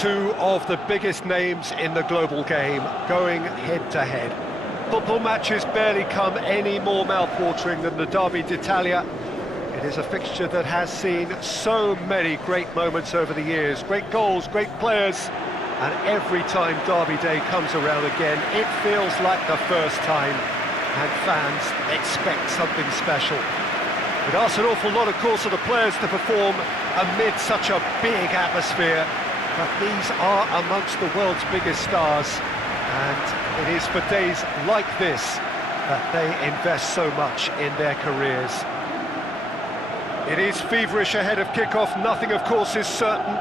two of the biggest names in the global game going head-to-head. Football matches barely come any more mouth-watering than the Derby d'Italia. It is a fixture that has seen so many great moments over the years, great goals, great players, and every time Derby Day comes around again, it feels like the first time, and fans expect something special. It asks an awful lot, of course, of the players to perform amid such a big atmosphere, but these are amongst the world's biggest stars, and it is for days like this that they invest so much in their careers. It is feverish ahead of kickoff, nothing of course is certain.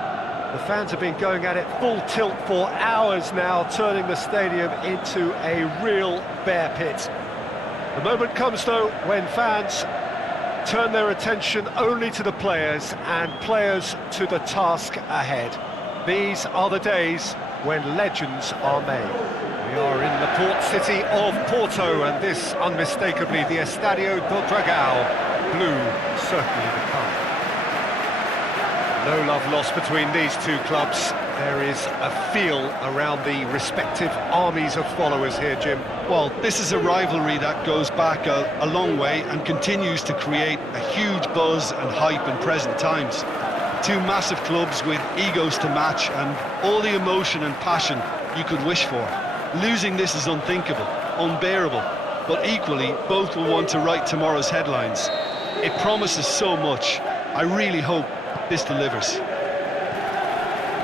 The fans have been going at it full tilt for hours now, turning the stadium into a real bear pit. The moment comes though when fans turn their attention only to the players and players to the task ahead. These are the days when legends are made. We are in the port city of Porto, and this unmistakably the Estadio do Dragão. Blue, certainly the colour. No love lost between these two clubs. There is a feel around the respective armies of followers here, Jim. Well, this is a rivalry that goes back a long way and continues to create a huge buzz and hype in present times. Two massive clubs with egos to match and all the emotion and passion you could wish for. Losing this is unthinkable, unbearable, but equally, both will want to write tomorrow's headlines. It promises so much. I really hope this delivers.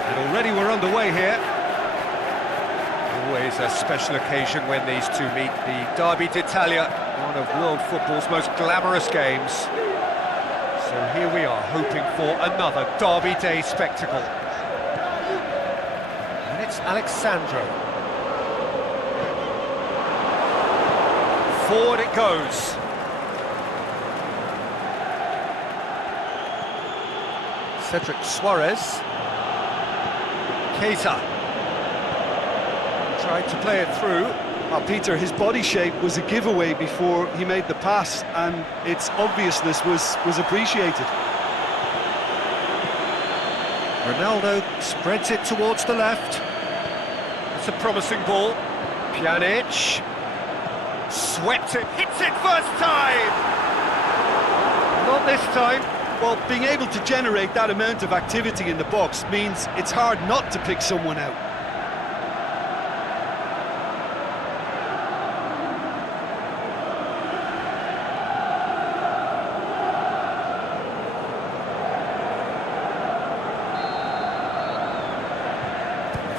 And already we're underway here. Always a special occasion when these two meet. The Derby d'Italia, one of world football's most glamorous games. So here we are, hoping for another Derby Day spectacle. And it's Alexandro. Forward it goes. Cedric Suarez. Keita. Tried to play it through. Well, Peter, his body shape was a giveaway before he made the pass, and its obviousness was appreciated. Ronaldo spreads it towards the left. It's a promising ball. Pjanic. Swept it, hits it first time! Not this time. Well, being able to generate that amount of activity in the box means it's hard not to pick someone out.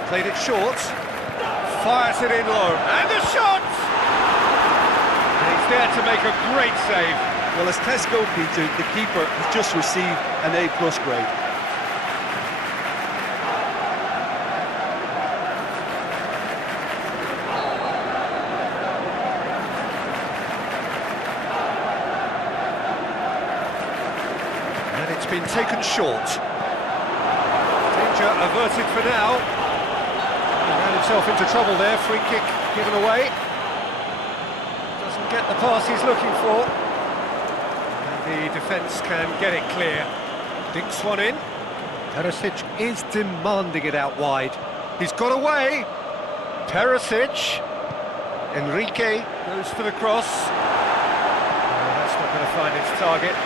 Played it short. Fires it in low. And the shot! And he's there to make a great save. Well, as tests go, Peter, the keeper has just received an A+ grade. And it's been taken short. Danger averted for now. He ran himself into trouble there. Free kick given away. Doesn't get the pass he's looking for. The defence can get it clear. Dinks one in. Perisic is demanding it out wide. He's got away. Perisic. Enrique goes for the cross. Oh, that's not going to find its target.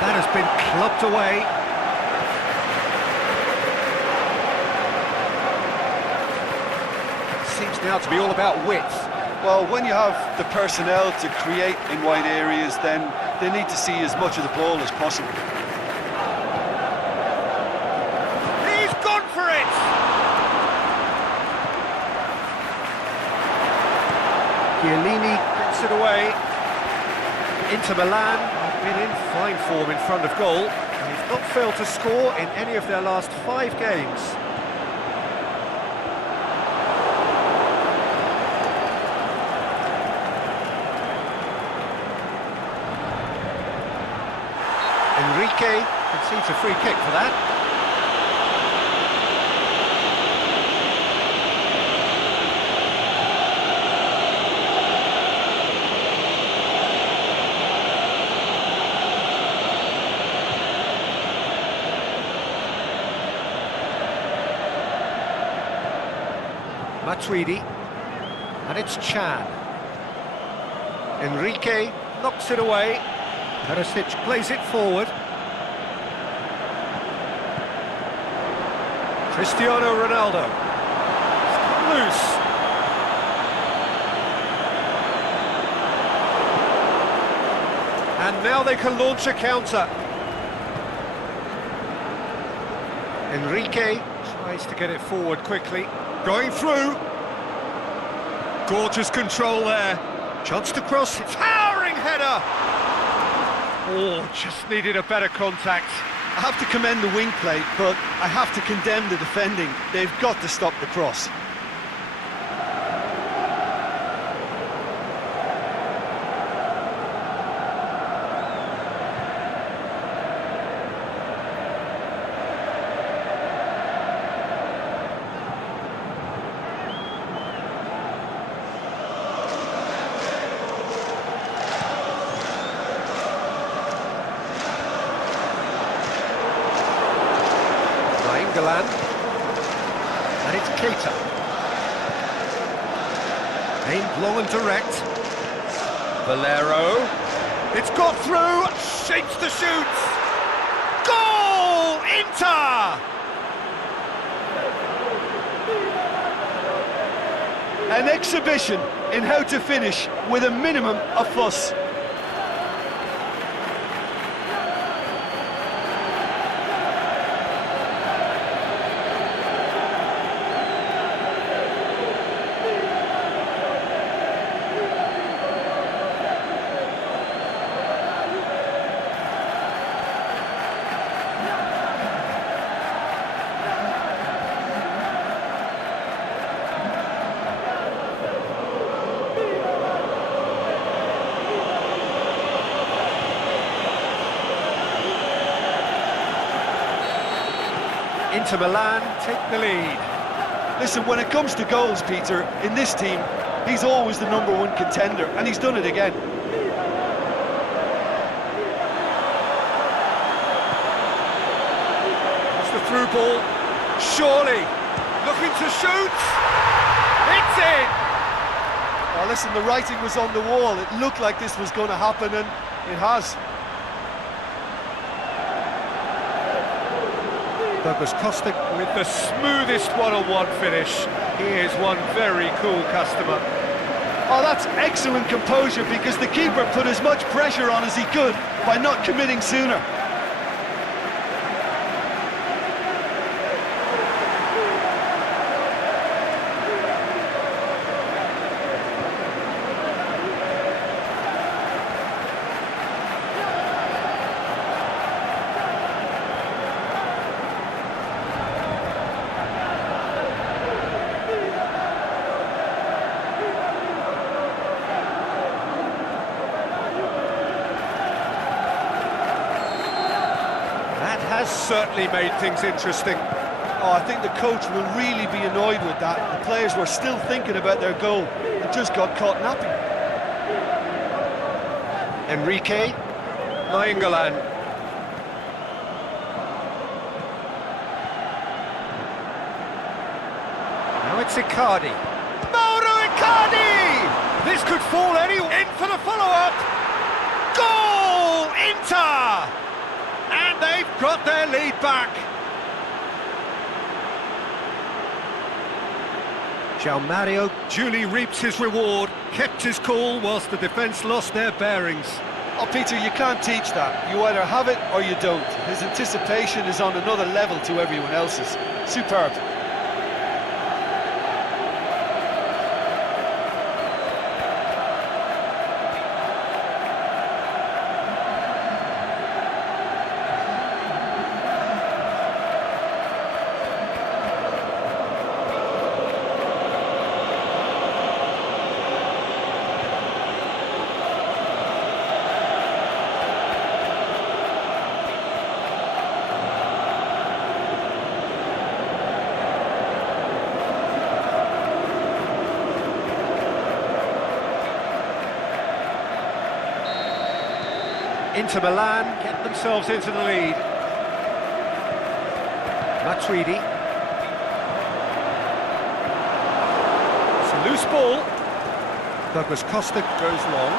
That has been clubbed away. Seems now to be all about width. Well, when you have the personnel to create in wide areas, then they need to see as much of the ball as possible. He's gone for it! Chiellini gets it away. Inter Milan have been in fine form in front of goal. They've not failed to score in any of their last 5 games. Enrique concedes a free kick for that. Matuidi, and it's Chan. Enrique knocks it away. Perisic plays it forward. Cristiano Ronaldo. It's cut loose. And now they can launch a counter. Enrique tries to get it forward quickly. Going through. Gorgeous control there. Chance to cross. Towering header. Oh, just needed a better contact. I have to commend the wing play, but I have to condemn the defending. They've got to stop the cross. And it's Keita. Aimed long and direct. Valero. It's got through. Shapes the shoot. Goal! Inter! An exhibition in how to finish with a minimum of fuss. Inter Milan take the lead. Listen, when it comes to goals, Peter, in this team, he's always the #1 contender, and he's done it again. It's the through ball. Surely looking to shoot. It's in. Oh, listen, the writing was on the wall. It looked like this was going to happen, and it has. Douglas Costa with the smoothest one-on-one finish. He is one very cool customer. Oh, that's excellent composure, because the keeper put as much pressure on as he could by not committing sooner. Has certainly made things interesting. Oh, I think the coach will really be annoyed with that. The players were still thinking about their goal and just got caught napping. Enrique, Nainggolan. Now it's Icardi. Mauro Icardi! This could fall anywhere. In for the follow-up. Goal! Inter! And they've got their lead back. João Mario duly reaps his reward, kept his cool whilst the defence lost their bearings. Oh, Peter, you can't teach that. You either have it or you don't. His anticipation is on another level to everyone else's. Superb. Inter Milan get themselves into the lead. Matuidi. ball. Douglas Costa goes long.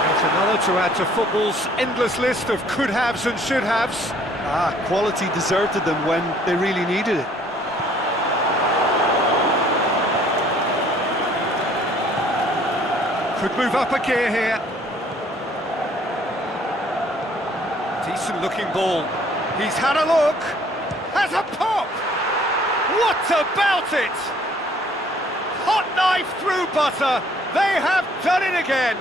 That's another to add to football's endless list of could-haves and should-haves. Quality deserted them when they really needed it. Could move up a gear here. Decent looking ball. He's had a look. Has a pop. What about it? Hot knife through butter. They have done it again.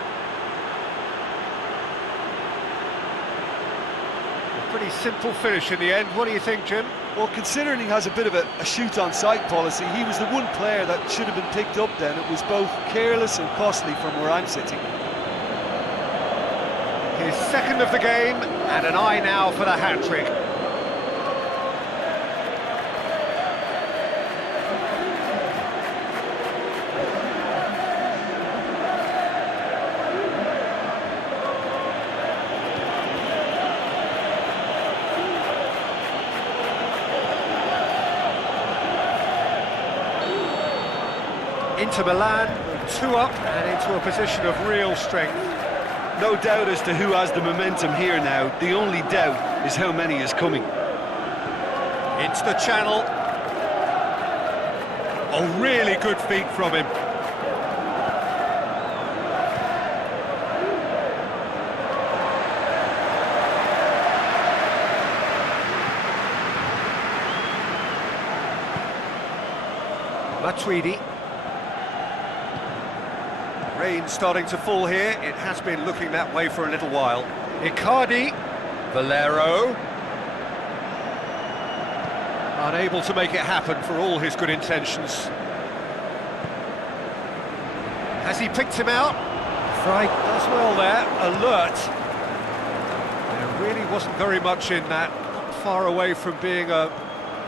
A pretty simple finish in the end. What do you think, Jim? Well, considering he has a bit of a shoot-on-sight policy, he was the one player that should have been picked up then. It was both careless and costly from where I'm sitting. His second of the game, and an eye now for the hat-trick. Into Milan, 2 up and into a position of real strength. No doubt as to who has the momentum here now. The only doubt is how many is coming. It's the channel. Oh, really good feet from him. Matuidi. Rain starting to fall here. It has been looking that way for a little while. Icardi. Valero. Unable to make it happen for all his good intentions. Has he picked him out? Fry does well there. Alert. There really wasn't very much in that. Not far away from being a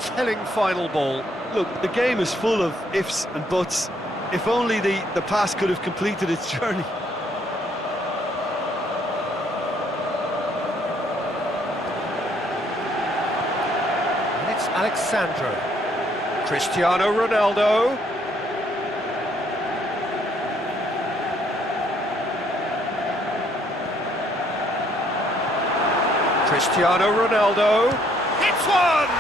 telling final ball. Look, the game is full of ifs and buts. If only the pass could have completed its journey. And it's Alexandro. Cristiano Ronaldo. Cristiano Ronaldo. Hits one!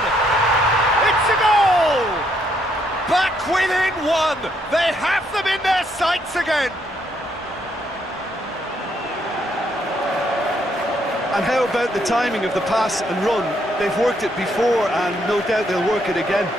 It's a goal! Back within one! They have them in their sights again! And how about the timing of the pass and run? They've worked it before and no doubt they'll work it again.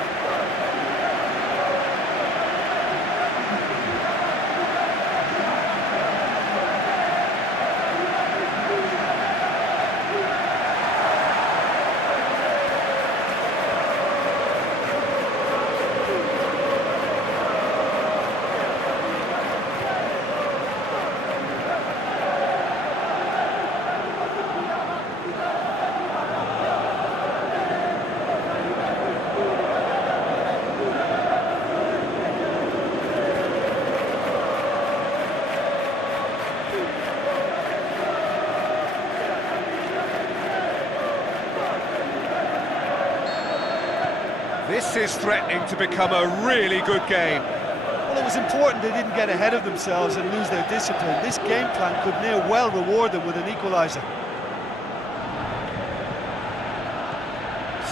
This is threatening to become a really good game. Well, it was important they didn't get ahead of themselves and lose their discipline. This game plan could now well reward them with an equaliser.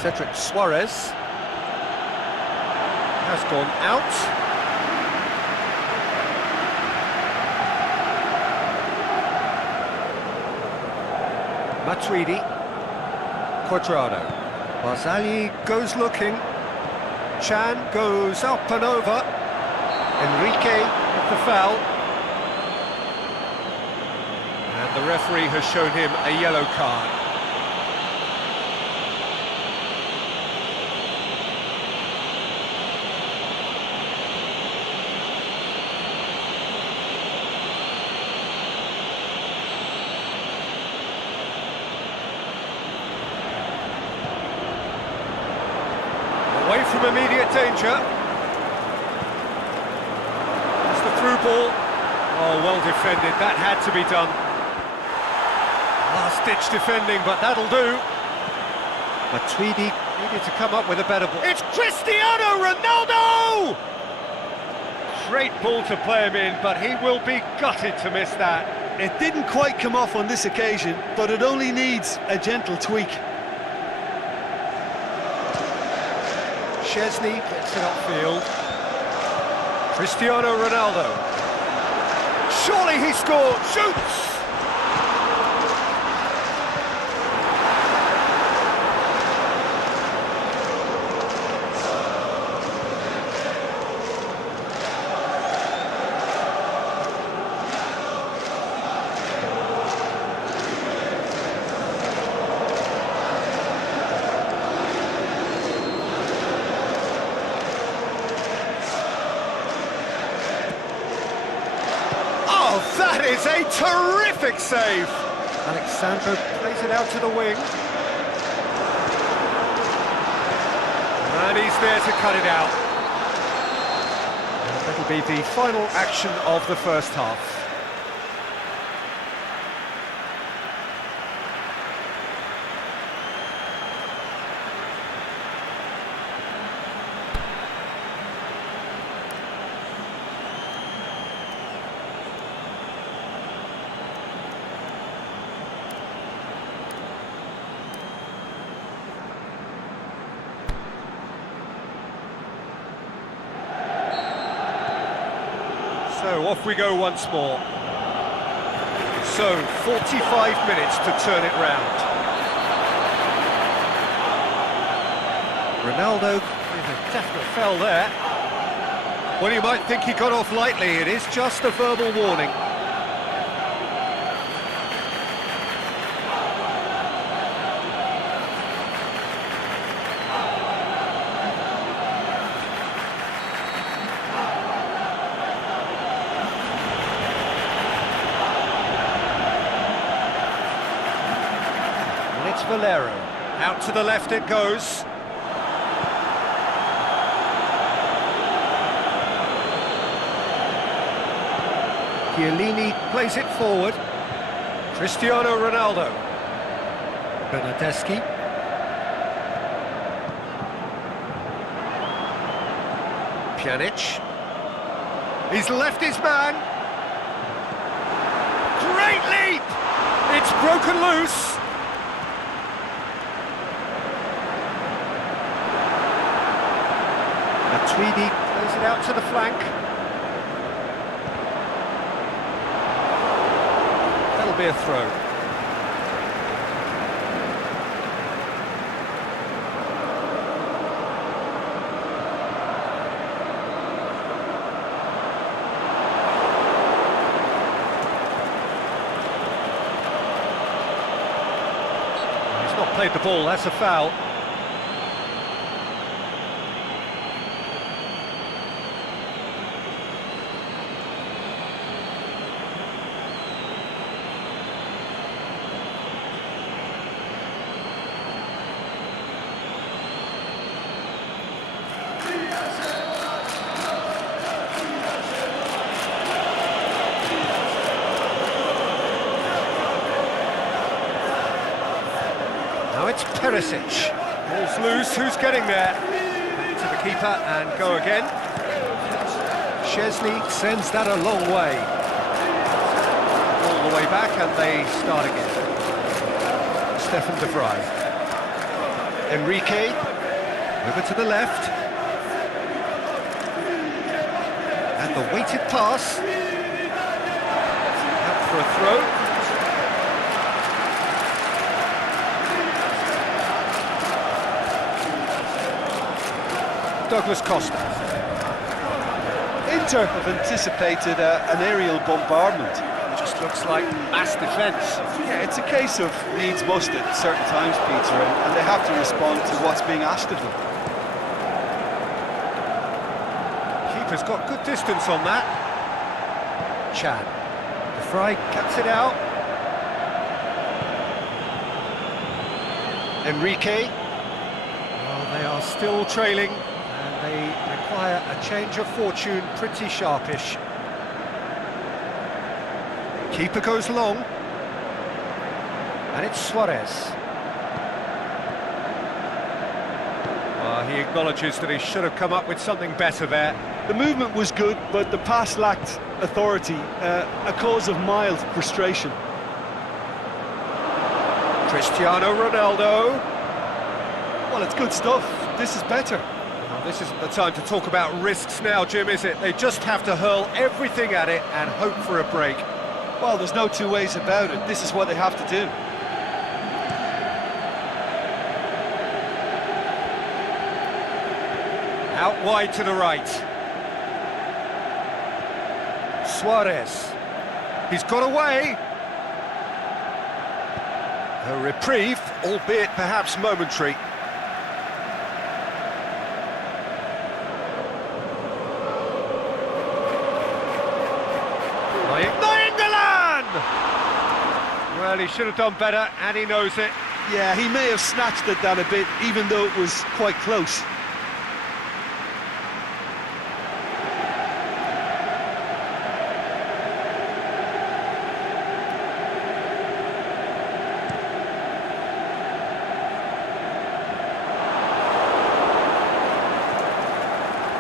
Cedric Suarez has gone out. Matuidi. Quadrado. Barzagli goes looking. Chan goes up and over. Enrique with the foul. And the referee has shown him a yellow card. Away from immediate danger. It's the through ball. Oh, well defended. That had to be done. Last-ditch defending, but that'll do. Matuidi needed to come up with a better ball. It's Cristiano Ronaldo! Great ball to play him in, but he will be gutted to miss that. It didn't quite come off on this occasion, but it only needs a gentle tweak. Szczesny gets it upfield. Cristiano Ronaldo. Surely he scored. Shoots! That is a terrific save! Alexandro plays it out to the wing. And he's there to cut it out. And that'll be the final action of the first half. So off we go once more. So 45 minutes to turn it round. Ronaldo with a definite fell there. Well, you might think he got off lightly. It is just a verbal warning. Valero, out to the left it goes. Chiellini plays it forward. Cristiano Ronaldo. Bernardeschi. Pjanic. He's left his man. Great leap! It's broken loose. Tweedy plays it out to the flank. That'll be a throw. He's not played the ball, that's a foul. Now it's Perisic. Ball's loose, who's getting there? Back to the keeper and go again. Szczesny sends that a long way. All the way back and they start again. Stefan de Vrij. Enrique, over to the left. And the weighted pass. Out for a throw. Douglas Costa. Inter have anticipated an aerial bombardment. Just looks like mass defence. Yeah, it's a case of needs must at certain times, Peter, and they have to respond to what's being asked of them. Keeper's got good distance on that. Chan. De Vrij cuts it out. Enrique. Well, they are still trailing. They require a change of fortune, pretty sharpish. Keeper goes long. And it's Suarez. He acknowledges that he should have come up with something better there. The movement was good, but the pass lacked authority, a cause of mild frustration. Cristiano Ronaldo. Well, it's good stuff. This is better. Well, this isn't the time to talk about risks now, Jim, is it? They just have to hurl everything at it and hope for a break. Well, there's no two ways about it. This is what they have to do. Out wide to the right. Suarez. He's got away. A reprieve, albeit perhaps momentary. Milan! Well, he should have done better, and he knows it. Yeah, he may have snatched at that a bit, even though it was quite close.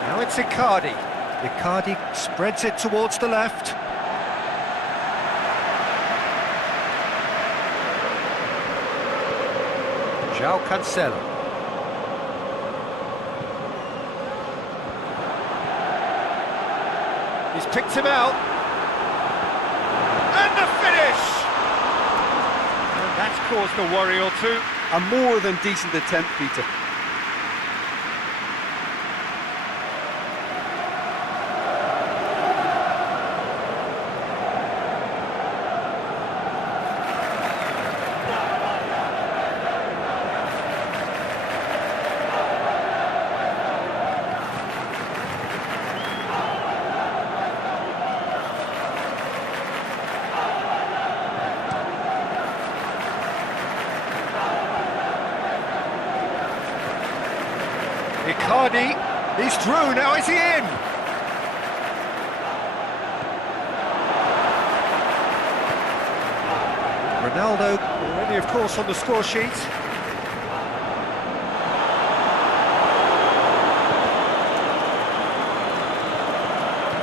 Now it's Icardi. Icardi spreads it towards the left. João Cancelo. He's picked him out. And the finish! And that's caused a worry or two. A more than decent attempt, Peter. Icardi, he's through, now is he in? Ronaldo already, of course, on the score sheet.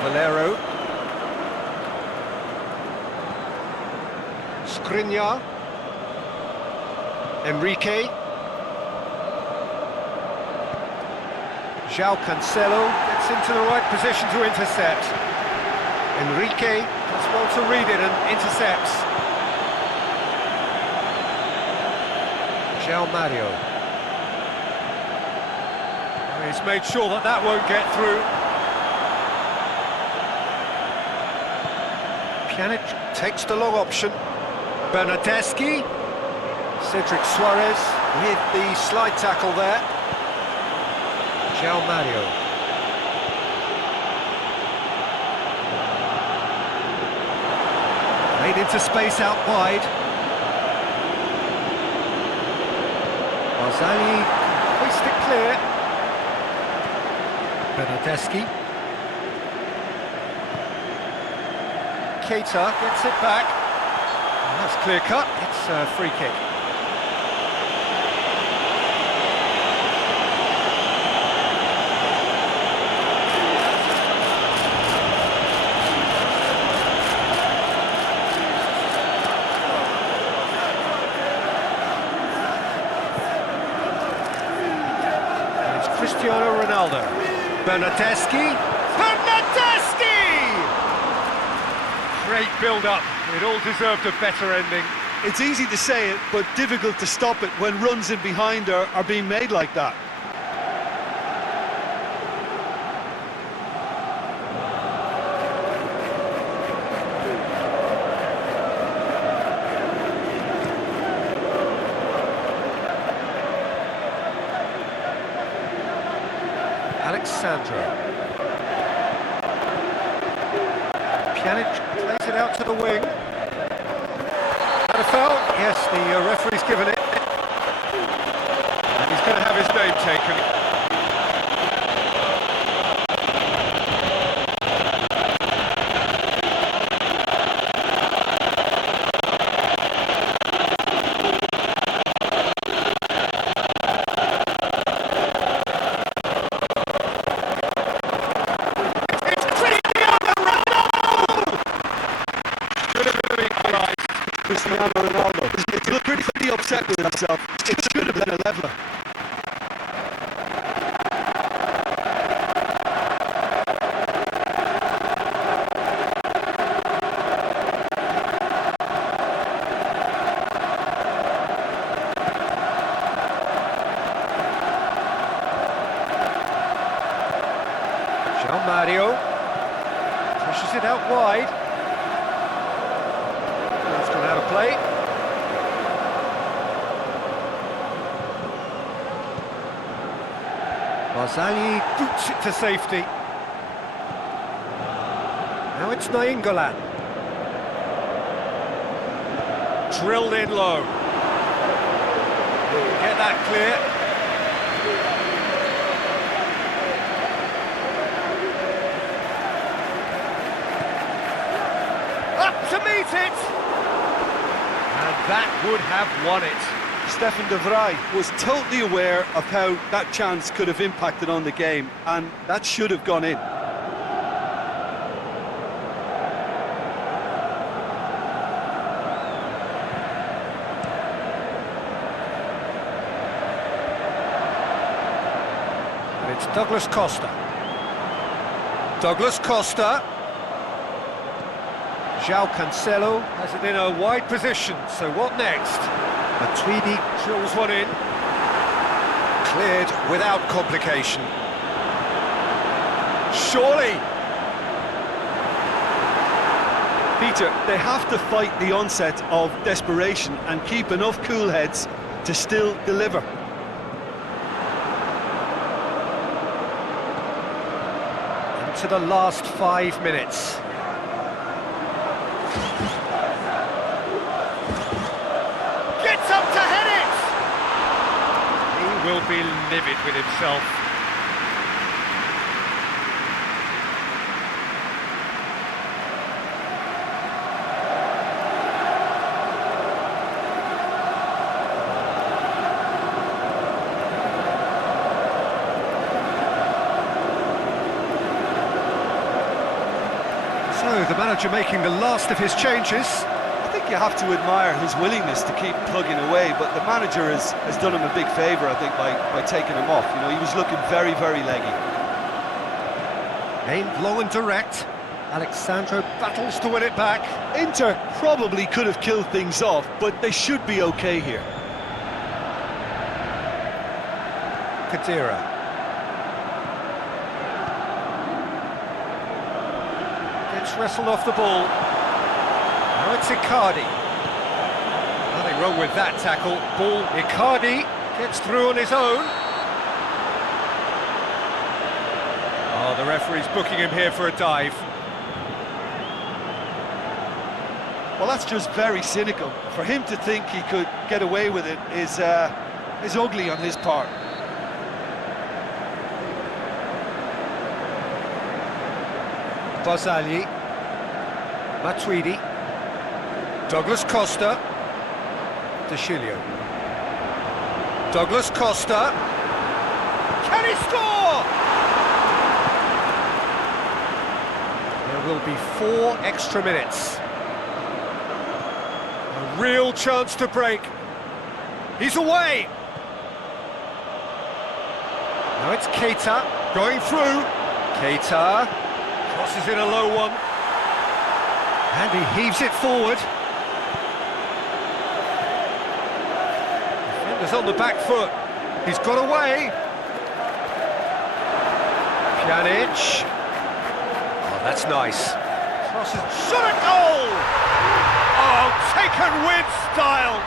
Valero. Skriniar. Enrique. João Cancelo gets into the right position to intercept. Enrique does well to read it and intercepts. João Mario. Well, he's made sure that that won't get through. Pjanic takes the long option. Bernardeschi. Cedric Suarez with the slide tackle there. João Mario. Made into space out wide. Barzali hoist it clear. Bernardeschi. Keita gets it back. And that's clear cut. It's a free kick. Cristiano Ronaldo. Bernardeschi. Bernardeschi! Great build-up. It all deserved a better ending. It's easy to say it, but difficult to stop it when runs in behind are being made like that. Alexandro. Pjanic plays it out to the wing. And a foul? Yes, the referee's given it. And he's going to have his name taken. Cristiano Ronaldo. He's pretty upset with himself. It should have been a leveller. Mario pushes it out wide. That's gone out of play. Barzagli boots it to safety. Now it's Nainggolan. Drilled in low. Get that clear. To meet it, and that would have won it. Stefan de Vrij was totally aware of how that chance could have impacted on the game, and that should have gone in. And it's Douglas Costa. Douglas Costa. João Cancelo has it in a wide position, so what next? Matuidi drills one in. Cleared without complication. Surely! Peter, they have to fight the onset of desperation and keep enough cool heads to still deliver. Into the last 5 minutes. Will be livid with himself. So the manager making the last of his changes. I think you have to admire his willingness to keep plugging away, but the manager has done him a big favour, I think, by taking him off. You know, he was looking very, very leggy. Aimed long and direct. Alexandro battles to win it back. Inter probably could have killed things off, but they should be okay here. Kadira. Gets wrestled off the ball. Now it's Icardi. Nothing wrong with that tackle. Ball, Icardi gets through on his own. Oh, the referee's booking him here for a dive. Well, that's just very cynical. For him to think he could get away with it is ugly on his part. Barzagli. Matuidi. Douglas Costa. De Chilio. Douglas Costa. Can he score? There will be 4 extra minutes. A real chance to break. He's away. Now it's Keita going through. Keita crosses in a low one. And he heaves it forward. Defender's on the back foot. He's got away. Pjanic. Oh, that's nice. Crosses. Shot a goal! Oh, taken with style.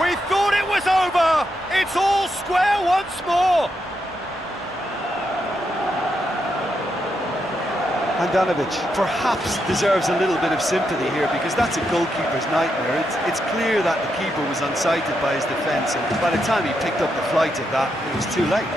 We thought it was over. It's all square once more. Handanovic perhaps deserves a little bit of sympathy here, because that's a goalkeeper's nightmare. It's clear that the keeper was unsighted by his defence, and by the time he picked up the flight of that, it was too late.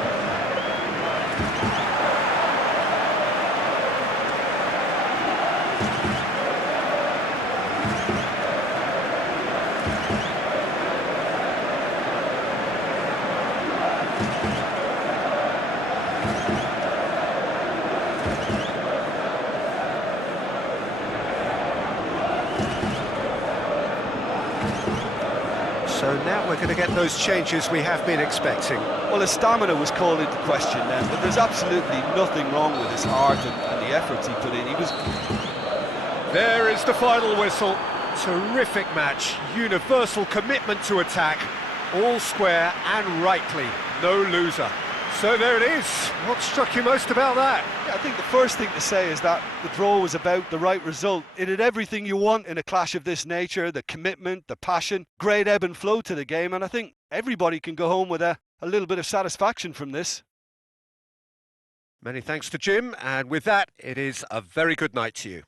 now we're going to get those changes we have been expecting. Well, his stamina was called into question then, but there's absolutely nothing wrong with his heart and the efforts he put in. There is the final whistle. Terrific match, universal commitment to attack, all square and rightly, no loser. So there it is. What struck you most about that? Yeah, I think the first thing to say is that the draw was about the right result. It had everything you want in a clash of this nature, the commitment, the passion, great ebb and flow to the game, and I think everybody can go home with a little bit of satisfaction from this. Many thanks to Jim, and with that, it is a very good night to you.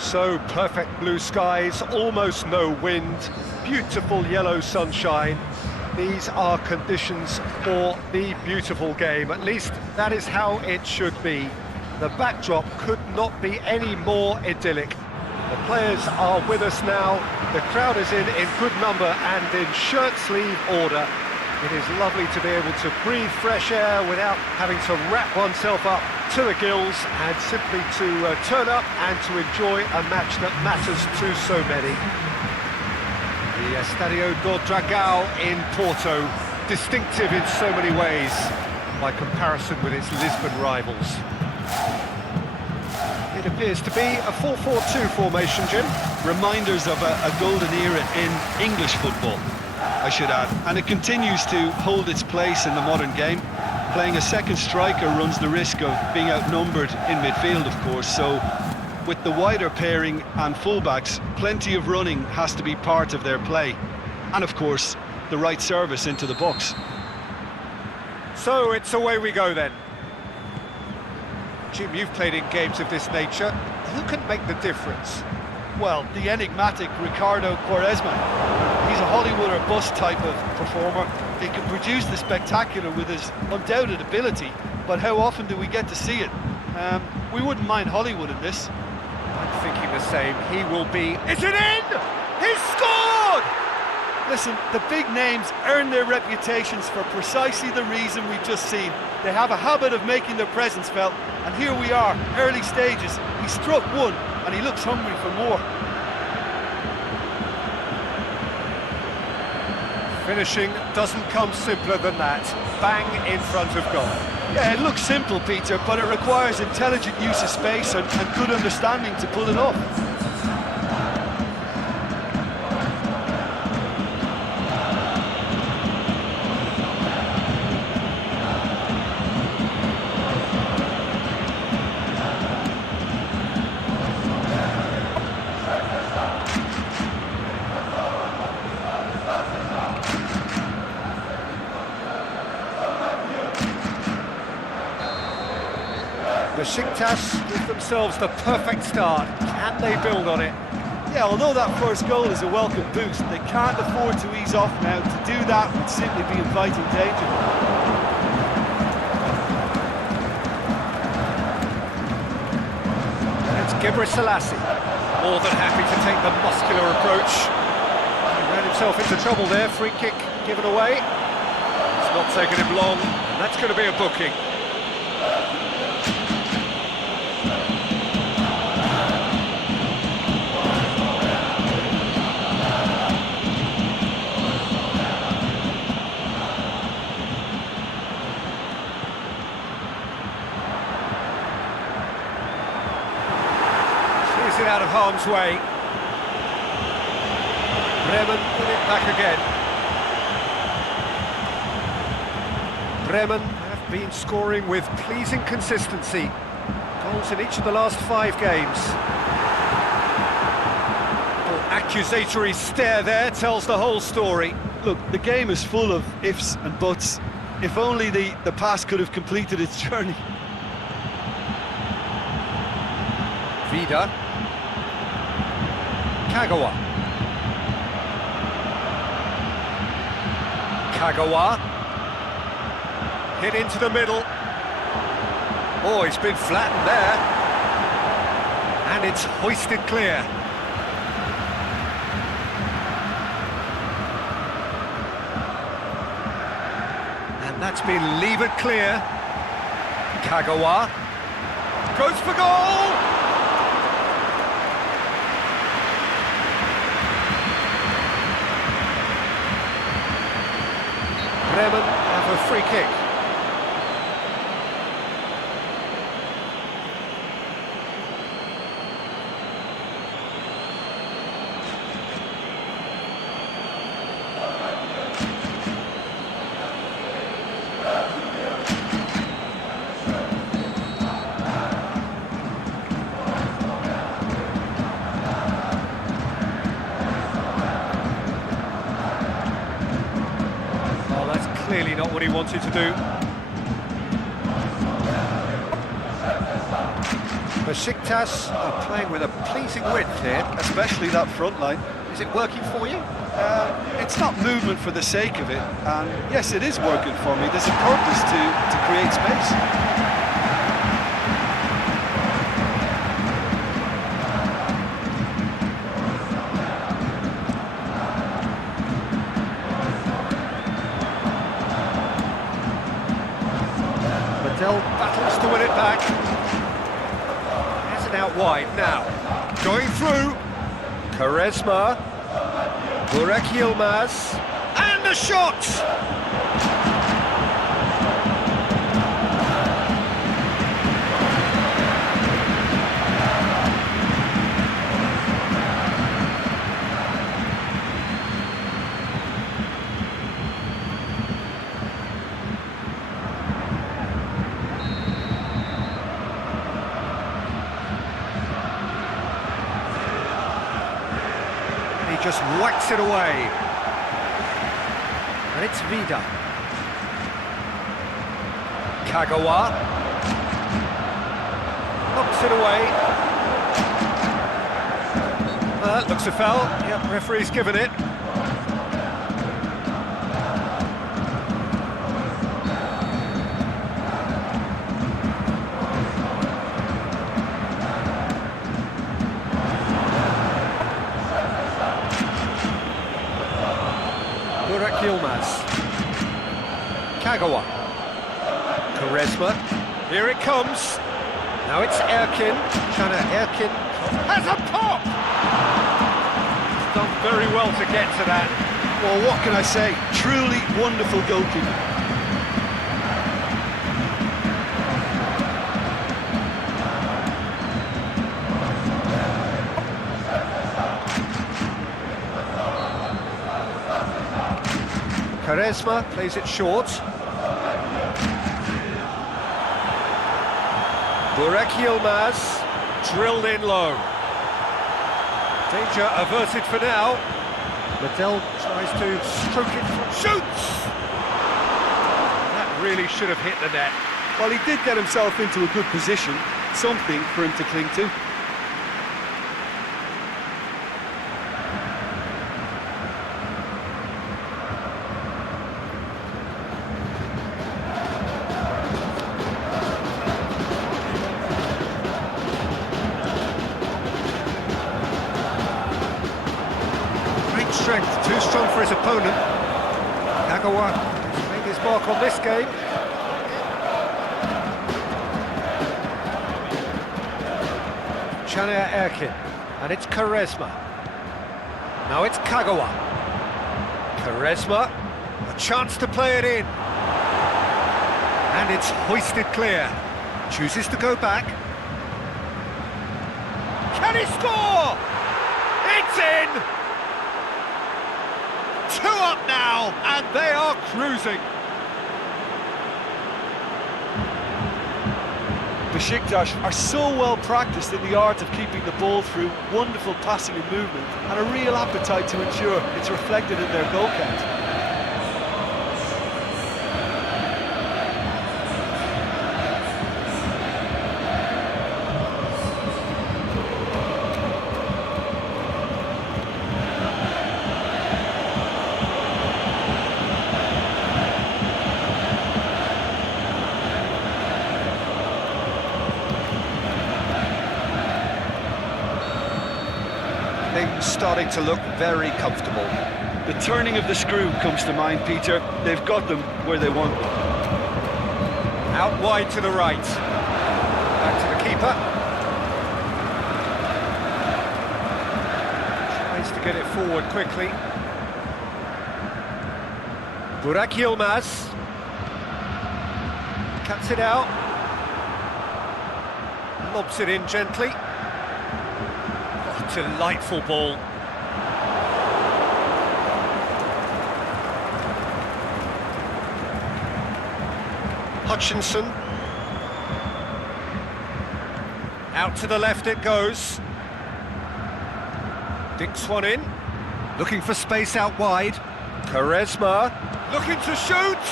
So perfect blue skies, almost no wind, beautiful yellow sunshine. These are conditions for the beautiful game. At least that is how it should be. The backdrop could not be any more idyllic. The players are with us now. The crowd is in good number and in shirt-sleeve order. It is lovely to be able to breathe fresh air without having to wrap oneself up to the gills and simply to turn up and to enjoy a match that matters to so many. The Estadio do Dragão in Porto, distinctive in so many ways by comparison with its Lisbon rivals. It appears to be a 4-4-2 formation, Jim. Reminders of a golden era in English football, I should add. And it continues to hold its place in the modern game. Playing a second striker runs the risk of being outnumbered in midfield, of course, so with the wider pairing and fullbacks, plenty of running has to be part of their play. And of course, the right service into the box. So it's away we go then. Jim, you've played in games of this nature. Who can make the difference? Well, the enigmatic Ricardo Quaresma. He's a Hollywood or bust type of performer. He can produce the spectacular with his undoubted ability, but how often do we get to see it? We wouldn't mind Hollywood in this. I'm thinking the same. He will be... Is it in? He's scored! Listen, the big names earn their reputations for precisely the reason we've just seen. They have a habit of making their presence felt, and here we are, early stages. He struck one, and he looks hungry for more. Finishing doesn't come simpler than that. Bang in front of goal. Yeah, it looks simple, Peter, but it requires intelligent use of space and good understanding to pull it off. Besiktas give themselves the perfect start. Can they build on it? Yeah, although that first goal is a welcome boost, they can't afford to ease off now. To do that would simply be inviting danger. It's Selassie, more than happy to take the muscular approach. He ran himself into trouble there, free kick given away. It's not taken him long, and that's going to be a booking. It out of harm's way. Bremen put it back again. Bremen have been scoring with pleasing consistency. Goals in each of the last 5 games. The accusatory stare there tells the whole story. Look, the game is full of ifs and buts. If only the pass could have completed its journey. Vida. Kagawa. Kagawa. Hit into the middle. Oh, he's been flattened there. And it's hoisted clear. And that's been levered clear. Kagawa. Goes for goal! Bremen have a free kick. Clearly not what he wanted to do. Besiktas are playing with a pleasing width here. Especially that front line. Is it working for you? It's not movement for the sake of it, and yes, it is working for me. There's a purpose to create space. Battles to win it back. Has it out wide now. Going through. Quaresma. Burak Yilmaz. And the shot! Just whacks it away. And it's Vida. Kagawa. Knocks it away. Looks a foul. Yep, referee's given it. Burak Yilmaz. Kagawa. Quaresma. Here it comes. Now it's Erkin. Caner Erkin has a pop! He's done very well to get to that. Well, what can I say? Truly wonderful goalkeeping. Quaresma plays it short. Burak Yilmaz drilled in low. Danger averted for now. Liddell tries to stroke it from shoots! That really should have hit the net. Well, he did get himself into a good position, something for him to cling to. Strength, too strong for his opponent. Kagawa has made his mark on this game. Caner Erkin, and it's Quaresma. Now it's Kagawa. Quaresma, a chance to play it in. And it's hoisted clear. Chooses to go back. Can he score? It's in! 2 up now, and they are cruising. Besiktas are so well practiced in the art of keeping the ball through wonderful passing and movement, and a real appetite to ensure it's reflected in their goal count. Things starting to look very comfortable. The turning of the screw comes to mind, Peter. They've got them where they want them. Out wide to the right. Back to the keeper. Tries to get it forward quickly. Burak Yilmaz. Cuts it out. Lobs it in gently. Delightful ball. Hutchinson. Out to the left it goes. Dinks one in. Looking for space out wide. Quaresma. Looking to shoot!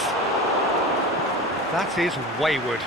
That is wayward.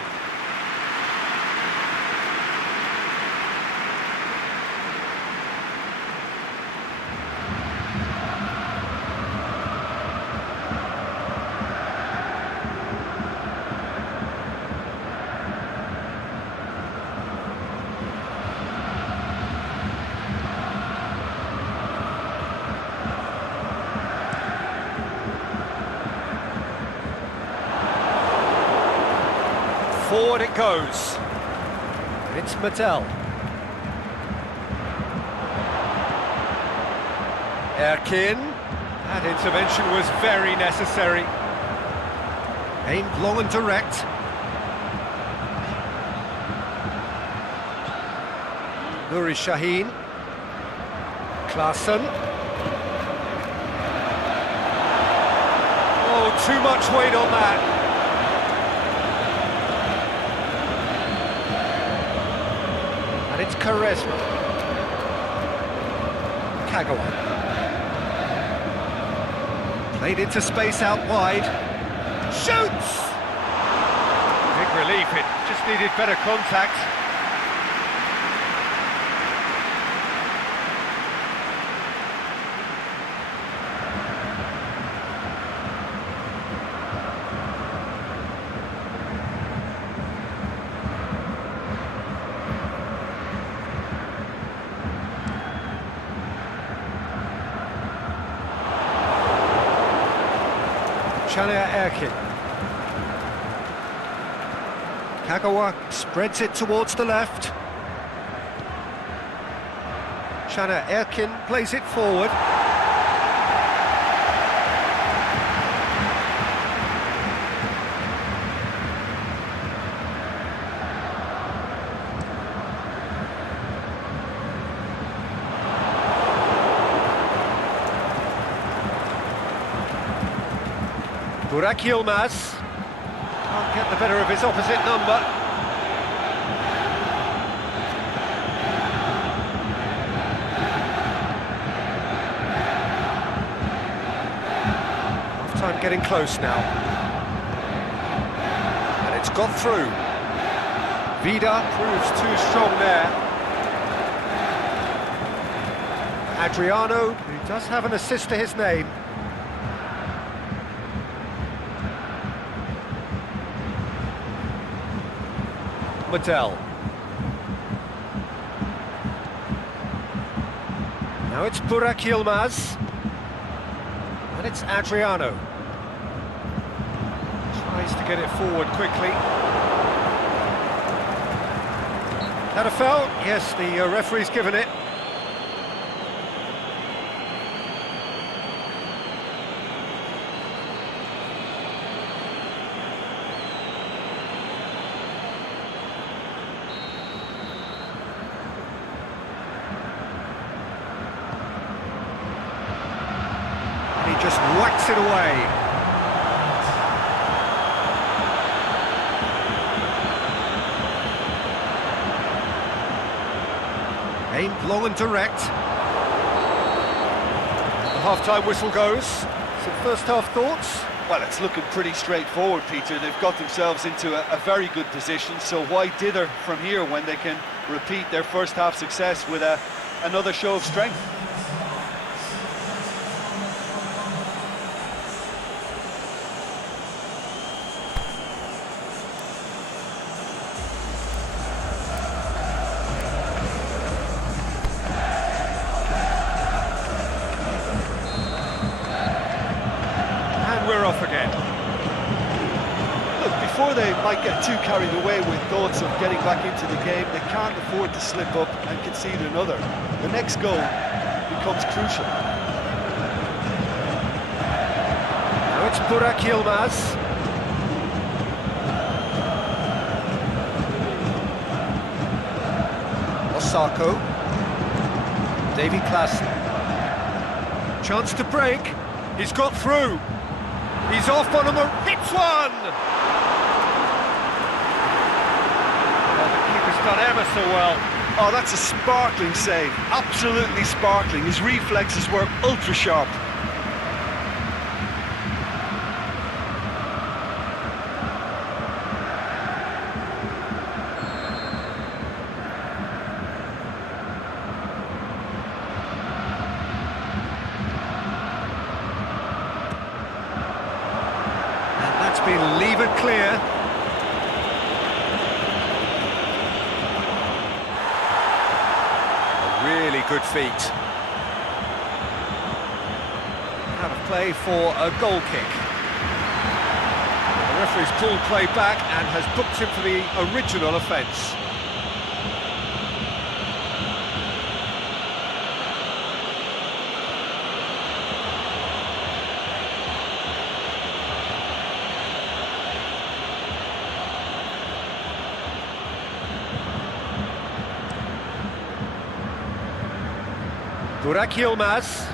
Forward it goes. It's Mattel. Erkin. That intervention was very necessary. Aimed long and direct. Nuri Sahin. Klaassen. Oh, too much weight on that. And it's Quaresma. Kagawa. Played into space out wide. Shoots! Big relief, it just needed better contact. Erkin. Kagawa spreads it towards the left. Caner Erkin plays it forward. Burak Yilmaz can't get the better of his opposite number. Half-time getting close now. And it's got through. Vida proves too strong there. Adriano, who does have an assist to his name. Mattel. Now it's Burak Yilmaz. And it's Adriano. Tries to get it forward quickly. That a foul? Yes, the referee's given it. Just whacks it away. Aimed long and direct. The half-time whistle goes. Some first-half thoughts? Well, it's looking pretty straightforward, Peter. They've got themselves into a very good position, so why dither from here when they can repeat their first-half success with another show of strength? We're off again. Look, before they might get too carried away with thoughts of getting back into the game, they can't afford to slip up and concede another. The next goal becomes crucial. Now it's Burak Yilmaz. Osako. Davy Klaassen. Chance to break. He's got through. He's off on him, hits one! Well, the keeper's done ever so well. Oh, that's a sparkling save, absolutely sparkling. His reflexes were ultra sharp. Been levered clear. A really good feat. Out of play for a goal kick. Referee's pulled play back and has booked him for the original offence. Burak Yilmaz,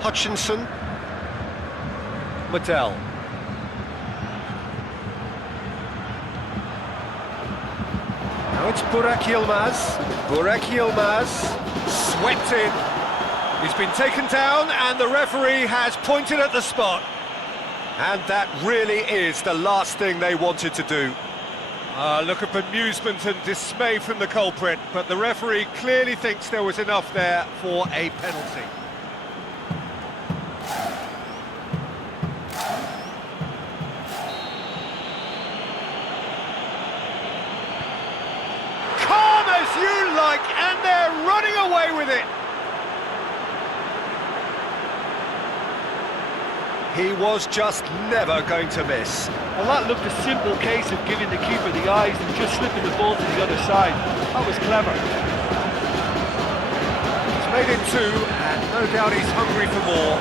Hutchinson, Mattel. Now it's Burak Yilmaz. Burak Yilmaz swept in. He's been taken down and the referee has pointed at the spot. And that really is the last thing they wanted to do. Look of bemusement and dismay from the culprit, but the referee clearly thinks there was enough there for a penalty. Calm as you like, and they're running away with it. He was just never going to miss. Well, that looked a simple case of giving the keeper the eyes and just slipping the ball to the other side. That was clever. He's made it two, and no doubt he's hungry for more.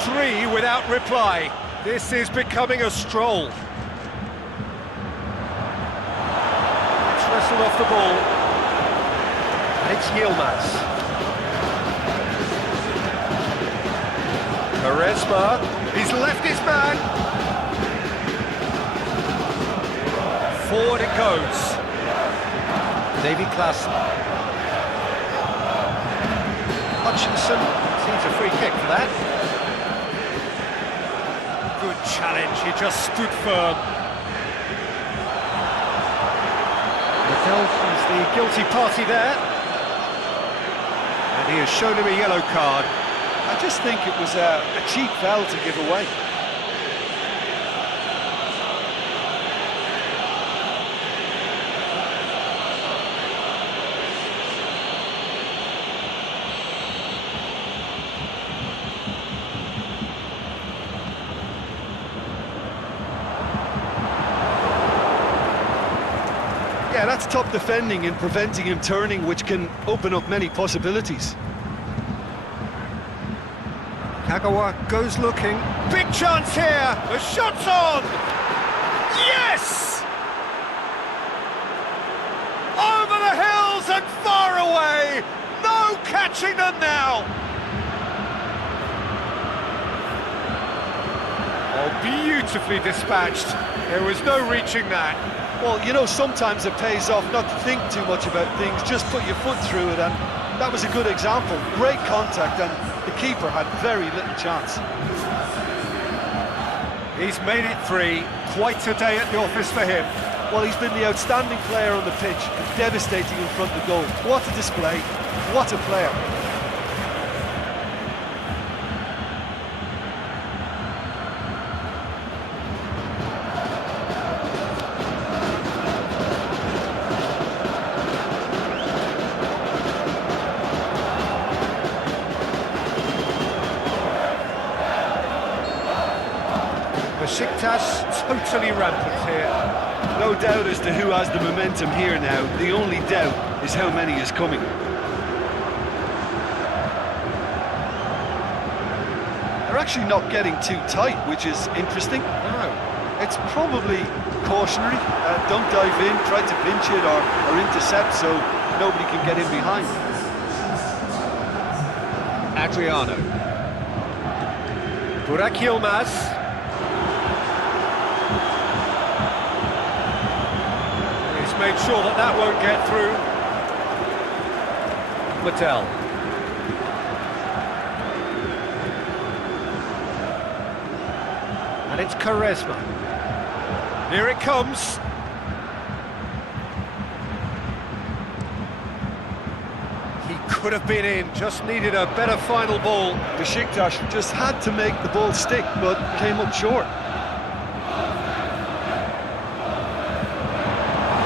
Three without reply. This is becoming a stroll. It's wrestled off the ball. And it's Yilmaz. Quaresma, he's left his man. Forward it goes. Davy Klaassen. Hutchinson seems a free kick for that. Good challenge, he just stood firm. Mattel is the guilty party there. And he has shown him a yellow card. I just think it was a cheap foul to give away. Yeah, that's top defending and preventing him turning, which can open up many possibilities. Kagawa goes looking. Big chance here! The shot's on! Yes! Over the hills and far away! No catching them now! Oh, beautifully dispatched. There was no reaching that. Well, you know, sometimes it pays off not to think too much about things, just put your foot through it, and that was a good example. Great contact, and the keeper had very little chance. He's made it three. Quite a day at the office for him. Well, he's been the outstanding player on the pitch, and devastating in front of goal. What a display, what a player. Besiktas totally rampant here. No doubt as to who has the momentum here now. The only doubt is how many is coming. They're actually not getting too tight, which is interesting. No. It's probably cautionary. Don't dive in, try to pinch it or intercept so nobody can get in behind. Adriano. Burak Yilmaz. Made sure that that won't get through. Mattel. And it's Quaresma. Here it comes. He could have been in, just needed a better final ball. Besiktas just had to make the ball stick, but came up short.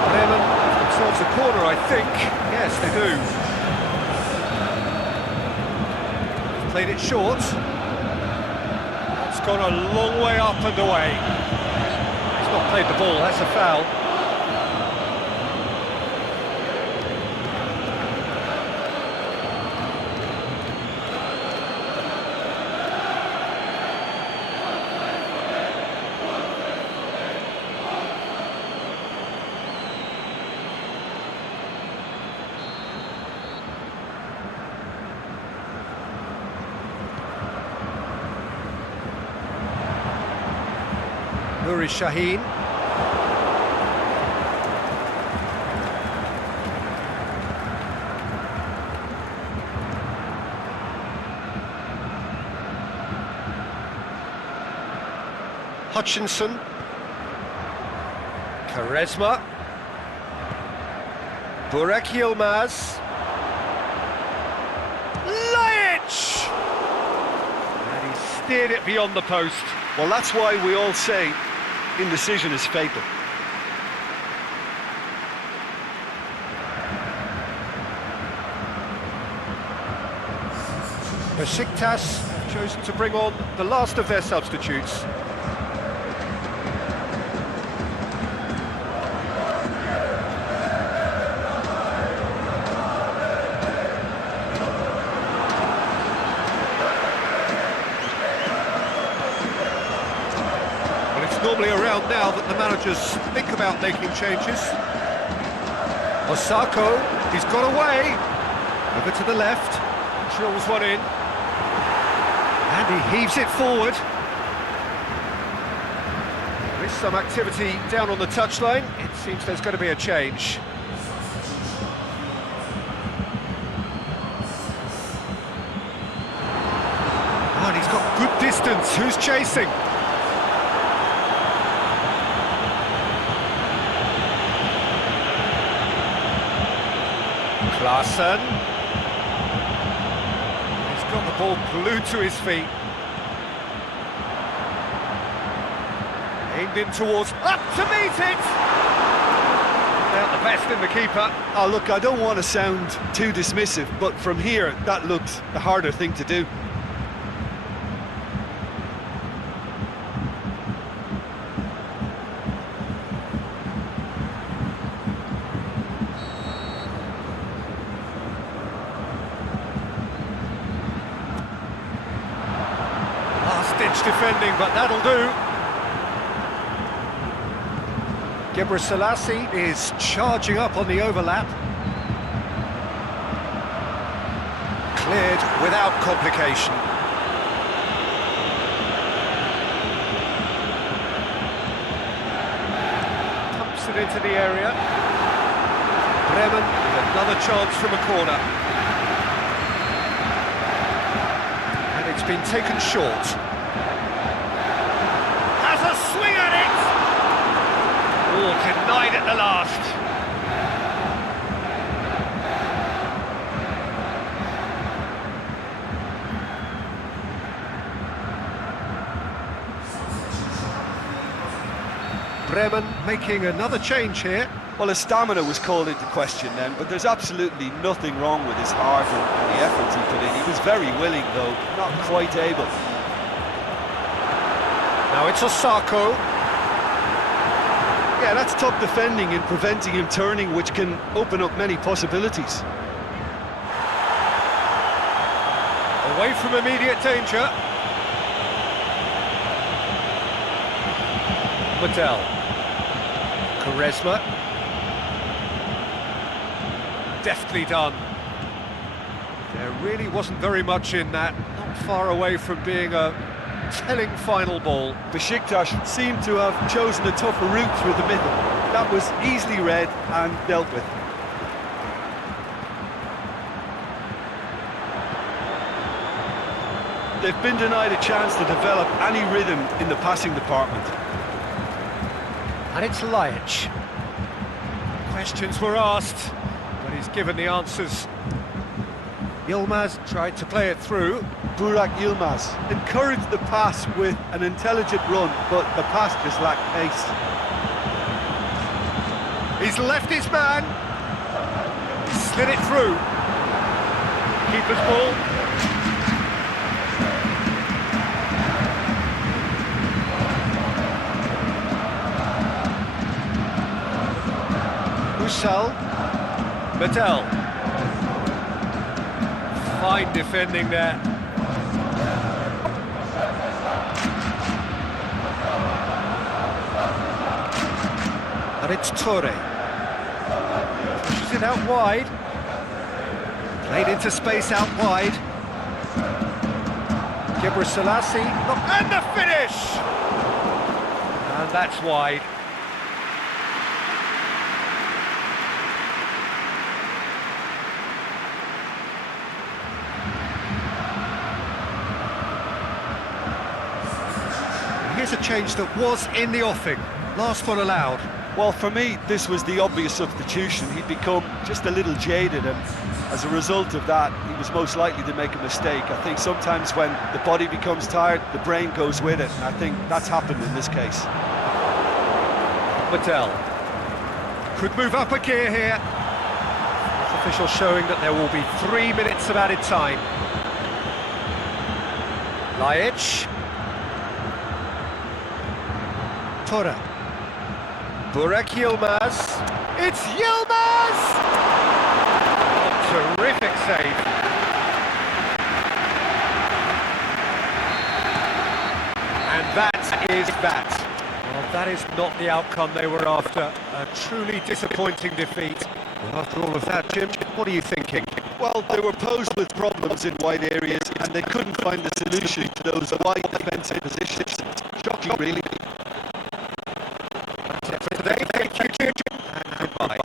Bremen have themselves a corner, I think. Yes, they do. Played it short. That's gone a long way up and away. He's not played the ball, that's a foul. Nuri Sahin. Hutchinson. Quaresma. Burak Yilmaz. Lajic! And he steered it beyond the post. Well, that's why we all say indecision is fatal. Besiktas have chosen to bring on the last of their substitutes. Normally around now that the managers think about making changes. Osako, he's got away. Over to the left, drills one in. And he heaves it forward. There is some activity down on the touchline. It seems there's going to be a change. Oh, and he's got good distance. Who's chasing? Larson. He's got the ball glued to his feet. Aimed in towards, up to meet it! Out the best in the keeper. Oh, look, I don't want to sound too dismissive, but from here, that looked the harder thing to do. Defending, but that'll do. Gebrselassie is charging up on the overlap. Cleared without complication. Pumps it into the area. Bremen with another chance from a corner. And it's been taken short. Swing at it! Oh, denied at the last. Bremen making another change here. Well, his stamina was called into question then, but there's absolutely nothing wrong with his heart and the efforts he put in. He was very willing, though, not quite able. Now it's Osako. Yeah, that's tough defending and preventing him turning, which can open up many possibilities. Away from immediate danger. Mattel. Quaresma. Deftly done. There really wasn't very much in that. Not far away from being a telling final ball. Besiktas seemed to have chosen a tougher route through the middle. That was easily read and dealt with. They've been denied a chance to develop any rhythm in the passing department. And it's Lajic. Questions were asked, but he's given the answers. Yilmaz tried to play it through. Burak Yilmaz encouraged the pass with an intelligent run, but the pass just lacked pace. He's left his man. Slid it through. Keeper's ball. Hussal. Mattel. Fine defending there. And it's Torre. Pushes it out wide. Played into space out wide. Selassie. And the finish! And that's wide. Here's a change that was in the offing. Last one allowed. Well, for me, this was the obvious substitution. He'd become just a little jaded, and as a result of that, he was most likely to make a mistake. I think sometimes when the body becomes tired, the brain goes with it, and I think that's happened in this case. Mattel could move up a gear here. Official showing that there will be 3 minutes of added time. Laic. Torre. Burak Yilmaz. It's Yilmaz! Terrific save. And that is that. Well, that is not the outcome they were after. A truly disappointing defeat. Well, after all of that, Jim, what are you thinking? Well, they were posed with problems in wide areas, and they couldn't find a solution to those wide defensive positions. Shocking, really. That's it for today. Thank you, Jim. And goodbye.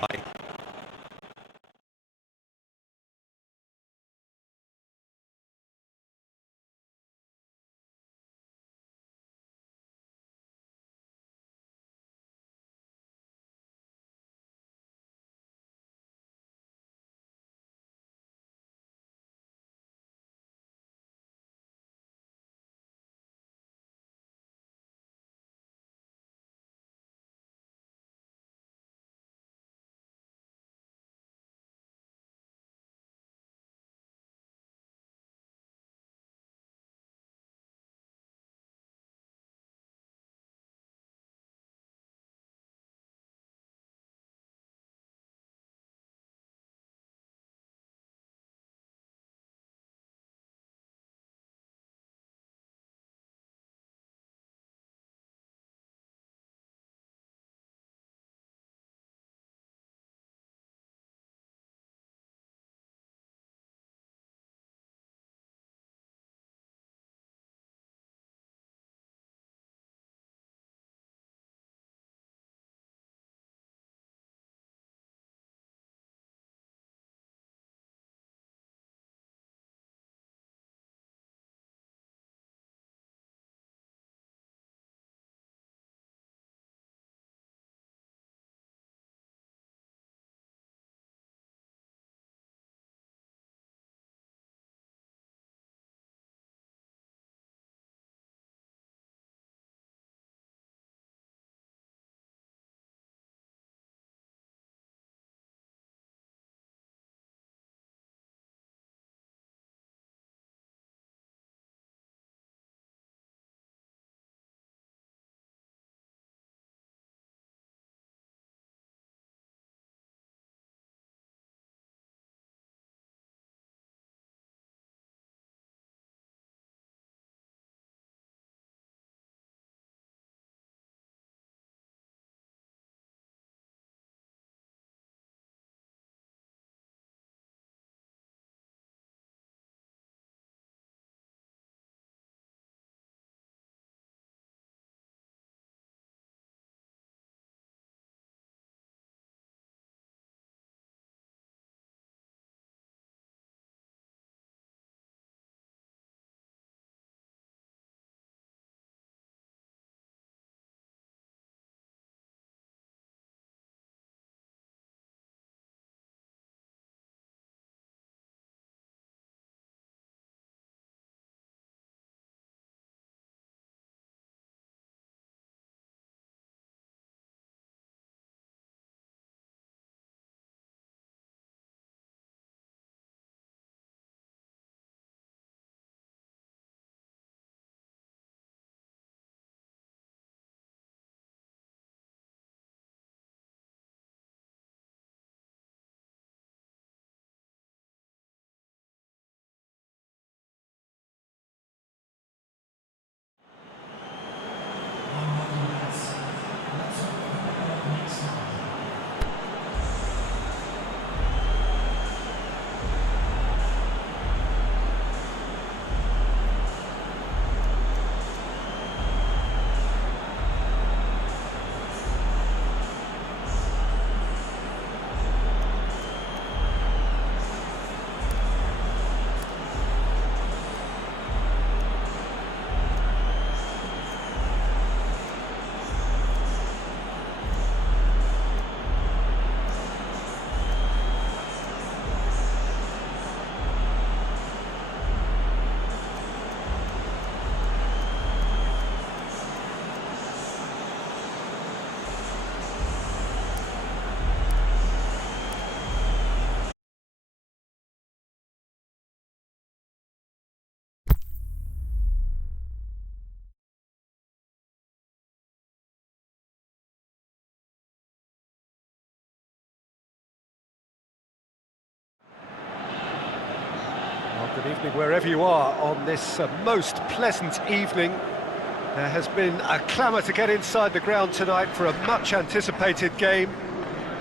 Good evening wherever you are on this most pleasant evening. There has been a clamour to get inside the ground tonight for a much anticipated game.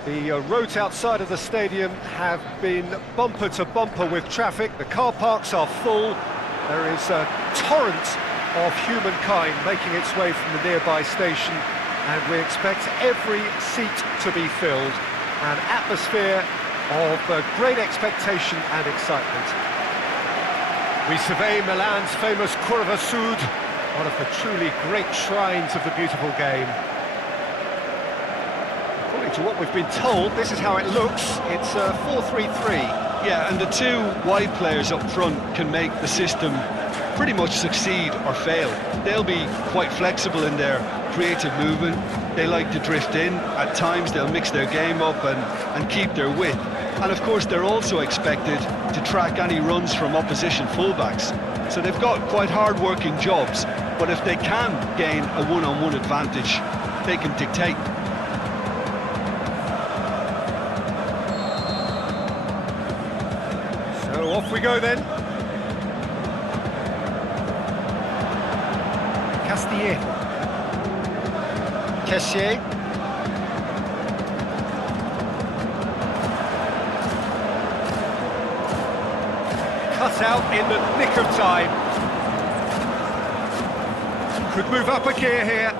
The roads outside of the stadium have been bumper to bumper with traffic. The car parks are full. There is a torrent of humankind making its way from the nearby station, and we expect every seat to be filled. An atmosphere of great expectation and excitement. We survey Milan's famous Curva Sud, one of the truly great shrines of the beautiful game. According to what we've been told, this is how it looks. It's 4-3-3. Yeah, and the two wide players up front can make the system pretty much succeed or fail. They'll be quite flexible in their creative movement. They like to drift in. At times they'll mix their game up and keep their width. And of course they're also expected to track any runs from opposition fullbacks. So they've got quite hard-working jobs, but if they can gain a one-on-one advantage, they can dictate. So off we go then. Castillejo. Kessier. Cut out in the nick of time. Could move up a gear here.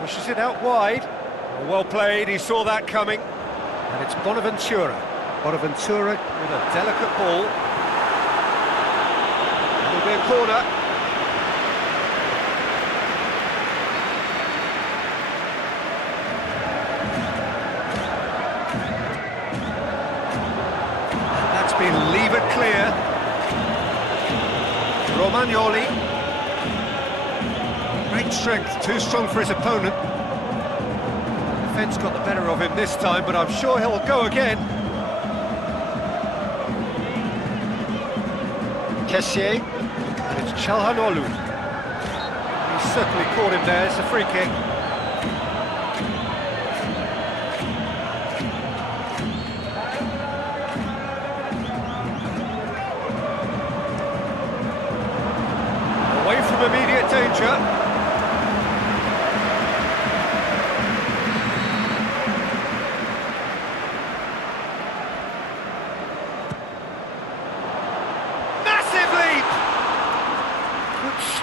Pushes it out wide. Well played, he saw that coming. And it's Bonaventura. Bonaventura with a delicate ball. It'll be a corner. And that's been levered clear. Romagnoli. Great strength, too strong for his opponent. Defence got the better of him this time, but I'm sure he'll go again. Kessier, and it's Çalhanoğlu. He certainly caught him there, it's a free kick. Away from immediate danger.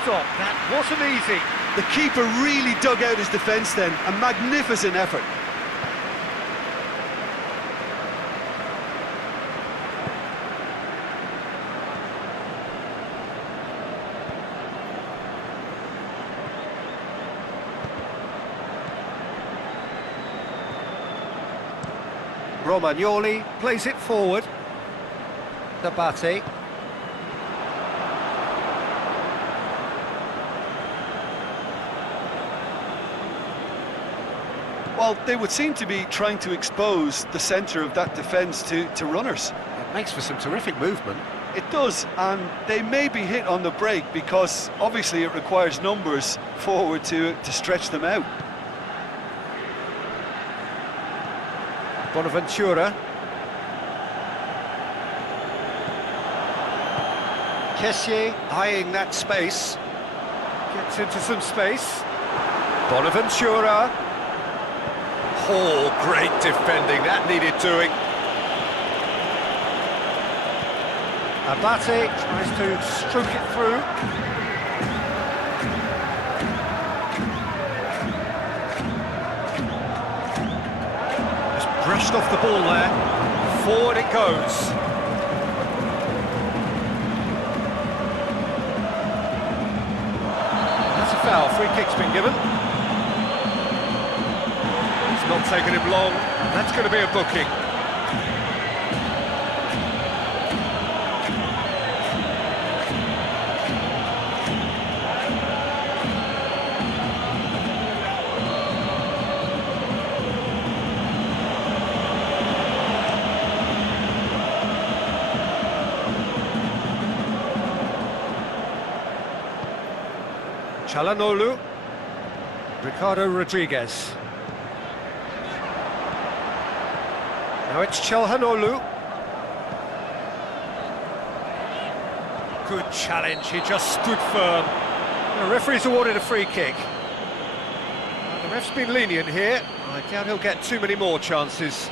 Stop. That wasn't easy. The keeper really dug out his defence then. A magnificent effort. Romagnoli plays it forward. Tabate. Well, they would seem to be trying to expose the centre of that defence to runners. It makes for some terrific movement. It does, and they may be hit on the break because obviously it requires numbers forward to stretch them out. Bonaventura. Kessier eyeing that space. Gets into some space. Bonaventura. Oh, great defending, that needed doing. Abate tries to stroke it through. Just brushed off the ball there. Forward it goes. That's a foul, free kick's been given. Not taking him long, that's going to be a booking. Çalhanoğlu, Ricardo Rodriguez. Now it's Çalhanoğlu. Good challenge, he just stood firm. And the referee's awarded a free kick. The ref's been lenient here. I doubt he'll get too many more chances.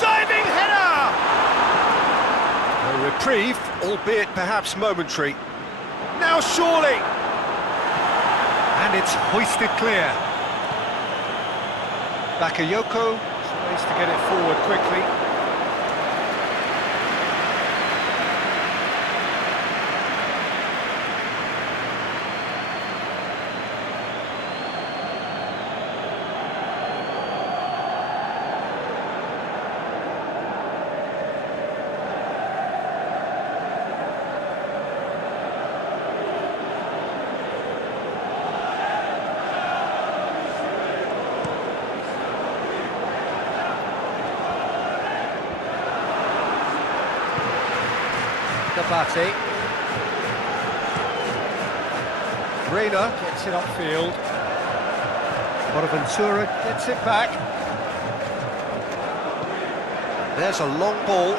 Diving header! A reprieve, albeit perhaps momentary. Now surely! And it's hoisted clear. Bakayoko tries to get it forward quickly. Abate. Reina gets it upfield. Bonaventura gets it back. There's a long ball,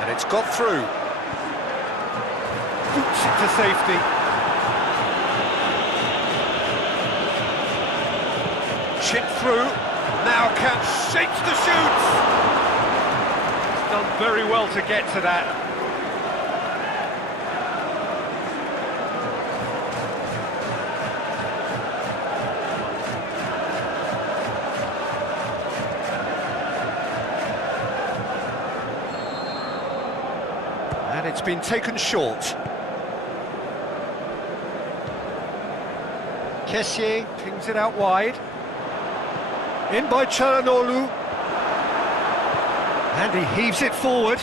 and it's got through. Boots it to safety. Chip through. Now can shapes the shoots. He's done very well to get to that. And it's been taken short. Kessié pings it out wide. In by Çalhanoğlu. And he heaves it forward.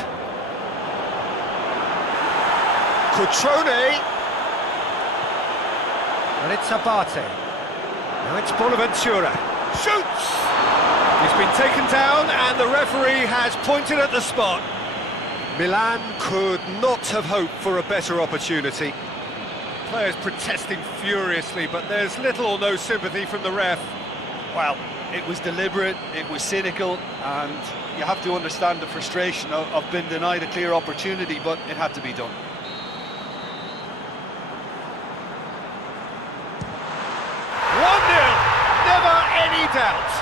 Cutrone. And it's Abate. Now it's Bonaventura. Shoots! He's been taken down and the referee has pointed at the spot. Milan could not have hoped for a better opportunity. Players protesting furiously, but there's little or no sympathy from the ref. Well, it was deliberate, it was cynical, and you have to understand the frustration of being denied a clear opportunity, but it had to be done. Never any doubt.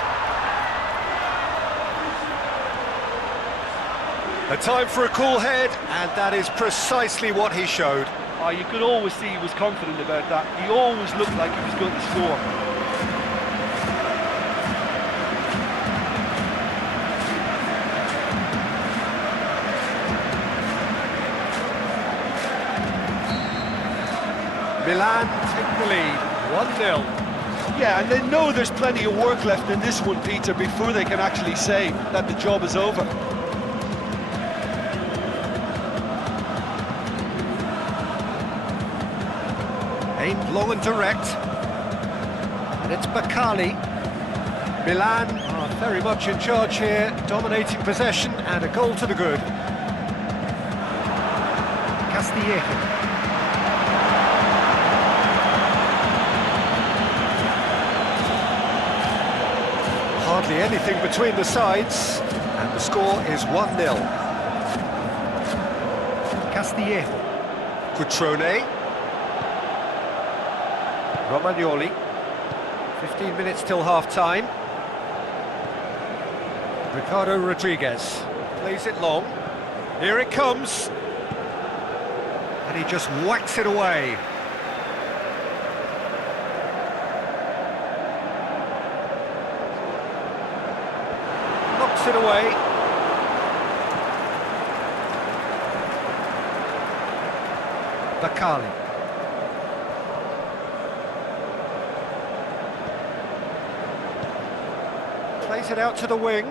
A time for a cool head, and that is precisely what he showed. Oh, you could always see he was confident about that. He always looked like he was going to score. Milan take the lead, 1-0. Yeah, and they know there's plenty of work left in this one, Peter, before they can actually say that the job is over. Aimed long and direct. And it's Bakali. Milan are very much in charge here, dominating possession and a goal to the good. Castillejo. Hardly anything between the sides, and the score is 1-0. Castillejo. Cutrone. Romagnoli. 15 minutes till half-time. Ricardo Rodriguez plays it long. Here it comes. And he just whacks it away. Knocks it away. Bakali. Plays it out to the wing.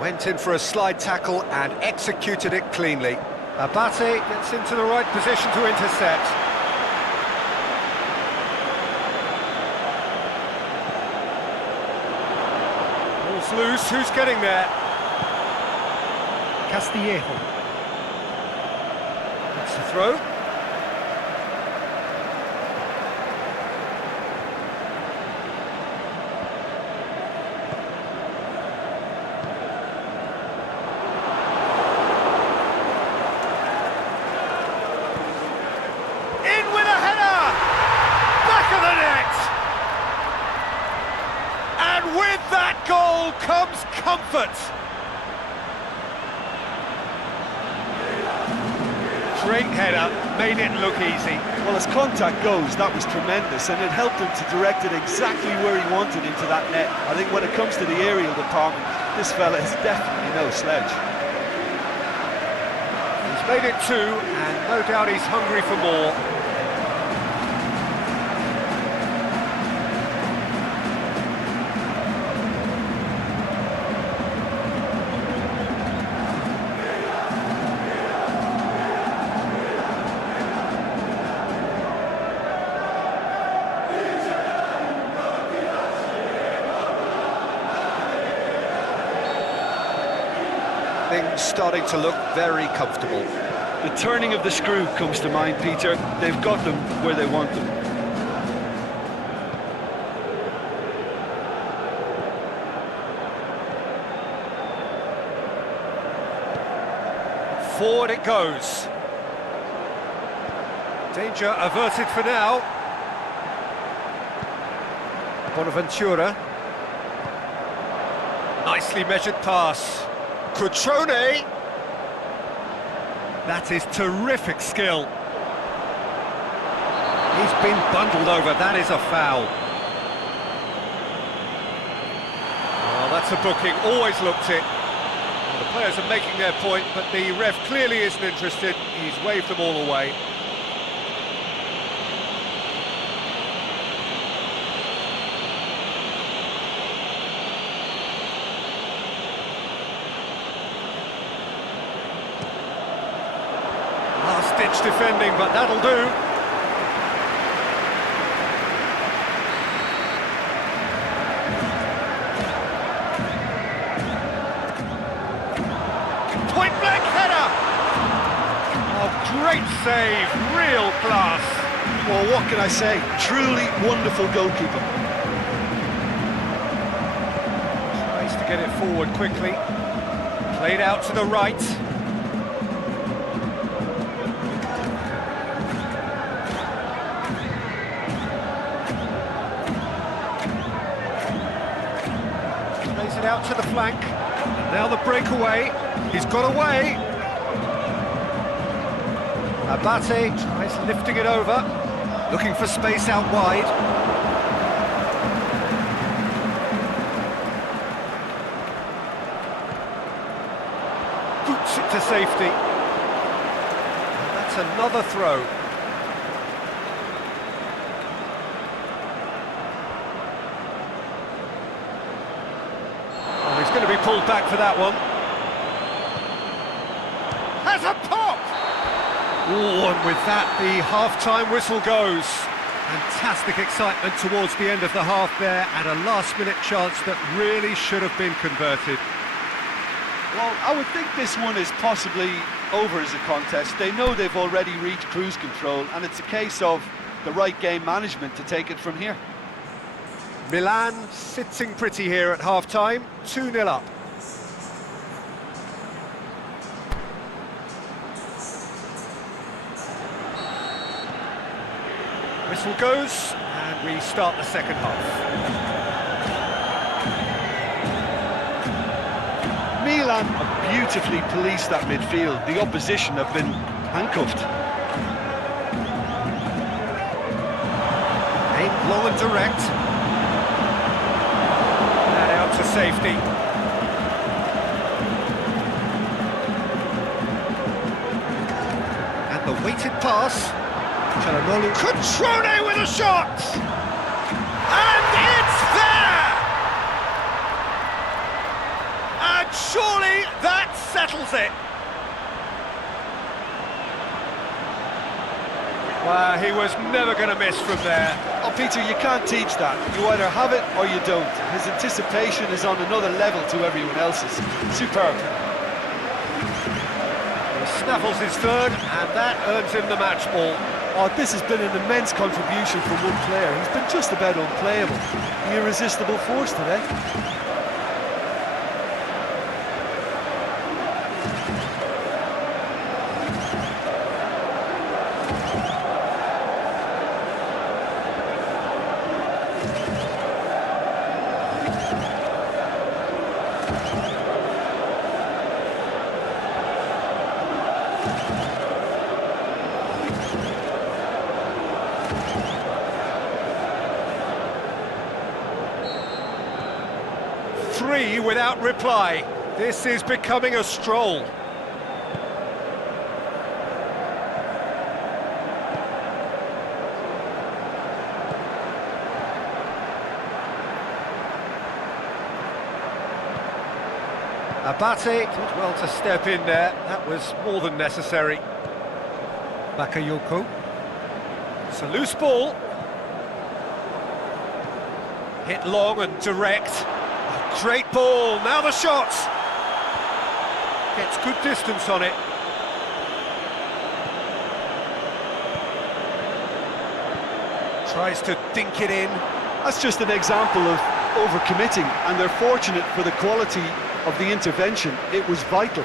Went in for a slide tackle and executed it cleanly. Abate gets into the right position to intercept. It's loose, who's getting there? Castillejo. That's the throw. In with a header! Back of the net! And with that goal comes comfort. Great header, made it look easy. Well, as contact goes, that was tremendous, and it helped him to direct it exactly where he wanted into that net. I think when it comes to the aerial department, this fella is definitely no sledge. He's made it 2, and no doubt he's hungry for more. Things starting to look very comfortable. The turning of the screw comes to mind, Peter. They've got them where they want them. Forward it goes. Danger averted for now. Bonaventura. Nicely measured pass. Cutrone. That is terrific skill. He's been bundled over, that is a foul. Well, that's a booking, always looked it. Well, the players are making their point, but the ref clearly isn't interested. He's waved them all away. Last-ditch defending, but that'll do. Point-blank header! Oh, great save, real class. Well, what can I say? Truly wonderful goalkeeper. Tries to get it forward quickly. Played out to the right. It out to the flank, and now the breakaway, he's got away. Abate tries lifting it over, looking for space out wide. Boots it to safety. And that's another throw. He's going to be pulled back for that one. Has a pop! Oh, and with that, the half-time whistle goes. Fantastic excitement towards the end of the half there, and a last-minute chance that really should have been converted. Well, I would think this one is possibly over as a contest. They know they've already reached cruise control, and it's a case of the right game management to take it from here. Milan sitting pretty here at half-time, 2-0 up. Whistle goes, and we start the second half. Milan have beautifully policed that midfield. The opposition have been handcuffed. Aim long and direct. To safety. And the weighted pass. Cutrone with a shot! And it's there! And surely that settles it. He was never going to miss from there. Oh, Peter, you can't teach that. You either have it or you don't. His anticipation is on another level to everyone else's. Superb. He snaffles his third, and that earns him the match ball. Oh, this has been an immense contribution from one player. He's been just about unplayable. The irresistible force today. Three without reply. This is becoming a stroll. Abate did well to step in there. That was more than necessary. Bakayoko. It's a loose ball. Hit long and direct. Great ball, now the shot! Gets good distance on it. Tries to dink it in. That's just an example of overcommitting, and they're fortunate for the quality of the intervention. It was vital.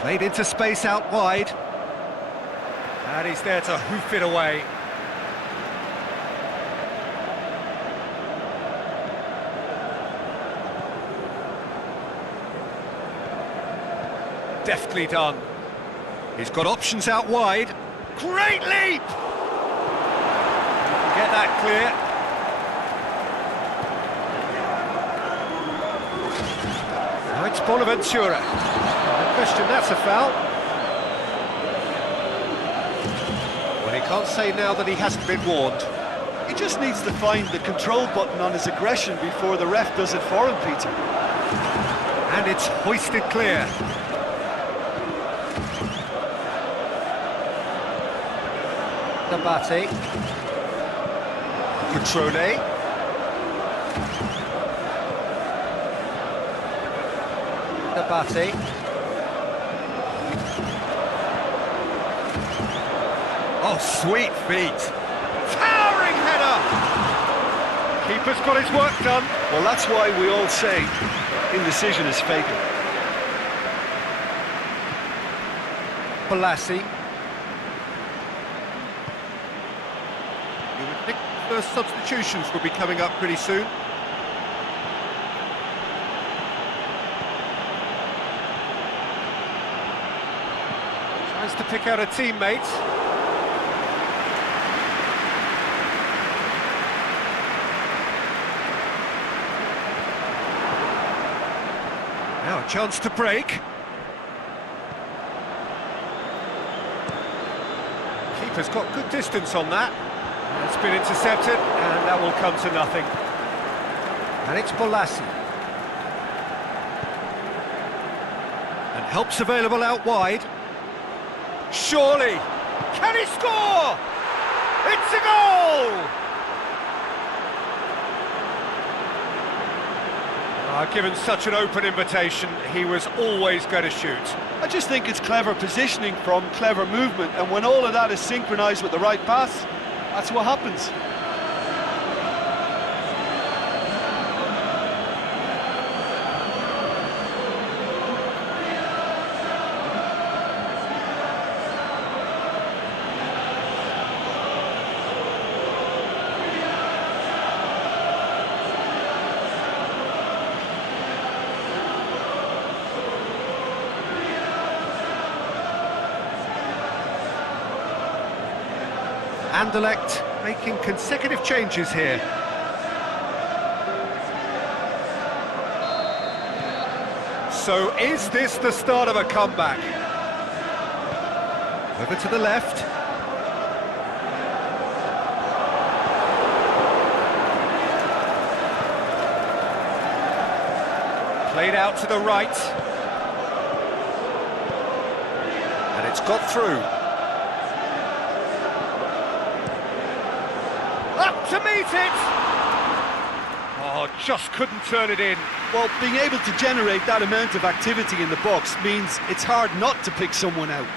Played into space out wide. And he's there to hoof it away. Deftly done. He's got options out wide. Great leap! Get that clear. Now it's Bonaventura. No question, that's a foul. Well, he can't say now that he hasn't been warned. He just needs to find the control button on his aggression before the ref does it for him, Peter. And it's hoisted clear. Abate. Controle. Abate. Oh, sweet feet. Towering header! Keeper's got his work done. Well, that's why we all say indecision is fatal. Balassi. You would think the first substitutions will be coming up pretty soon. Tries to pick out a teammate. Now a chance to break. Keeper's got good distance on that. It's been intercepted, and that will come to nothing. And it's Balassi. And help's available out wide. Surely! Can he score? It's a goal! Given such an open invitation, he was always going to shoot. I just think it's clever positioning from clever movement, and when all of that is synchronised with the right pass, that's what happens. Anderlecht making consecutive changes here. So is this the start of a comeback? Over to the left. Played out to the right. And it's got through. Up to meet it! Oh, just couldn't turn it in. Well, being able to generate that amount of activity in the box means it's hard not to pick someone out.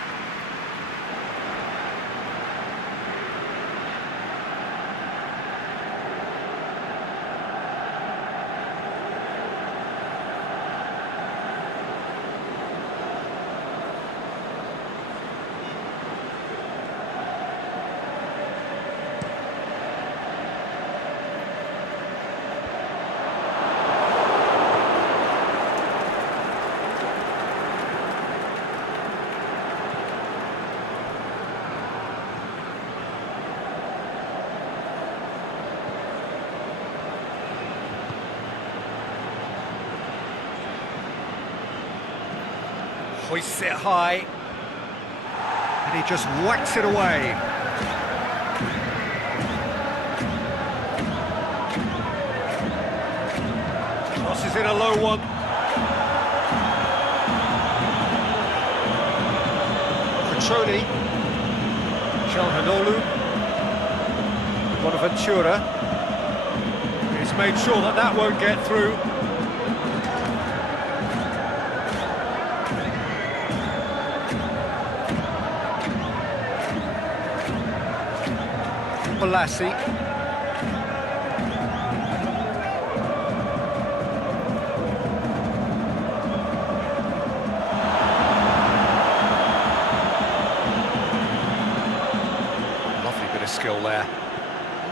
Hoists it high, and he just whacks it away. Crosses in a low one. Petroni, Calhanoglu, Bonaventura. He's made sure that that won't get through. Balassi. Lovely bit of skill there.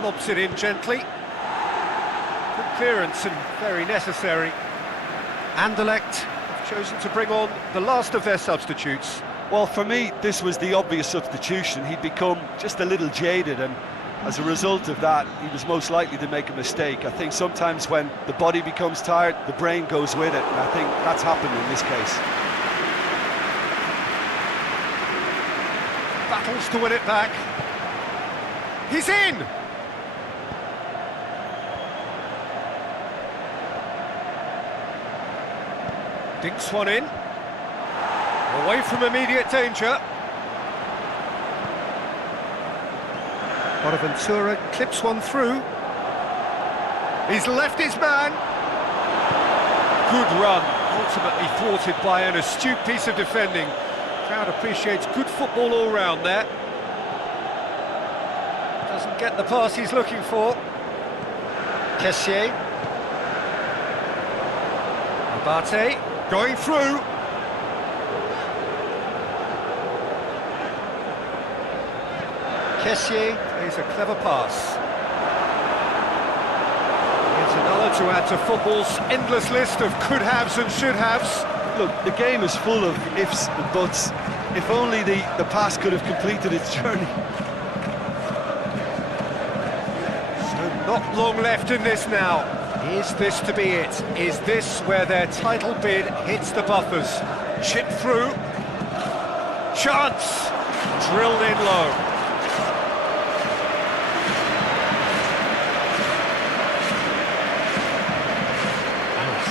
Lobs it in gently. Good clearance and very necessary. Anderlecht have chosen to bring on the last of their substitutes. Well, for me, this was the obvious substitution. He'd become just a little jaded, and as a result of that, he was most likely to make a mistake. I think sometimes when the body becomes tired, the brain goes with it, and I think that's happened in this case. Battles to win it back. He's in! Dinks one in. Away from immediate danger. Bonaventura clips one through. He's left his man. Good run, ultimately thwarted by an astute piece of defending. Crowd appreciates good football all round there. Doesn't get the pass he's looking for. Kessié. Abate going through. Kessié plays a clever pass. Here's another to add to football's endless list of could-haves and should-haves. Look, the game is full of ifs and buts. If only the pass could have completed its journey. So not long left in this now. Is this to be it? Is this where their title bid hits the buffers? Chip through. Chance! Drilled in low.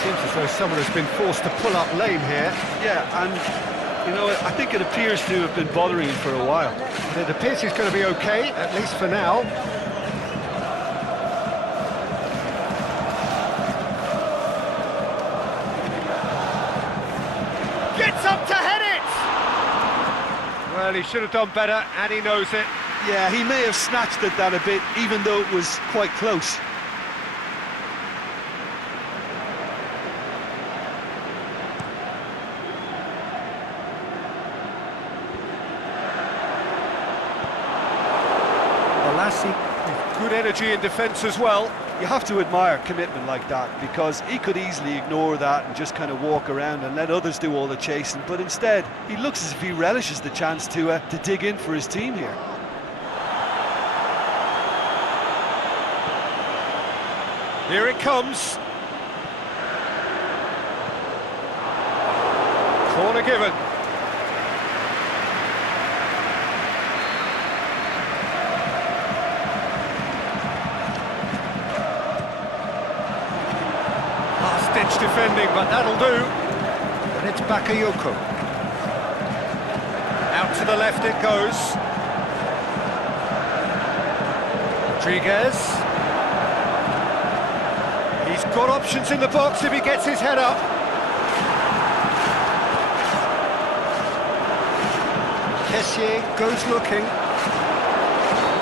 Seems as though someone has been forced to pull up lame here. Yeah, and, you know, I think it appears to have been bothering him for a while. But it appears he's going to be okay, at least for now. Gets up to head it! Well, he should have done better, and he knows it. Yeah, he may have snatched at that a bit, even though it was quite close. With good energy in defence as well. You have to admire commitment like that, because he could easily ignore that and just kind of walk around and let others do all the chasing, but instead he looks as if he relishes the chance to dig in for his team here. Here it comes. Corner given. Last-ditch defending, but that'll do. And it's Bakayoko. Out Out to the left it goes. Rodriguez. He's got options in the box if he gets his head up. Kessier goes looking.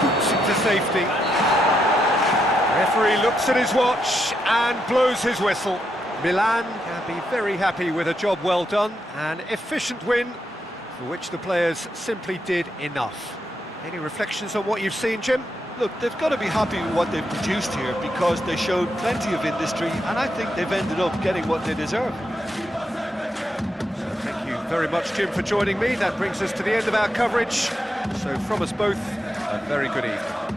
Boots it to safety. Referee looks at his watch and blows his whistle. Milan can be very happy with a job well done, an efficient win for which the players simply did enough. Any reflections on what you've seen, Jim? Look, they've got to be happy with what they've produced here because they showed plenty of industry, and I think they've ended up getting what they deserve. So thank you very much, Jim, for joining me. That brings us to the end of our coverage. So from us both, a very good evening.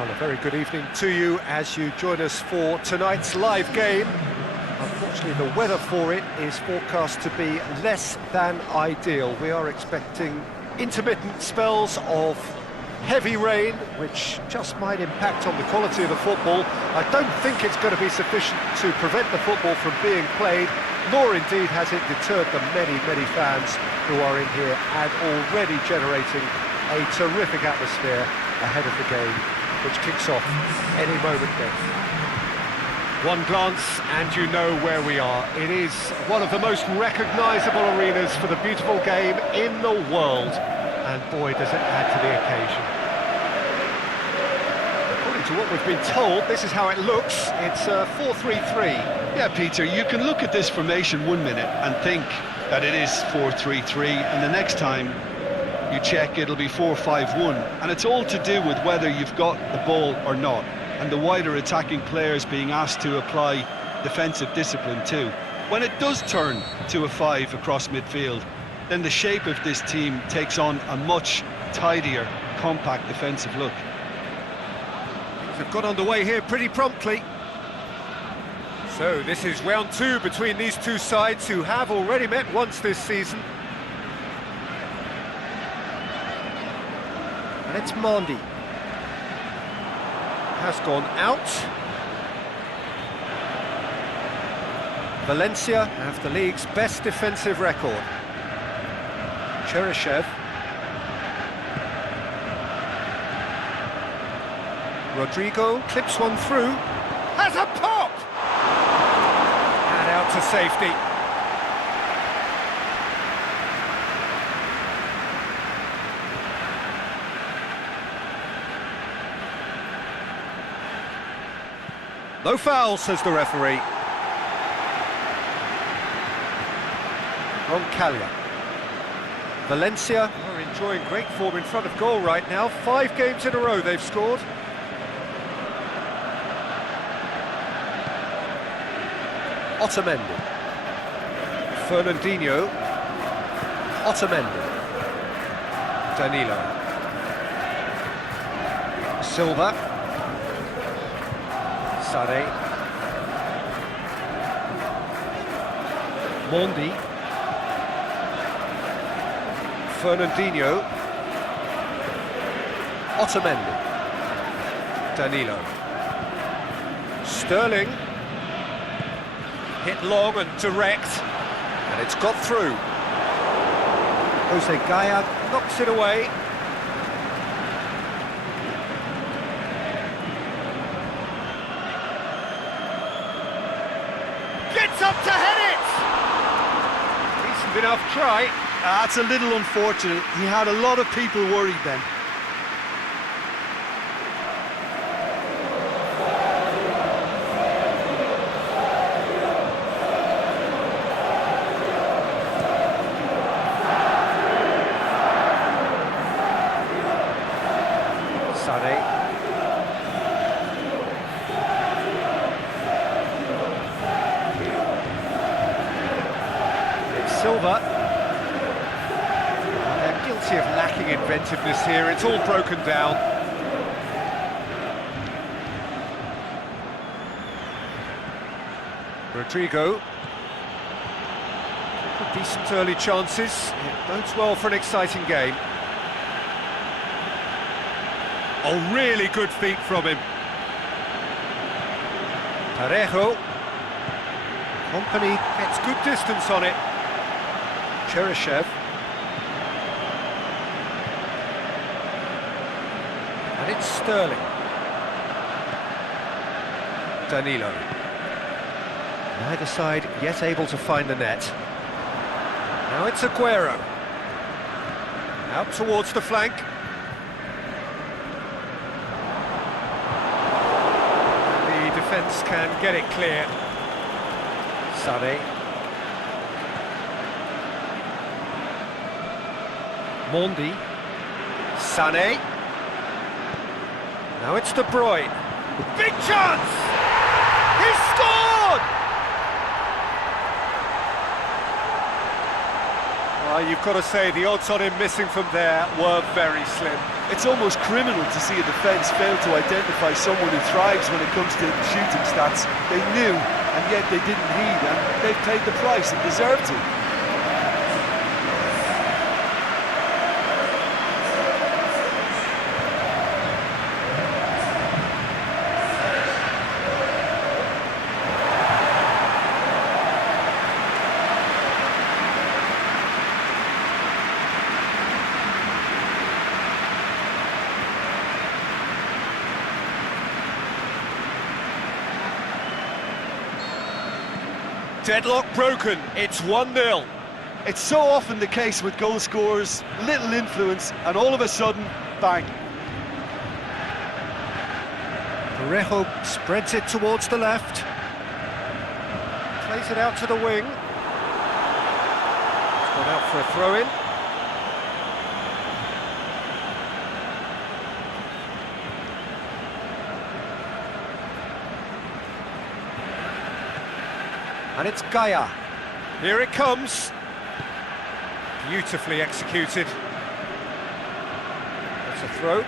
Well, a very good evening to you as you join us for tonight's live game. Unfortunately, the weather for it is forecast to be less than ideal. We are expecting intermittent spells of heavy rain, which just might impact on the quality of the football. I don't think it's going to be sufficient to prevent the football from being played, nor indeed has it deterred the many, many fans who are in here and already generating a terrific atmosphere ahead of the game, which kicks off any moment then. One glance and you know where we are. It is one of the most recognisable arenas for the beautiful game in the world, and boy does it add to the occasion. According to what we've been told, this is how it looks. It's 4-3-3. Yeah, Peter, you can look at this formation 1 minute and think that it is 4-3-3, and the next time you check it'll be 4-5-1, and it's all to do with whether you've got the ball or not, and the wider attacking players being asked to apply defensive discipline too. When it does turn to a 5 across midfield, then the shape of this team takes on a much tidier, compact defensive look. Things have got underway here pretty promptly. So this is round 2 between these two sides who have already met once this season. And it's Mondi. Has gone out. Valencia have the league's best defensive record. Cheryshev. Rodrigo clips one through. Has a pop! And out to safety. No foul, says the referee. Roncaglia. Valencia are enjoying great form in front of goal right now. 5 games in a row they've scored. Otamendi. Fernandinho. Otamendi. Danilo. Silva. Sane. Mondi. Fernandinho. Otamendi. Danilo. Sterling. Hit long and direct, and it's got through. Jose Gaya knocks it away. Gets up to head it! Decent enough try. That's a little unfortunate. He had a lot of people worried then. Silva. They're guilty of lacking inventiveness here. It's all broken down. Rodrigo. Decent early chances. It bodes well for an exciting game. Oh, really good feet from him. Parejo. Company gets good distance on it. Cheryshev. And it's Sterling. Danilo. Neither side yet able to find the net. Now it's Aguero. Out towards the flank. The defence can get it clear. Sane. Mondi. Sané. Now it's De Bruyne. Big chance! He scored! Well, you've got to say the odds on him missing from there were very slim. It's almost criminal to see a defence fail to identify someone who thrives when it comes to shooting stats. They knew, and yet they didn't heed, and they've paid the price and deserved to. Deadlock broken, it's 1-0. It's so often the case with goal scorers, little influence, and all of a sudden, bang. Parejo spreads it towards the left. Plays it out to the wing. It's gone out for a throw-in. And it's Gaia. Here it comes. Beautifully executed. That's a throw.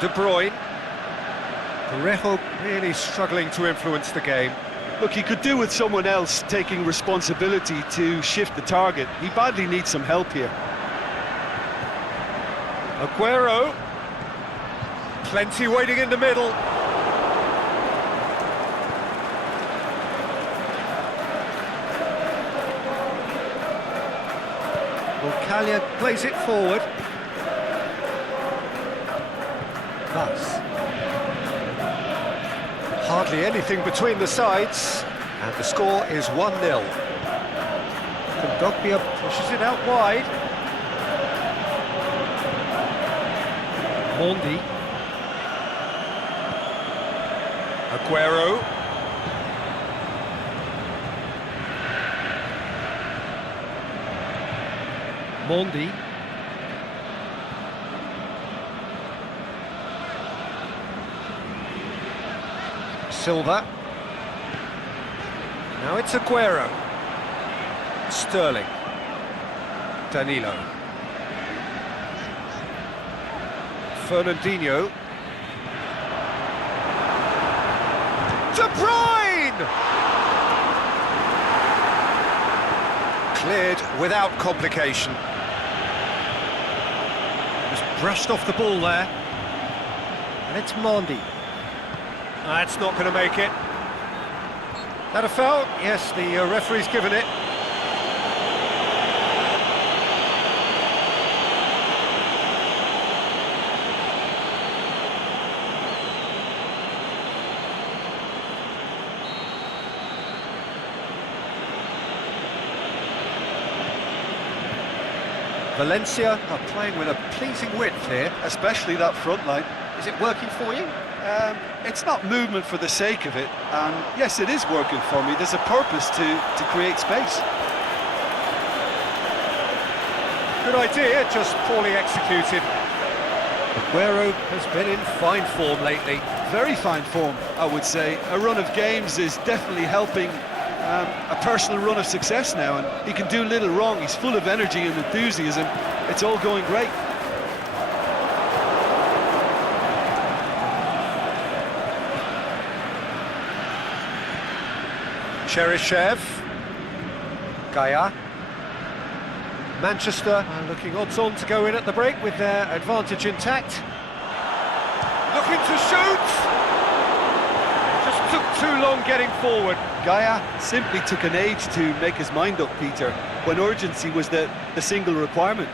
De Bruyne. Parejo really struggling to influence the game. Look, he could do with someone else taking responsibility to shift the target. He badly needs some help here. Aguero. Plenty waiting in the middle. Callia plays it forward. Thus. Hardly anything between the sides, and the score is 1-0. Kondogbia pushes it out wide. Mondi. Aguero. Mondi. Silva. Now it's Aguero. Sterling. Danilo. Fernandinho. De Bruyne! Cleared without complication. Just brushed off the ball there. And it's Mondi. That's not going to make it. That a foul? Yes, the referee's given it. Valencia are playing with a pleasing width here. Especially that front line. Is it working for you? It's not movement for the sake of it, and yes, it is working for me. There's a purpose to create space. Good idea, just poorly executed. Aguero has been in fine form lately. Very fine form, I would say. A run of games is definitely helping a personal run of success now, and he can do little wrong. He's full of energy and enthusiasm. It's all going great. Cheryshev. Gaia. Manchester are looking odds-on to go in at the break with their advantage intact. Looking to shoot! Just took too long getting forward. Gaia simply took an age to make his mind up, Peter, when urgency was the single requirement.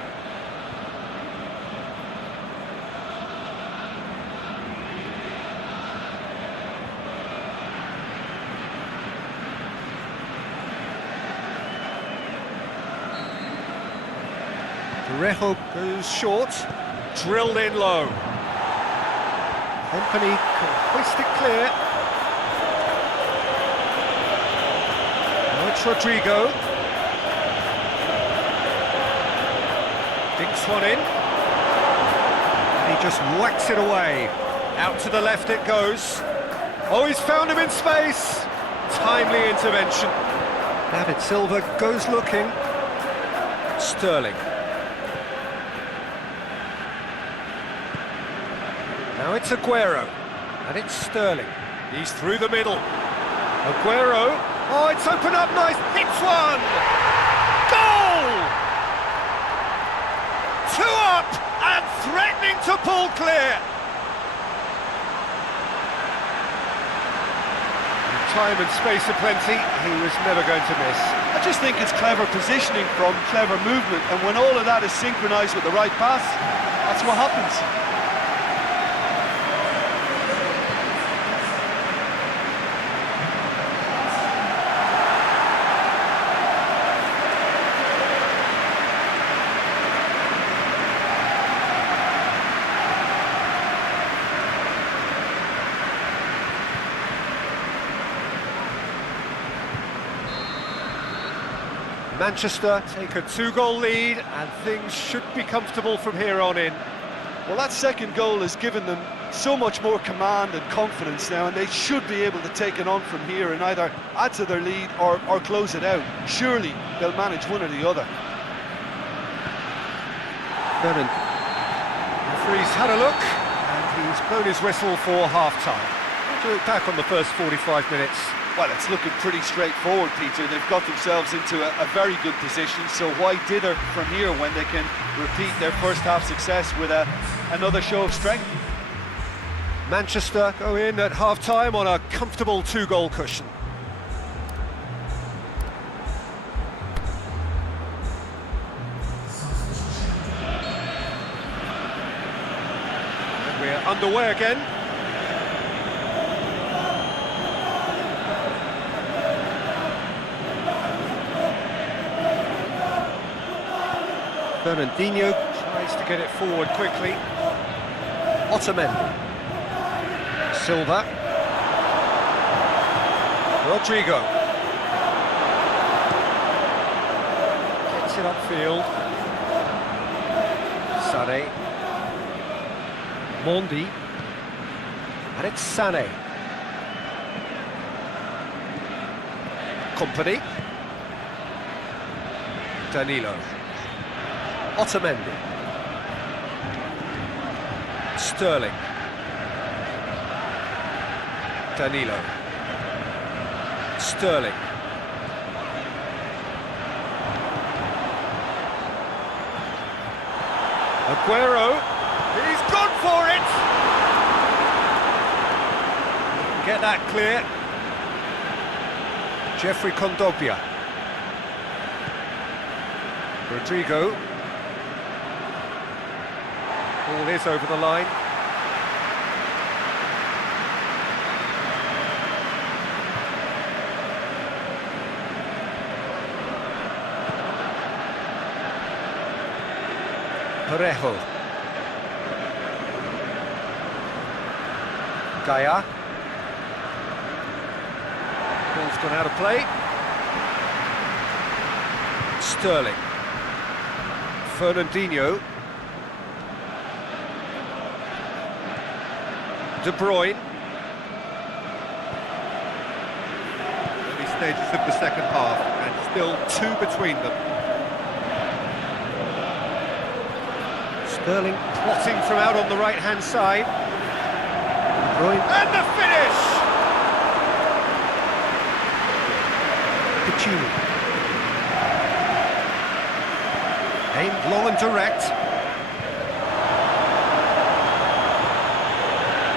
Parejo goes short, drilled in low. Company can hoist it clear. Now it's Rodrigo. Dinks one in. And he just whacks it away. Out to the left it goes. Oh, he's found him in space. Timely intervention. David Silva goes looking. Sterling. Now it's Aguero, and it's Sterling. He's through the middle. Aguero, oh, it's opened up nice, hits one! Goal! 2 up, and threatening to pull clear. time and space aplenty, he was never going to miss. I just think it's clever positioning from clever movement, and when all of that is synchronised with the right pass, that's what happens. Manchester take a 2-goal lead, and things should be comfortable from here on in. Well, that second goal has given them so much more command and confidence now, and they should be able to take it on from here and either add to their lead or close it out. Surely they'll manage one or the other. Vernon. Referee's had a look, and he's blown his whistle for half-time. We'll do it back on the first 45 minutes. Well, it's looking pretty straightforward, Peter. They've got themselves into a very good position, so why dither from here when they can repeat their first half success with another show of strength? Manchester go in at half-time on a comfortable 2-goal cushion. And we're underway again. Fernandinho tries to get it forward quickly. Otamendi. Silva. Rodrigo. Gets it upfield. Sané. Mondi. And it's Sané. Company. Danilo. Otamendi. Sterling. Danilo. Sterling. Aguero. He's gone for it! Get that clear. Jeffrey Kondogbia. Rodrigo. Ball is over the line. Parejo. Gaia. Ball's gone out of play. Sterling. Fernandinho. De Bruyne. Early stages of the second half, and still 2 between them. Sterling plotting from out on the right-hand side. De Bruyne. And the finish! Piccini. Aimed long and direct.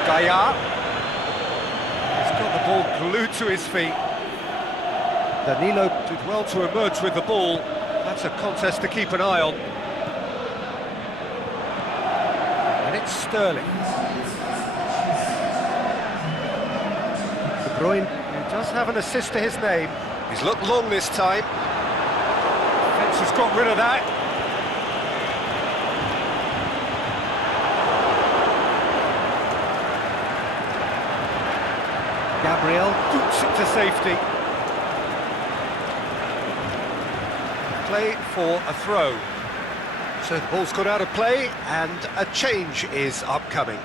Gaia. He's got the ball glued to his feet. Danilo did well to emerge with the ball. That's a contest to keep an eye on. And it's Sterling. De Bruyne, who does have an assist to his name. He's looked long this time. Defence has got rid of that. Gabriel boots it to safety. Play for a throw. So the ball's gone out of play and a change is upcoming.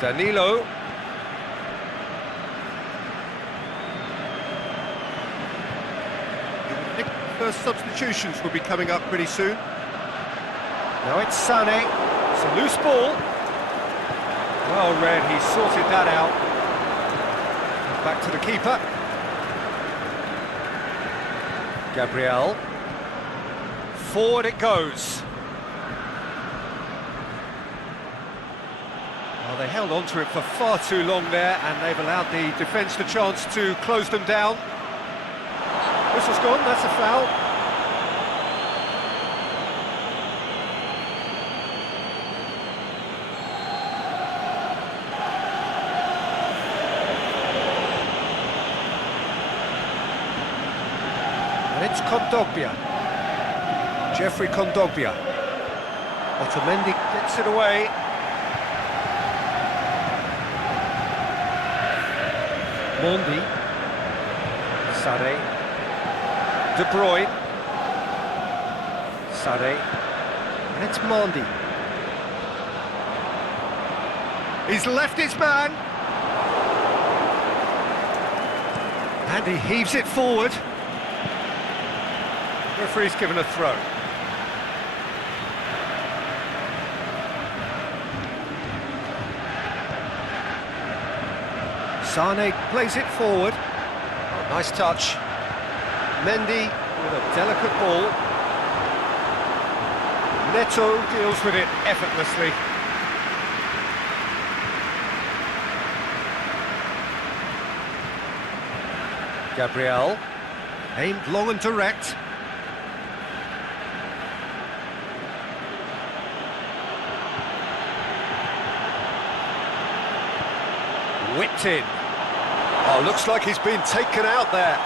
Danilo. First substitutions will be coming up pretty soon. Now it's Sané. It's a loose ball. Well read, he sorted that out. Back to the keeper. Gabriel. Forward it goes. Well, they held on to it for far too long there, and they've allowed the defence the chance to close them down. Whistle's gone, that's a foul. And it's Kondogbia. Jeffrey Kondogbia. Otamendi gets it away. Mondi. Sade. De Bruyne. Sade. And it's Mondi. He's left his man. And he heaves it forward. Referee's given a throw. Sane plays it forward. Oh, nice touch. Mendy with a delicate ball. Neto deals with it effortlessly. Gabriel, aimed long and direct. Whipped in. Oh, looks like he's been taken out there.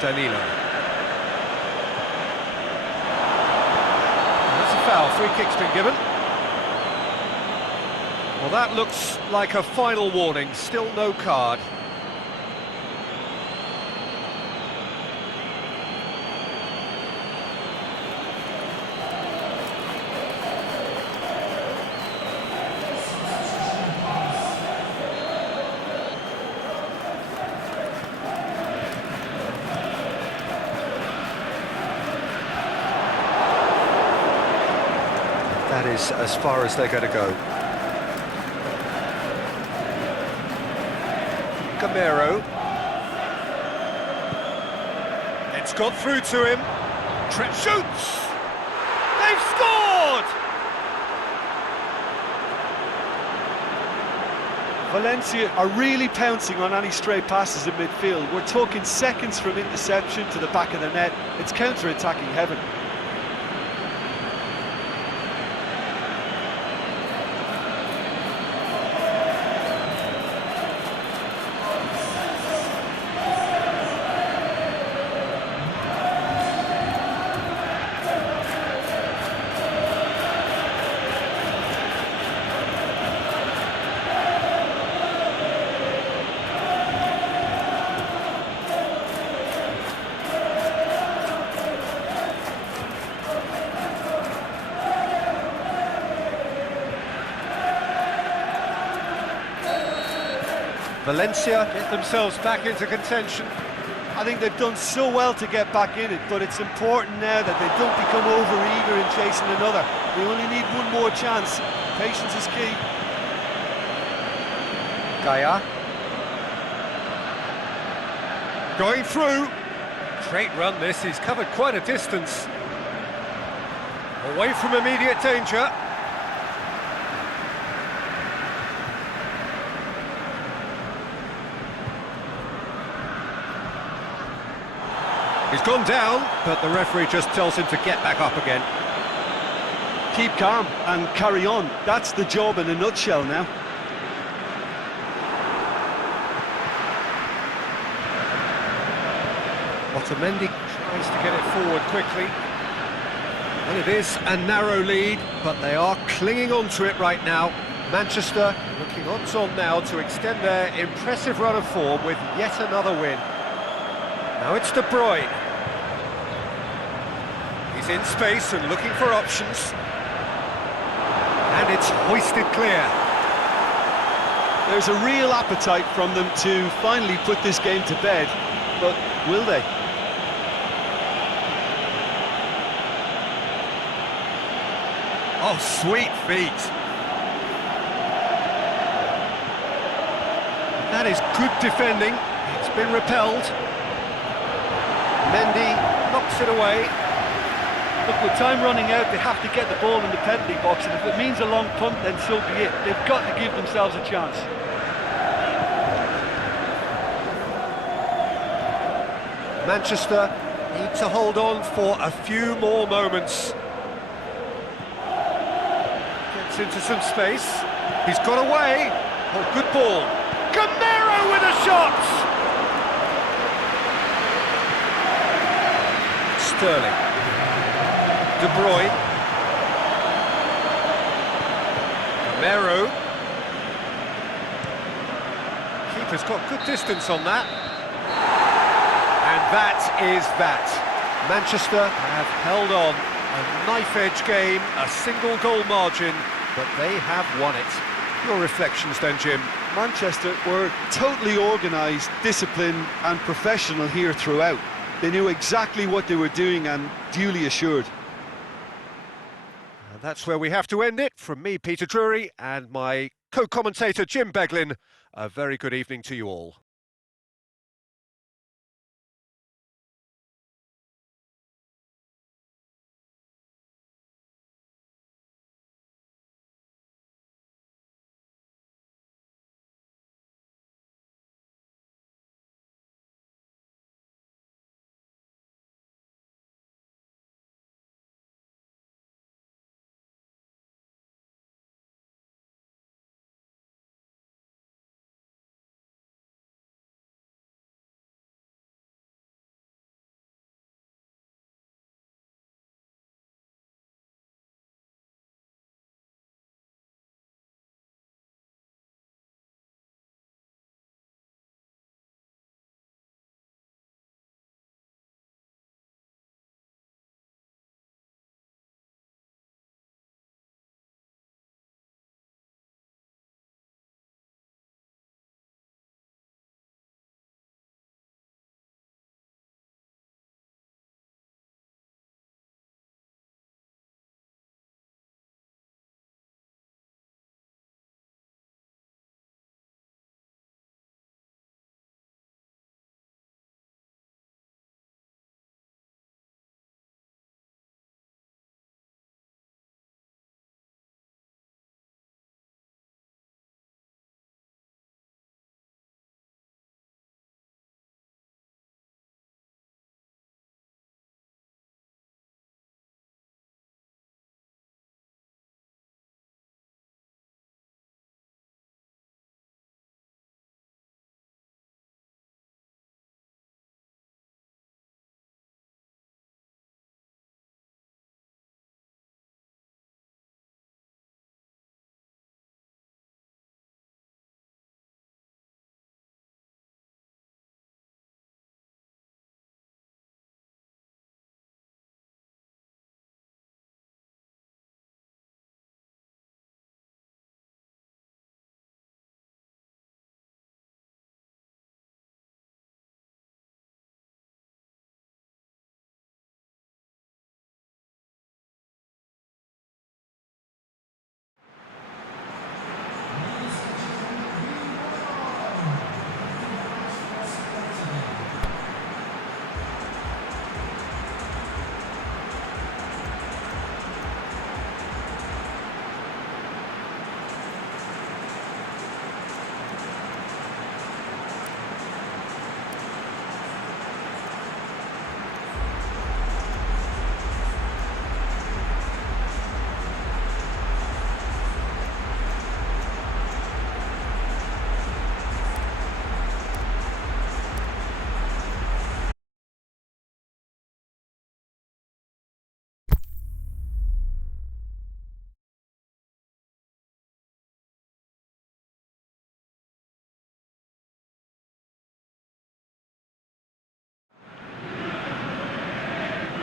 Danilo. That's a foul, free kick's been given. Well, that looks like a final warning, still no card. That is as far as they're going to go. Gamero. It's got through to him. Trent shoots! They've scored! Valencia are really pouncing on any stray passes in midfield. We're talking seconds from interception to the back of the net. It's counter-attacking heaven. Valencia get themselves back into contention. I think they've done so well to get back in it, but it's important now that they don't become over-eager in chasing another. They only need one more chance. Patience is key. Gaia. Going through. Great run this, he's covered quite a distance. Away from immediate danger. He's gone down, but the referee just tells him to get back up again. Keep calm and carry on. That's the job in a nutshell now. Otamendi tries to get it forward quickly. And it is a narrow lead, but they are clinging on to it right now. Manchester looking odds-on now to extend their impressive run of form with yet another win. Now it's De Bruyne. He's in space and looking for options. And it's hoisted clear. There's a real appetite from them to finally put this game to bed, but will they? Oh, sweet feet. That is good defending. It's been repelled. Mendy knocks it away. Look, with time running out, they have to get the ball in the penalty box, and if it means a long punt, then so be it. They've got to give themselves a chance. Manchester need to hold on for a few more moments. Gets into some space. He's got away. Oh, good ball. Gamero with a shot! Sterling. De Bruyne. Gamero. Keeper's got good distance on that. And that is that. Manchester have held on. A knife-edge game, a single goal margin, but they have won it. Your reflections then, Jim? Manchester were totally organised, disciplined and professional here throughout. They knew exactly what they were doing and duly assured. And that's where we have to end it. From me, Peter Drury, and my co-commentator, Jim Beglin, a very good evening to you all.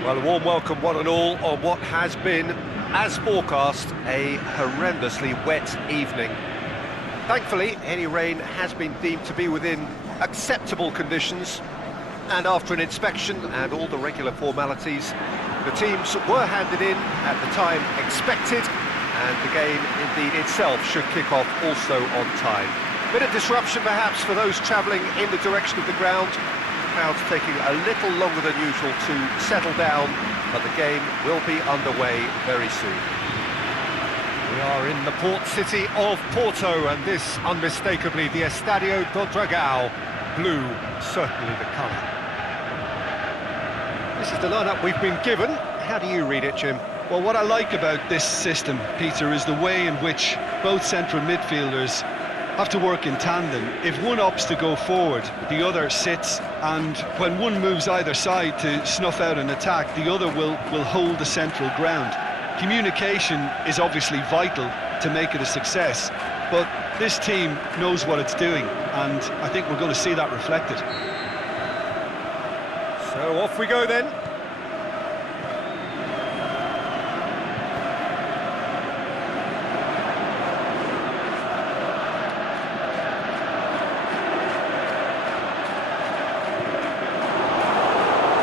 Well, a warm welcome, one and all, on what has been, as forecast, a horrendously wet evening. Thankfully, any rain has been deemed to be within acceptable conditions, and after an inspection and all the regular formalities, the teams were handed in at the time expected, and the game indeed itself should kick off also on time. Bit of disruption perhaps for those travelling in the direction of the ground. The crowd's taking a little longer than usual to settle down, but the game will be underway very soon. We are in the port city of Porto, and this unmistakably the Estadio do Dragão. Blue, certainly the colour. This is the lineup we've been given. How do you read it, Jim? Well, what I like about this system, Peter, is the way in which both central midfielders have to work in tandem. If one opts to go forward, the other sits, and when one moves either side to snuff out an attack, the other will hold the central ground. Communication is obviously vital to make it a success, but this team knows what it's doing, and I think we're going to see that reflected. So off we go then.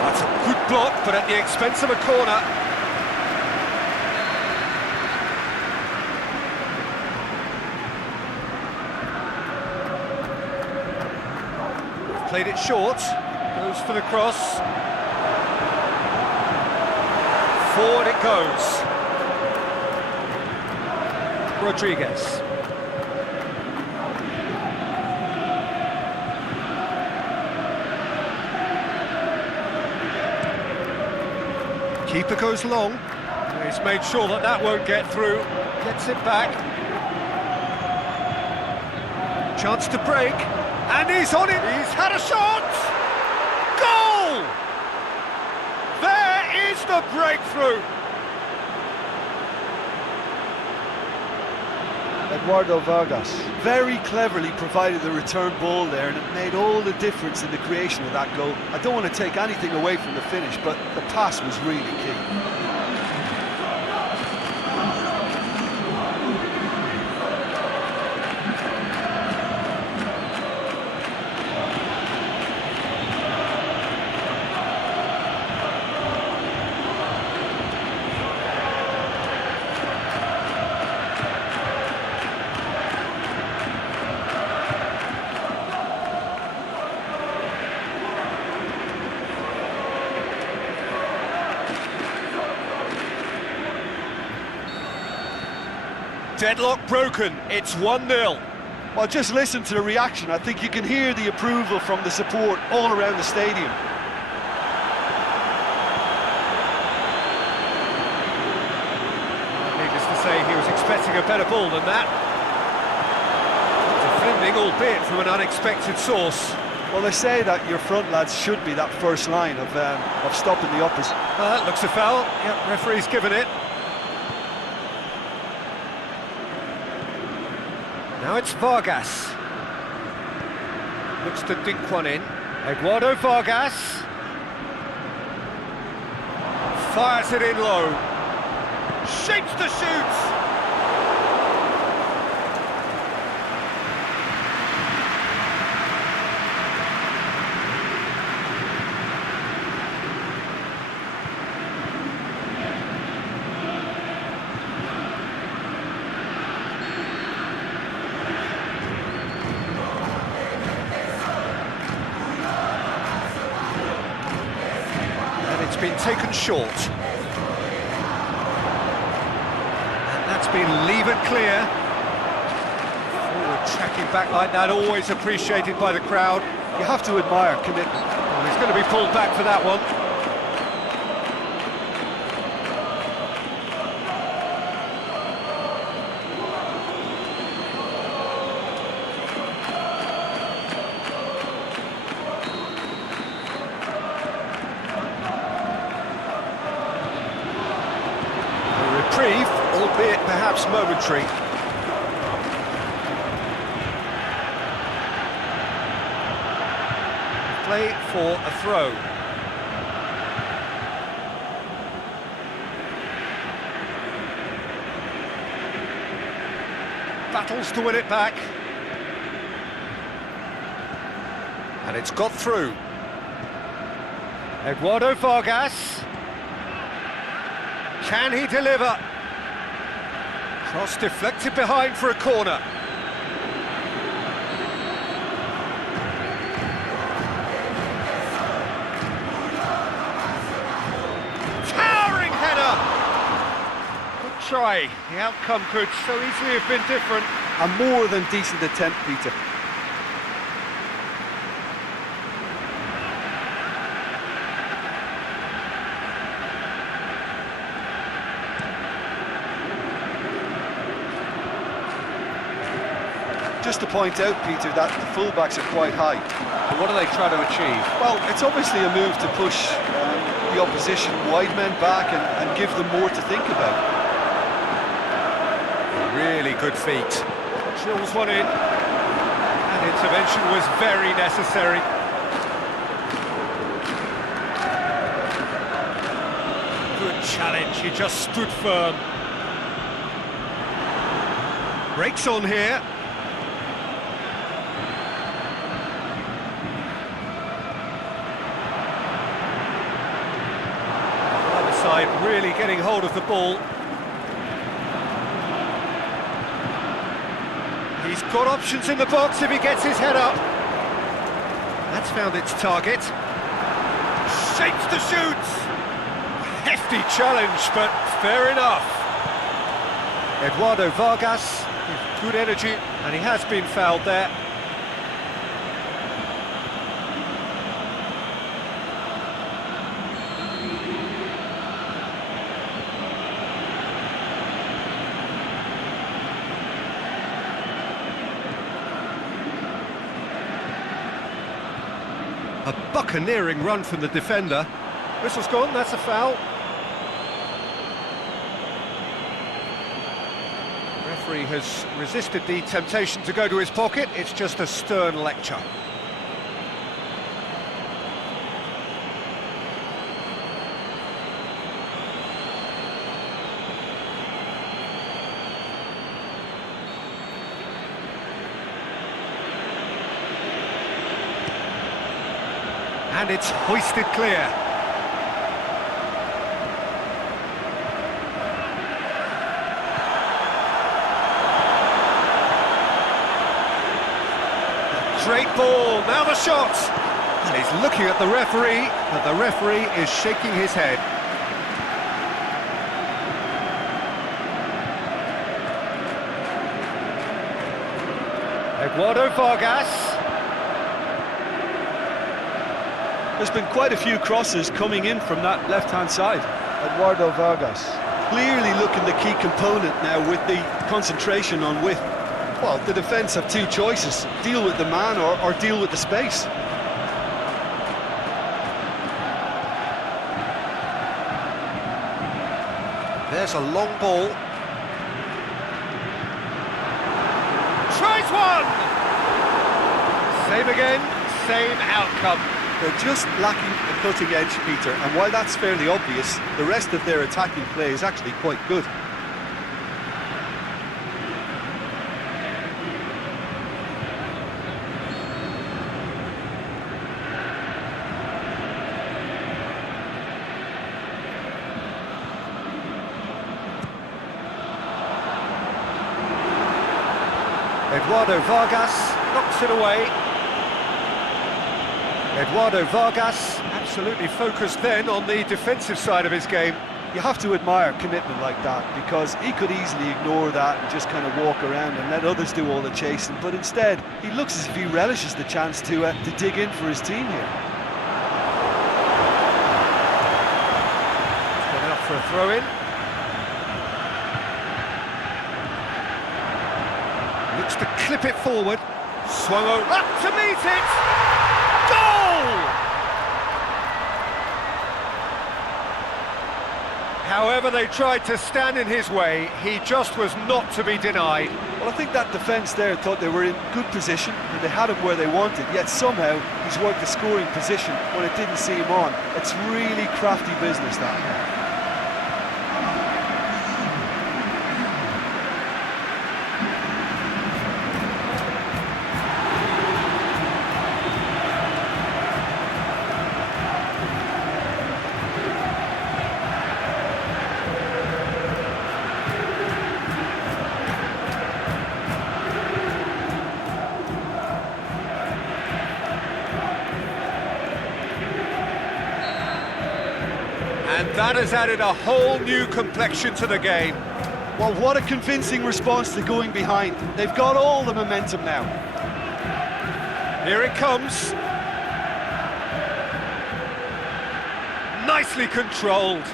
That's a good block, but at the expense of a corner. Played it short, goes for the cross. Forward it goes. Rodriguez. Keeper goes long. He's made sure that that won't get through. Gets it back. Chance to break. And he's on it! He's had a shot! Goal! There is the breakthrough! Eduardo Vargas very cleverly provided the return ball there, and it made all the difference in the creation of that goal. I don't want to take anything away from the finish, but the pass was really key. Deadlock broken, it's 1-0. Well, just listen to the reaction. I think you can hear the approval from the support all around the stadium. Needless to say, he was expecting a better ball than that. Defending, albeit from an unexpected source. Well, they say that your front lads should be that first line of stopping the opposition. That looks a foul. Yep, referee's given it. Now it's Vargas. Looks to dink one in. Eduardo Vargas. Fires it in low. Shapes the shoots. Been taken short, and that's been levered clear. Forward tracking back like that, always appreciated by the crowd. You have to admire commitment. Well, he's going to be pulled back for that one. Albeit perhaps momentary. Play for a throw. Battles to win it back. And it's got through. Eduardo Vargas. Can he deliver? Cross deflected behind for a corner. try. The outcome could so easily have been different. A more than decent attempt, Peter. Just to point out, Peter, that the fullbacks are quite high. And what are they trying to achieve? Well, it's obviously a move to push the opposition wide men back and give them more to think about. Really good feet. Drills one in. And intervention was very necessary. Good challenge, he just stood firm. Breaks on here. Side really getting hold of the ball. He's got options in the box if he gets his head up. That's found its target. Shapes to shoot. Hefty challenge, but fair enough. Eduardo Vargas with good energy, and he has been fouled there. A buccaneering run from the defender. Whistle's gone, that's a foul. Referee has resisted the temptation to go to his pocket. It's just a stern lecture. And it's hoisted clear. Great ball, now the shot! And he's looking at the referee, but the referee is shaking his head. Eduardo Vargas. There's been quite a few crosses coming in from that left-hand side. Eduardo Vargas. Clearly looking the key component now with the concentration on width. Well, the defence have two choices. Deal with the man or deal with the space. There's a long ball. Tries one! Same again, same outcome. They're just lacking a cutting edge, Peter, and while that's fairly obvious, the rest of their attacking play is actually quite good. Eduardo Vargas knocks it away. Eduardo Vargas absolutely focused then on the defensive side of his game. You have to admire commitment like that, because he could easily ignore that and just kind of walk around and let others do all the chasing, but instead he looks as if he relishes the chance to dig in for his team here. It's gone out for a throw-in. Looks to clip it forward. Swung over up to meet it. Goal! However they tried to stand in his way, he just was not to be denied. Well, I think that defence there thought they were in good position and they had him where they wanted, yet somehow he's worked the scoring position when it didn't see him on. It's really crafty business, that. And that has added a whole new complexion to the game. Well, what a convincing response to going behind. They've got all the momentum now. Here it comes. Nicely controlled.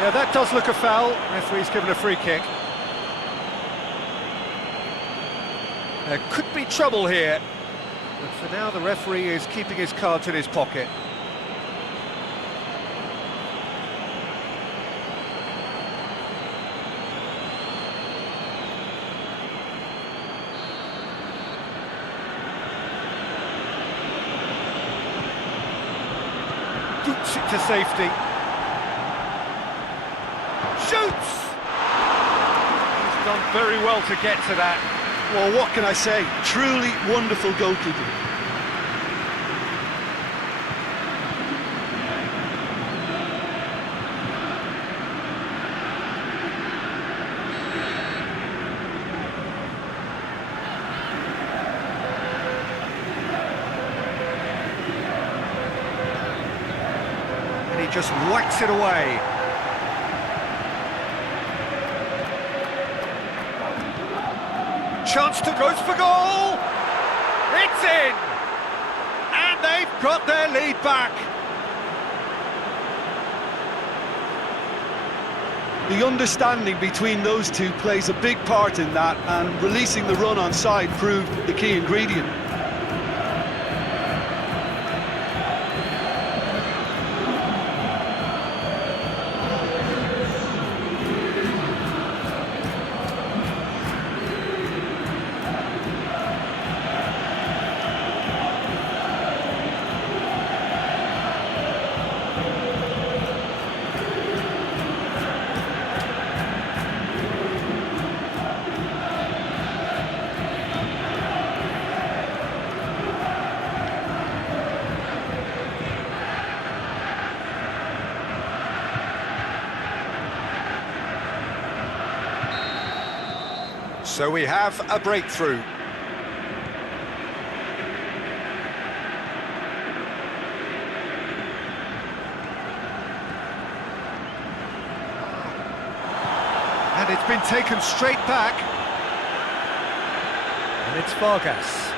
Yeah, that does look a foul. Referee's given a free kick. There could be trouble here, but for now the referee is keeping his cards in his pocket. Boots it to safety. Shoots! He's done very well to get to that. Well, what can I say? Truly wonderful goalkeeping. And he just whacks it away. Chance to goes for goal! It's in! And they've got their lead back. The understanding between those two plays a big part in that, and releasing the run on side proved the key ingredient. So we have a breakthrough. And it's been taken straight back. And it's Vargas.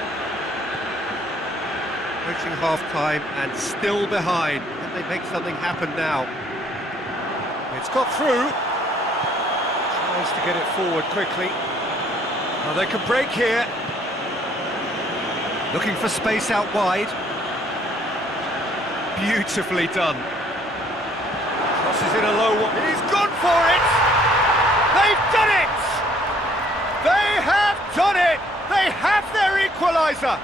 Approaching half-time and still behind. Can they make something happen now? It's got through. Tries to get it forward quickly. Well, they can break here. Looking for space out wide. Beautifully done. Crosses in a low one. He's gone for it! They've done it! They have done it! They have their equaliser!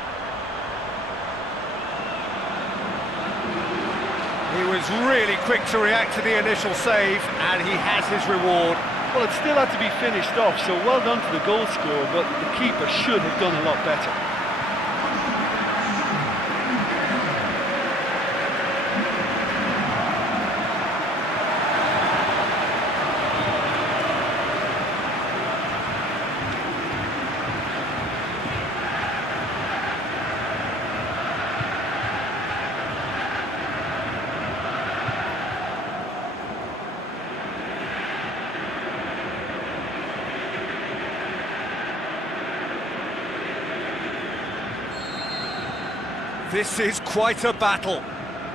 He was really quick to react to the initial save, and he has his reward. Well, it still had to be finished off, so well done to the goal scorer, but the keeper should have done a lot better. This is quite a battle.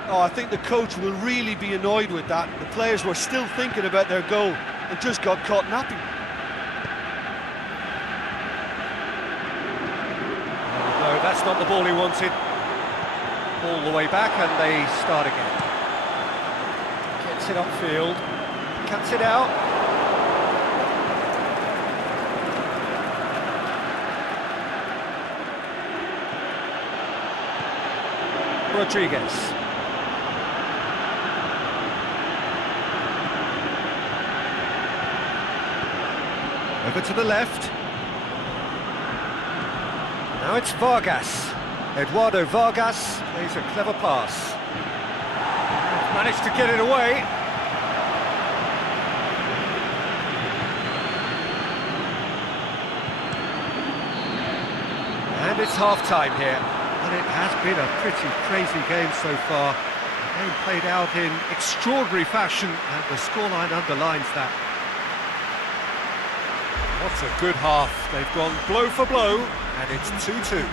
Oh, I think the coach will really be annoyed with that. The players were still thinking about their goal and just got caught napping. No, that's not the ball he wanted. All the way back and they start again. Gets it upfield, cuts it out. Rodriguez. Over to the left. Now it's Vargas. Eduardo Vargas plays a clever pass. Managed to get it away. And it's half-time here. And it has been a pretty crazy game so far. The game played out in extraordinary fashion, and the scoreline underlines that. What's a good half. They've gone blow for blow, and it's 2-2.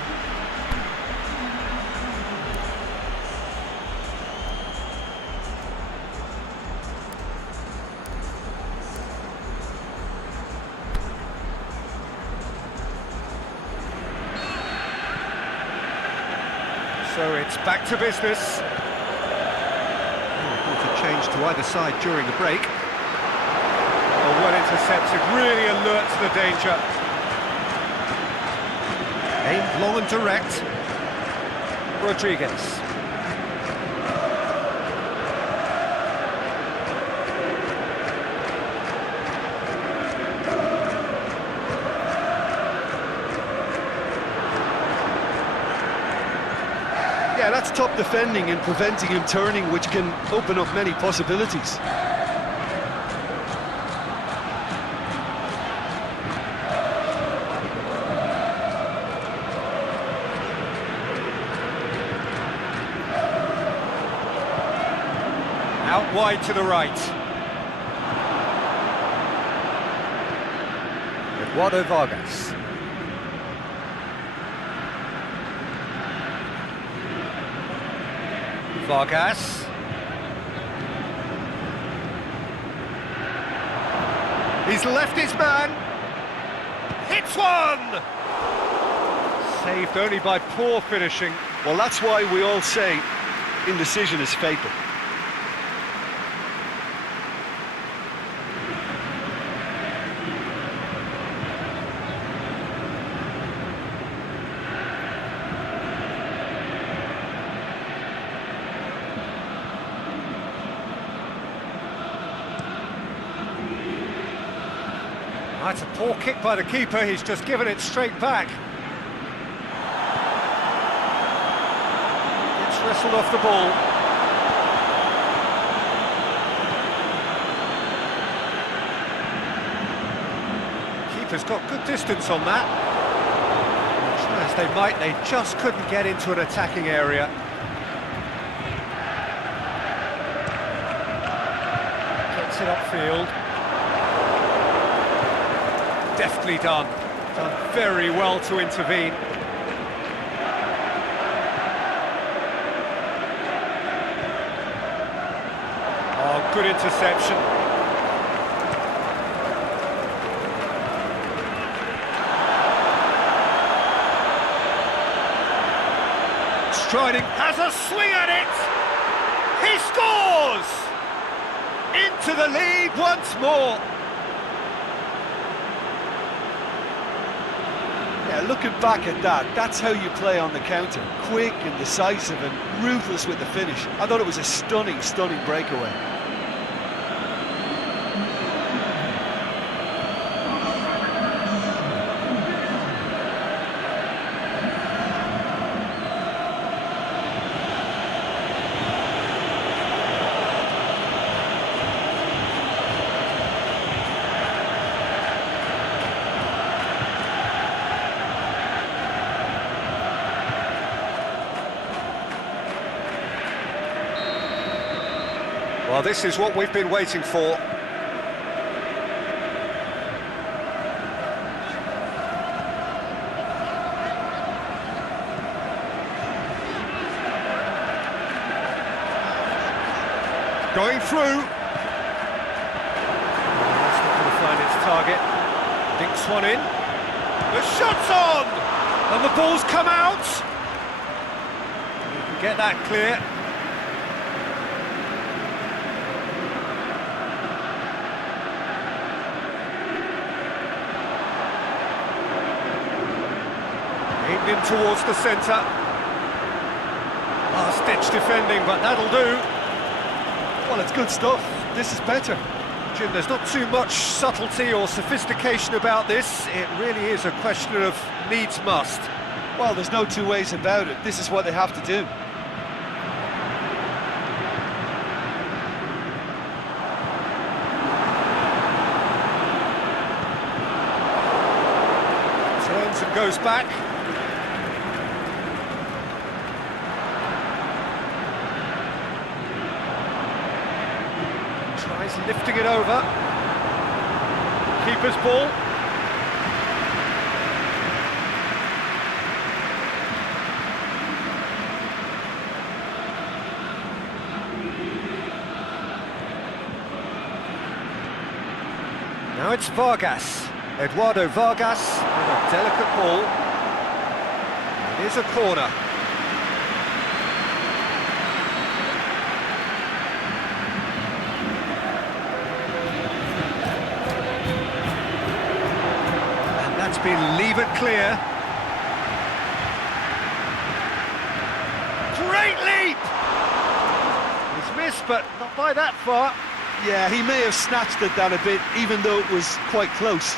So it's back to business. A change to either side during the break. Oh, well intercepted, really alert to the danger. Aimed long and direct. Rodriguez. Yeah, that's top defending and preventing him turning, which can open up many possibilities. Out wide to the right. Eduardo Vargas. Vargas. He's left his man. Hits one! Saved only by poor finishing. Well, that's why we all say indecision is fatal. That's a poor kick by the keeper, he's just given it straight back. It's wrestled off the ball. Keeper's got good distance on that. Try as they might, they just couldn't get into an attacking area. Gets it upfield. Deftly done very well to intervene. Oh, good interception. Striding, has a swing at it! He scores! Into the lead once more. Looking back at that, that's how you play on the counter. Quick and decisive and ruthless with the finish. I thought it was a stunning, stunning breakaway. Well, this is what we've been waiting for. Going through. That's not going to find its target. Dinks one in. The shot's on! And the ball's come out! You can get that clear. Aimed in towards the centre. Last-ditch defending, but that'll do. Well, it's good stuff. This is better. Jim, there's not too much subtlety or sophistication about this. It really is a question of needs must. Well, there's no two ways about it. This is what they have to do. Turns and goes back. Tries lifting it over. Keeper's ball. Now it's Vargas. Eduardo Vargas with a delicate ball. It is a corner. And that's been levered clear. Great leap! He's missed, but not by that far. Yeah, he may have snatched it down a bit, even though it was quite close.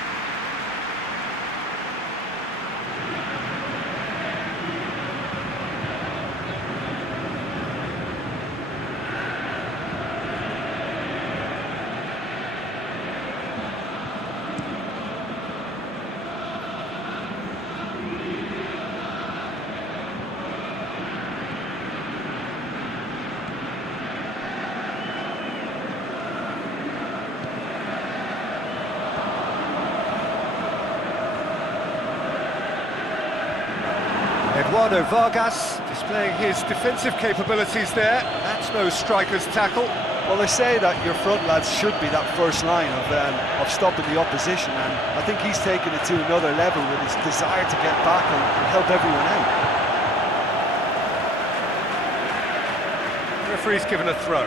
Eduardo Vargas displaying his defensive capabilities there. That's no striker's tackle. Well, they say that your front lads should be that first line of stopping the opposition, and I think he's taken it to another level with his desire to get back and help everyone out. The referee's given a throw.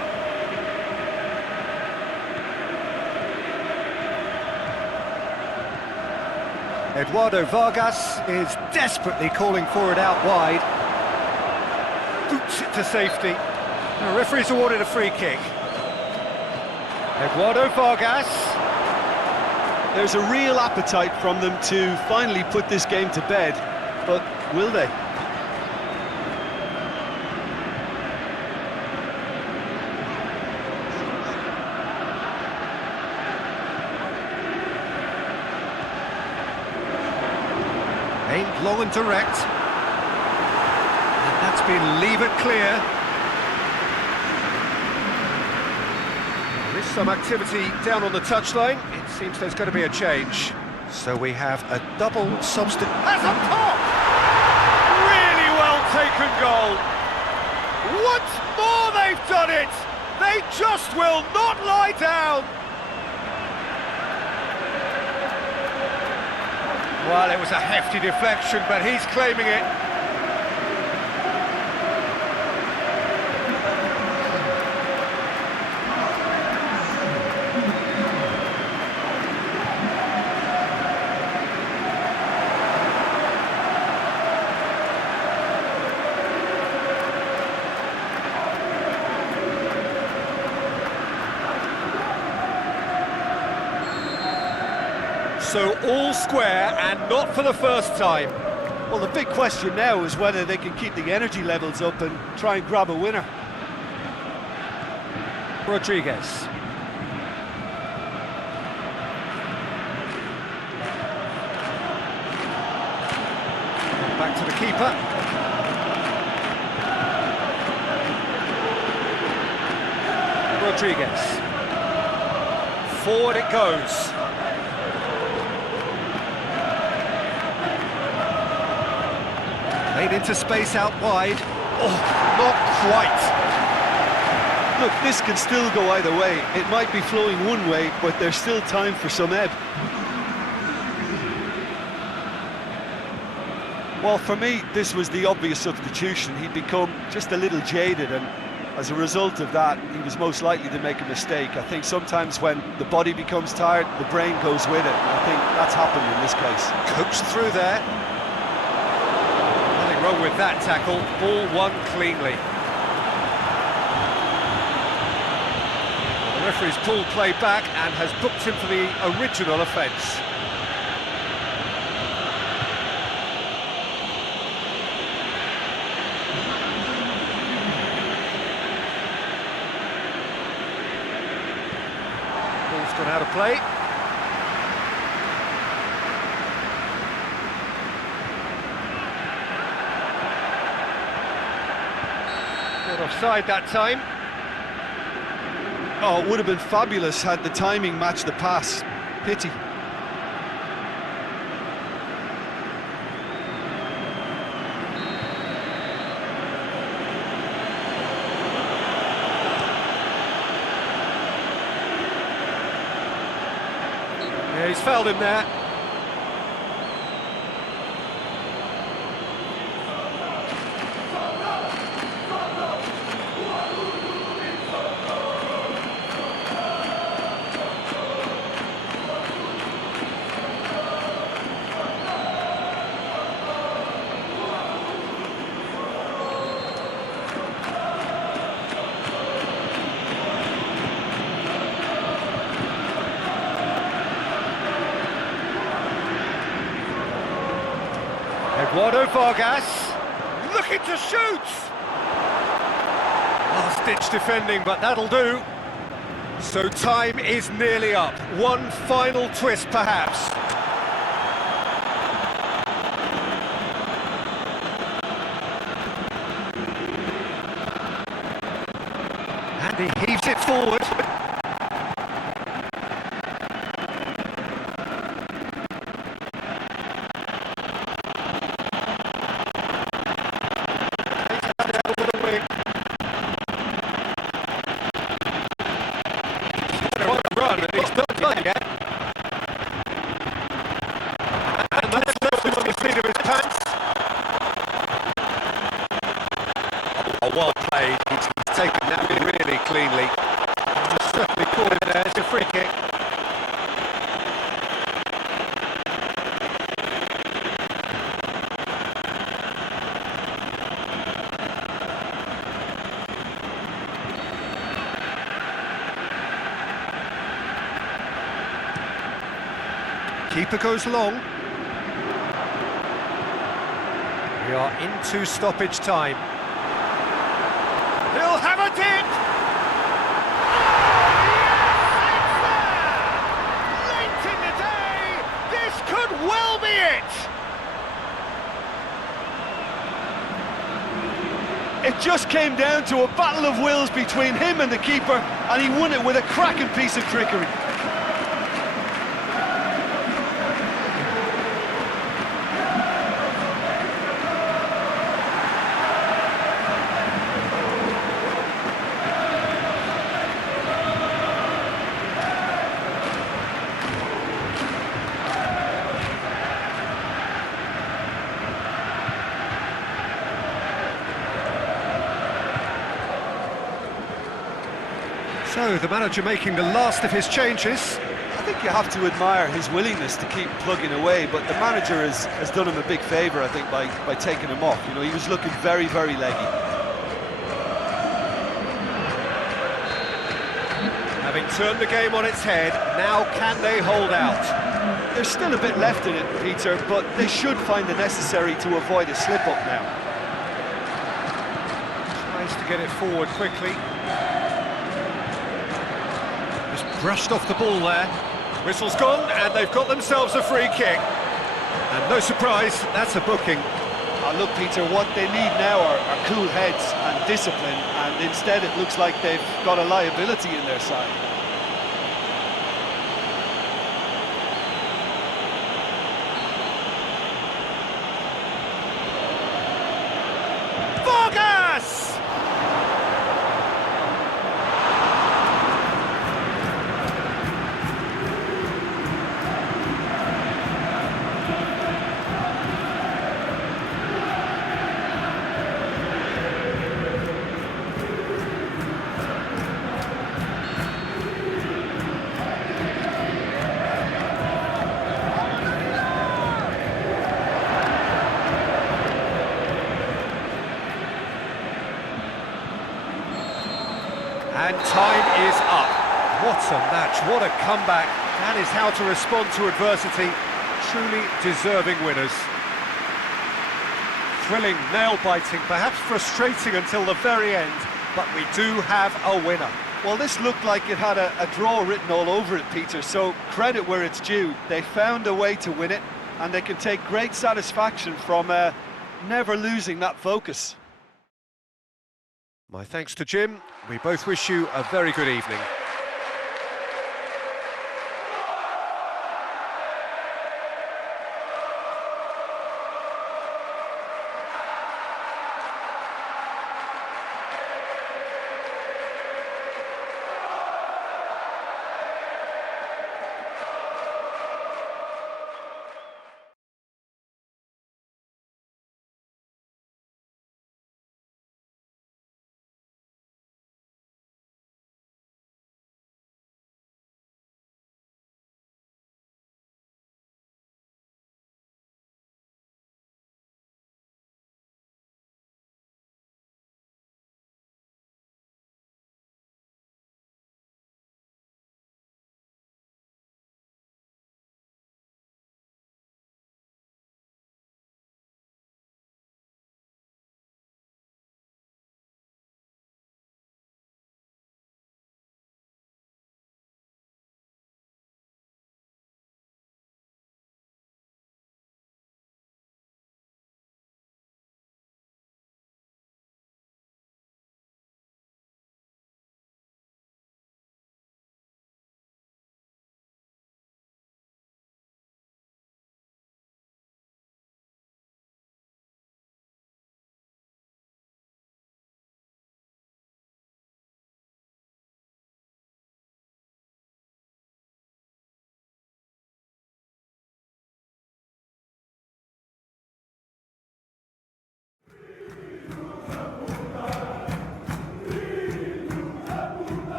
Eduardo Vargas is desperately calling for it out wide. Boots it to safety. The referee's awarded a free kick. Eduardo Vargas. There's a real appetite from them to finally put this game to bed, but will they? Aimed long and direct. And that's been levered clear. There is some activity down on the touchline. It seems there's going to be a change. So we have a double substitute. Has a pop! Really well taken goal. Once more they've done it! They just will not lie down! Well, it was a hefty deflection, but he's claiming it. So all square, and not for the first time. Well, the big question now is whether they can keep the energy levels up and try and grab a winner. Rodriguez. Back to the keeper. Rodriguez. Forward it goes. Made into space out wide. Oh, not quite. Look, this can still go either way. It might be flowing one way, but there's still time for some ebb. Well, for me, this was the obvious substitution. He'd become just a little jaded, and as a result of that, he was most likely to make a mistake. I think sometimes when the body becomes tired, the brain goes with it, and I think that's happened in this case. Coached through there. Nothing wrong with that tackle. Ball won cleanly. The referee's pulled play back and has booked him for the original offence. Ball's gone out of play. Not offside that time. Oh, it would have been fabulous had the timing matched the pass. Pity. fouled him there. Eduardo Vargas, looking to shoot! Last-ditch defending, but that'll do. So time is nearly up. One final twist, perhaps. And he heaves it forward. Run, and he's not done yet. And that's on the seat of his pants. Oh, well played. He's taken that really cleanly. Just certainly caught him there. It's a free kick. Keeper goes long. We are into stoppage time. He'll have a dip! Oh, yes! It's there! Late in the day! This could well be it! It just came down to a battle of wills between him and the keeper, and he won it with a cracking piece of trickery. So, the manager making the last of his changes. I think you have to admire his willingness to keep plugging away, but the manager has done him a big favour, I think, by taking him off. You know, he was looking very leggy. Having turned the game on its head, now can they hold out? There's still a bit left in it, Peter, but they should find the necessary to avoid a slip-up now. Tries to get it forward quickly. Brushed off the ball there. Whistle's gone, and they've got themselves a free kick. And no surprise, that's a booking. Look, Peter, what they need now are cool heads and discipline, and instead it looks like they've got a liability in their side. Vargas! And time is up. What a match, what a comeback. That is how to respond to adversity. Truly deserving winners. Thrilling, nail-biting, perhaps frustrating until the very end, but we do have a winner. Well, this looked like it had a draw written all over it, Peter, so credit where it's due. They found a way to win it, and they can take great satisfaction from never losing that focus. My thanks to Jim. We both wish you a very good evening.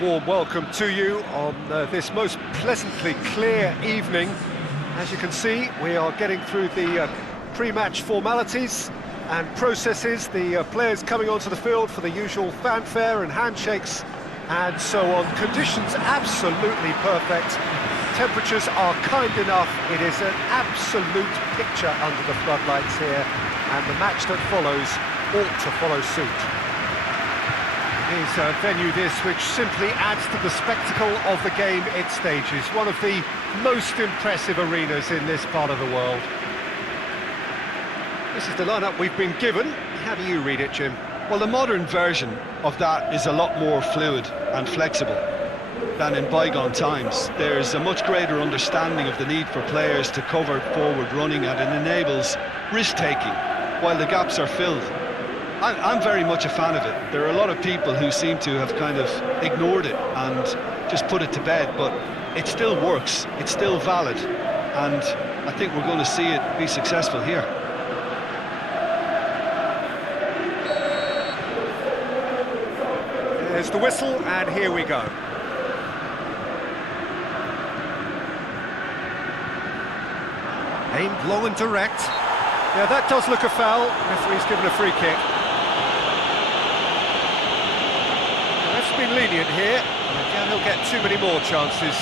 warm welcome to you on this most pleasantly clear evening. As you can see, we are getting through the pre-match formalities and processes, the players coming onto the field for the usual fanfare and handshakes and so on. Conditions absolutely perfect. Temperatures are kind enough. It is an absolute picture under the floodlights here, and the match that follows ought to follow suit. It is a venue this which simply adds to the spectacle of the game it stages. One of the most impressive arenas in this part of the world. This is the lineup we've been given. How do you read it, Jim? Well, the modern version of that is a lot more fluid and flexible than in bygone times. There's a much greater understanding of the need for players to cover forward running, and it enables risk-taking while the gaps are filled. I'm very much a fan of it. There are a lot of people who seem to have kind of ignored it and just put it to bed, but it still works, it's still valid, and I think we're going to see it be successful here. There's the whistle, and here we go. Aimed long and direct. Yeah, that does look a foul. Referee's given a free kick. Ref's been lenient here. I doubt he'll get too many more chances.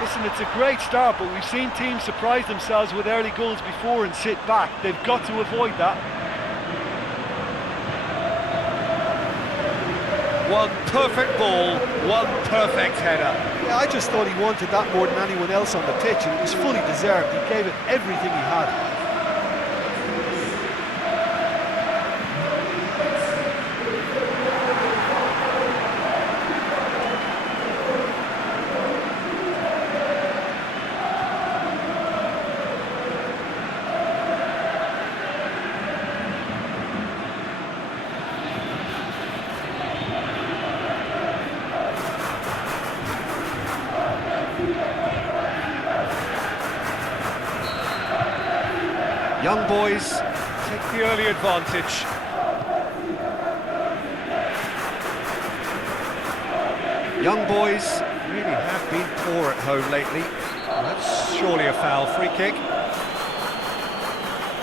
Listen, it's a great start, but we've seen teams surprise themselves with early goals before and sit back. They've got to avoid that. One perfect ball, one perfect header. Yeah, I just thought he wanted that more than anyone else on the pitch, and it was fully deserved. He gave it everything he had. Young boys take the early advantage. Young boys really have been poor at home lately. That's surely a foul. Free kick.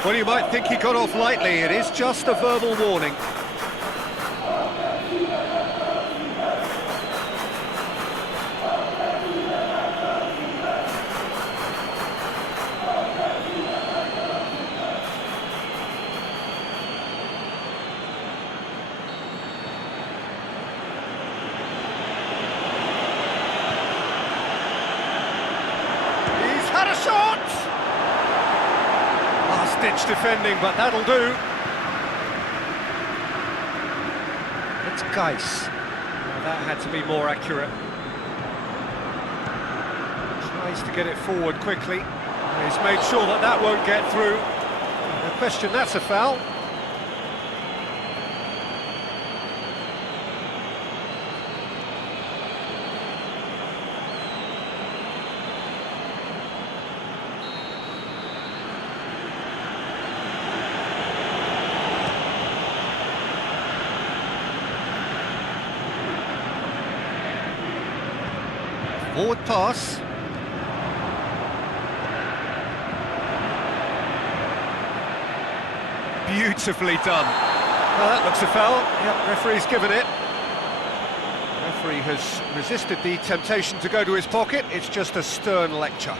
Well, you might think he got off lightly. It is just a verbal warning. Had a shot! Last-ditch defending, but that'll do. It's Geis. That had to be more accurate. Tries to get it forward quickly. He's made sure that that won't get through. No question, that's a foul. Forward pass. Beautifully done. Well, that looks a foul. Yep, referee's given it. Referee has resisted the temptation to go to his pocket. It's just a stern lecture.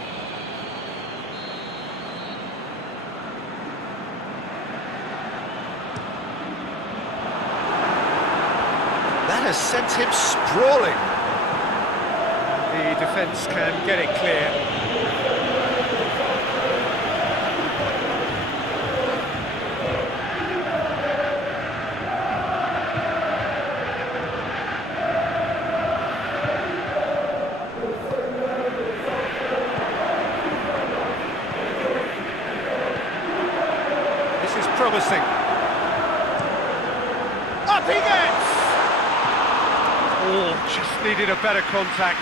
That has sent him sprawling. The defence can get it clear. promising. Up he gets! Oh, just needed a better contact.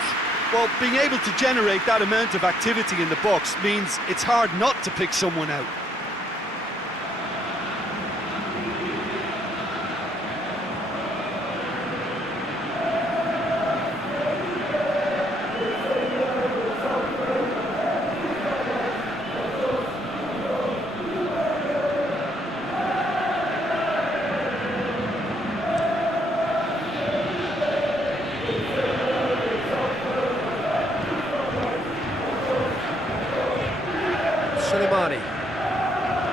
Well, being able to generate that amount of activity in the box means it's hard not to pick someone out.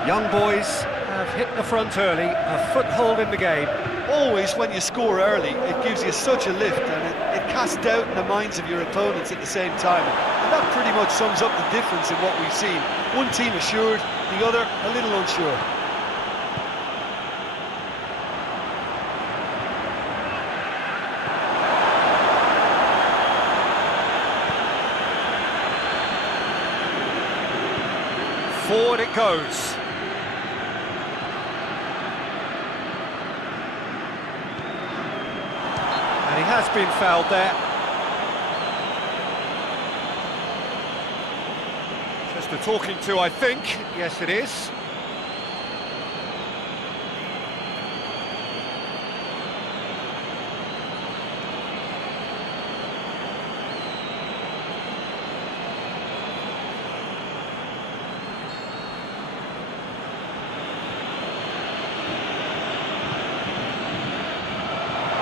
Young boys have hit the front early, a foothold in the game. Always when you score early, it gives you such a lift, and it casts doubt in the minds of your opponents at the same time. And that pretty much sums up the difference in what we've seen. One team assured, the other a little unsure. Forward it goes. And he has been fouled there. Just a talking to, I think. Yes, it is.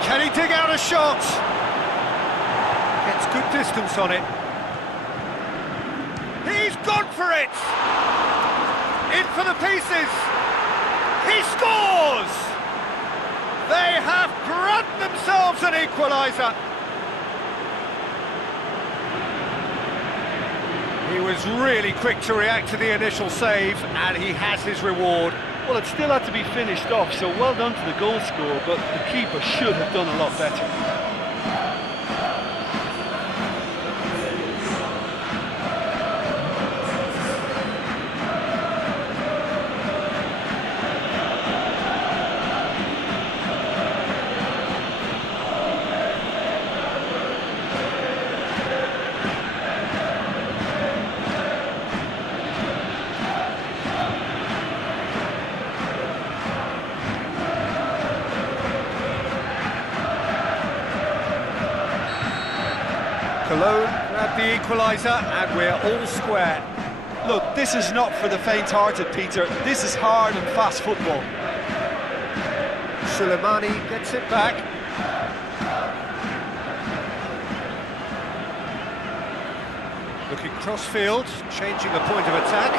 Can he dig out a shot? Gets good distance on it. He's gone for it! In for the pieces! He scores! They have grabbed themselves an equaliser. He was really quick to react to the initial save, and he has his reward. Well, it still had to be finished off, so well done to the goal scorer, but the keeper should have done a lot better. Koln grabbed the equaliser, and we're all square. Look, this is not for the faint-hearted, Peter. This is hard and fast football. Suleimani gets it back. Looking cross-field, changing the point of attack.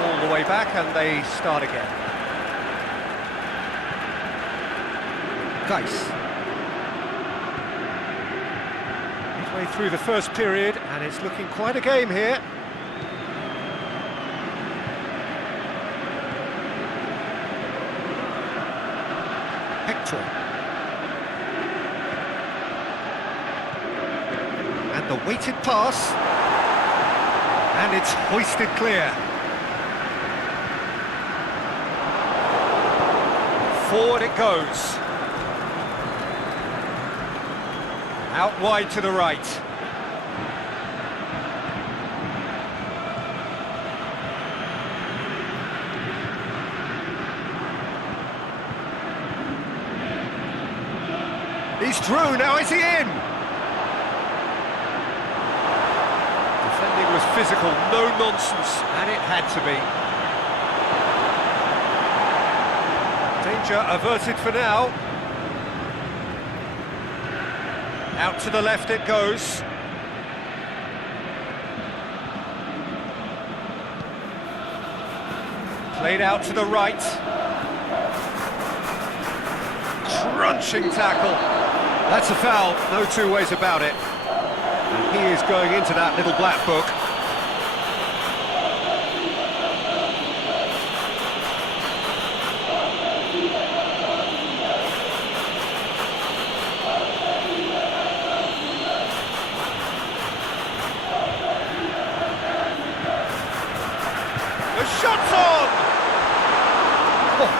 All the way back, and they start again. Geis. Way through the first period, and it's looking quite a game here. Hector. And the weighted pass. And it's hoisted clear. Forward it goes. Out wide to the right. He's through, now is he in? Defending was physical, no nonsense, and it had to be. Danger averted for now. Out to the left it goes. Played out to the right. Crunching tackle. That's a foul, no two ways about it. And he is going into that little black book. The shot's on! Oh,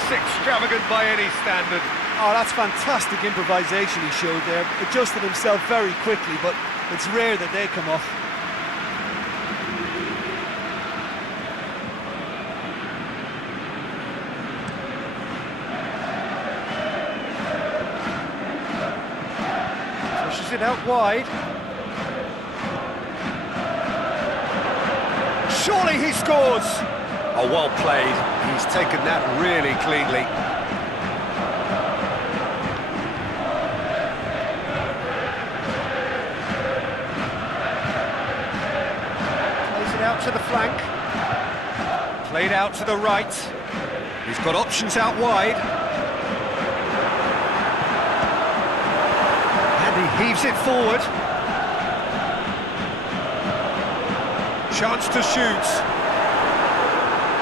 That's extravagant by any standard. Oh, that's fantastic improvisation he showed there. Adjusted himself very quickly, but it's rare that they come off. Pushes it out wide. Surely he scores! Oh, well played. He's taken that really cleanly. Plays it out to the flank. Played out to the right. He's got options out wide. And he heaves it forward. Chance to shoot.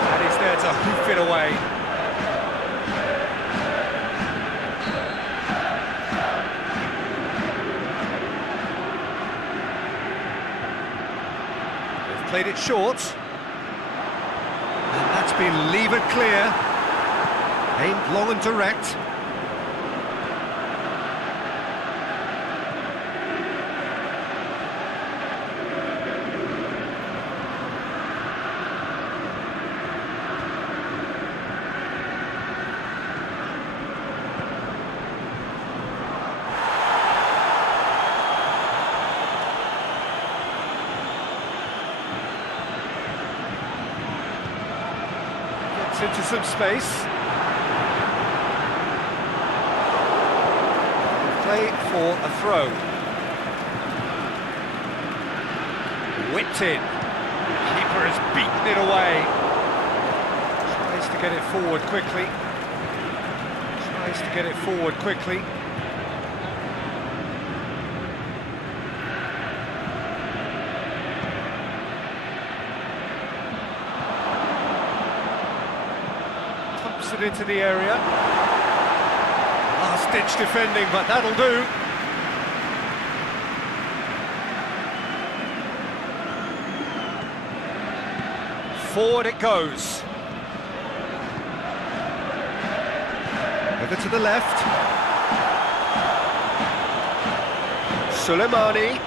And he's there to hoof it away. They've played it short. And that's been levered clear. Aimed long and direct. Into some space. Play for a throw. Whipped in. Keeper has beaten it away. Tries to get it forward quickly. Tries to get it forward quickly. It into the area. Last-ditch defending, but that'll do. Forward it goes. Over to the left. Suleimani.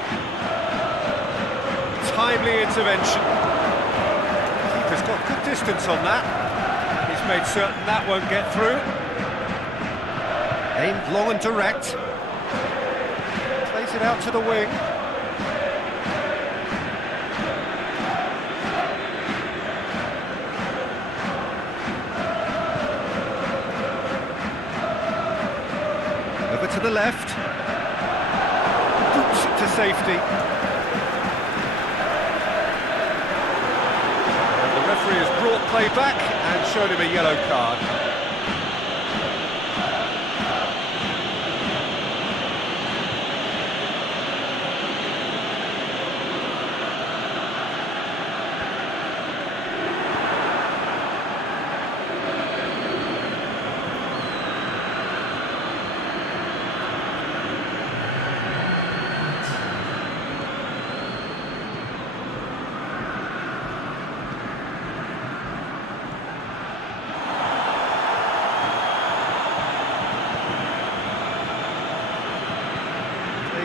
Timely intervention. Keeper's got good distance on that. Made certain that won't get through. Aimed long and direct. Plays it out to the wing. Over to the left. Boots it to safety. And the referee has brought play back and showed him a yellow card.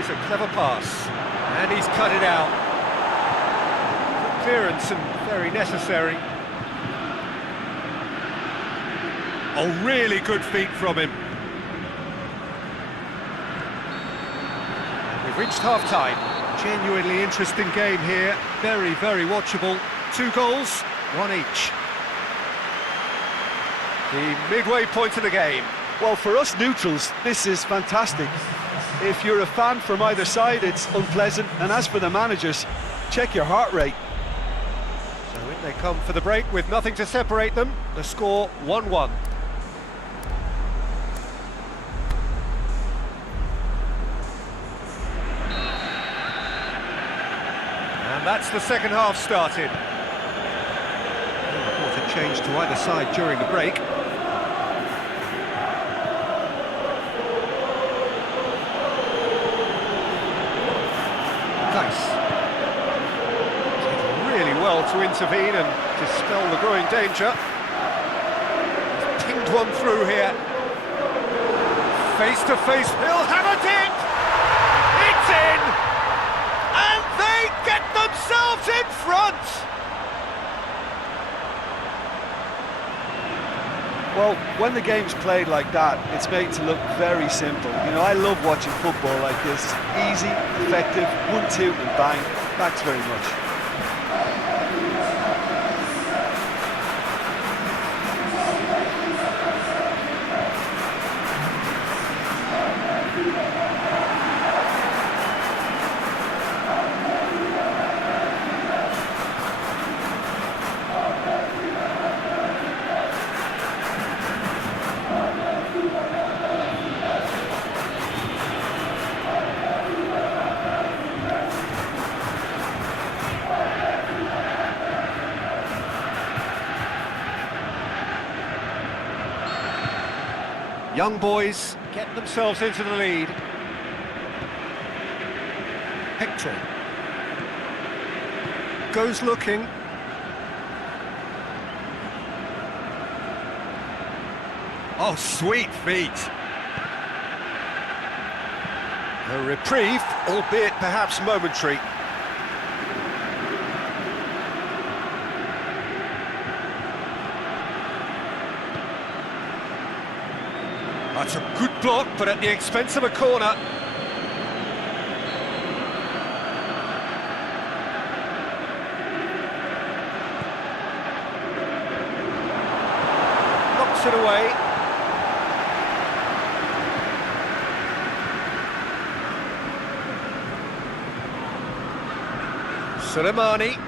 A clever pass, and he's cut it out. Good clearance and very necessary. Oh, really good feet from him. We've reached half-time. Genuinely interesting game here. Very, very watchable. 2 goals, 1 each. The midway point of the game. Well, for us neutrals, this is fantastic. If you're a fan from either side, it's unpleasant. And as for the managers, check your heart rate. So in they come for the break with nothing to separate them. The score 1-1. And that's the second half started. What a change to either side during the break. Nice. Did really well to intervene and dispel the growing danger. He's pinged wind one through here. Face to face, he'll hammer it! It's in! And they get themselves in front! Well, when the game's played like that, it's made to look very simple. You know, I love watching football like this. Easy, effective, 1-2 and bang. Thanks very much. Young boys get themselves into the lead. Hector goes looking. Oh, sweet feet. A reprieve, albeit perhaps momentary. That's a good block, but at the expense of a corner. Knocks it away. Soleimani.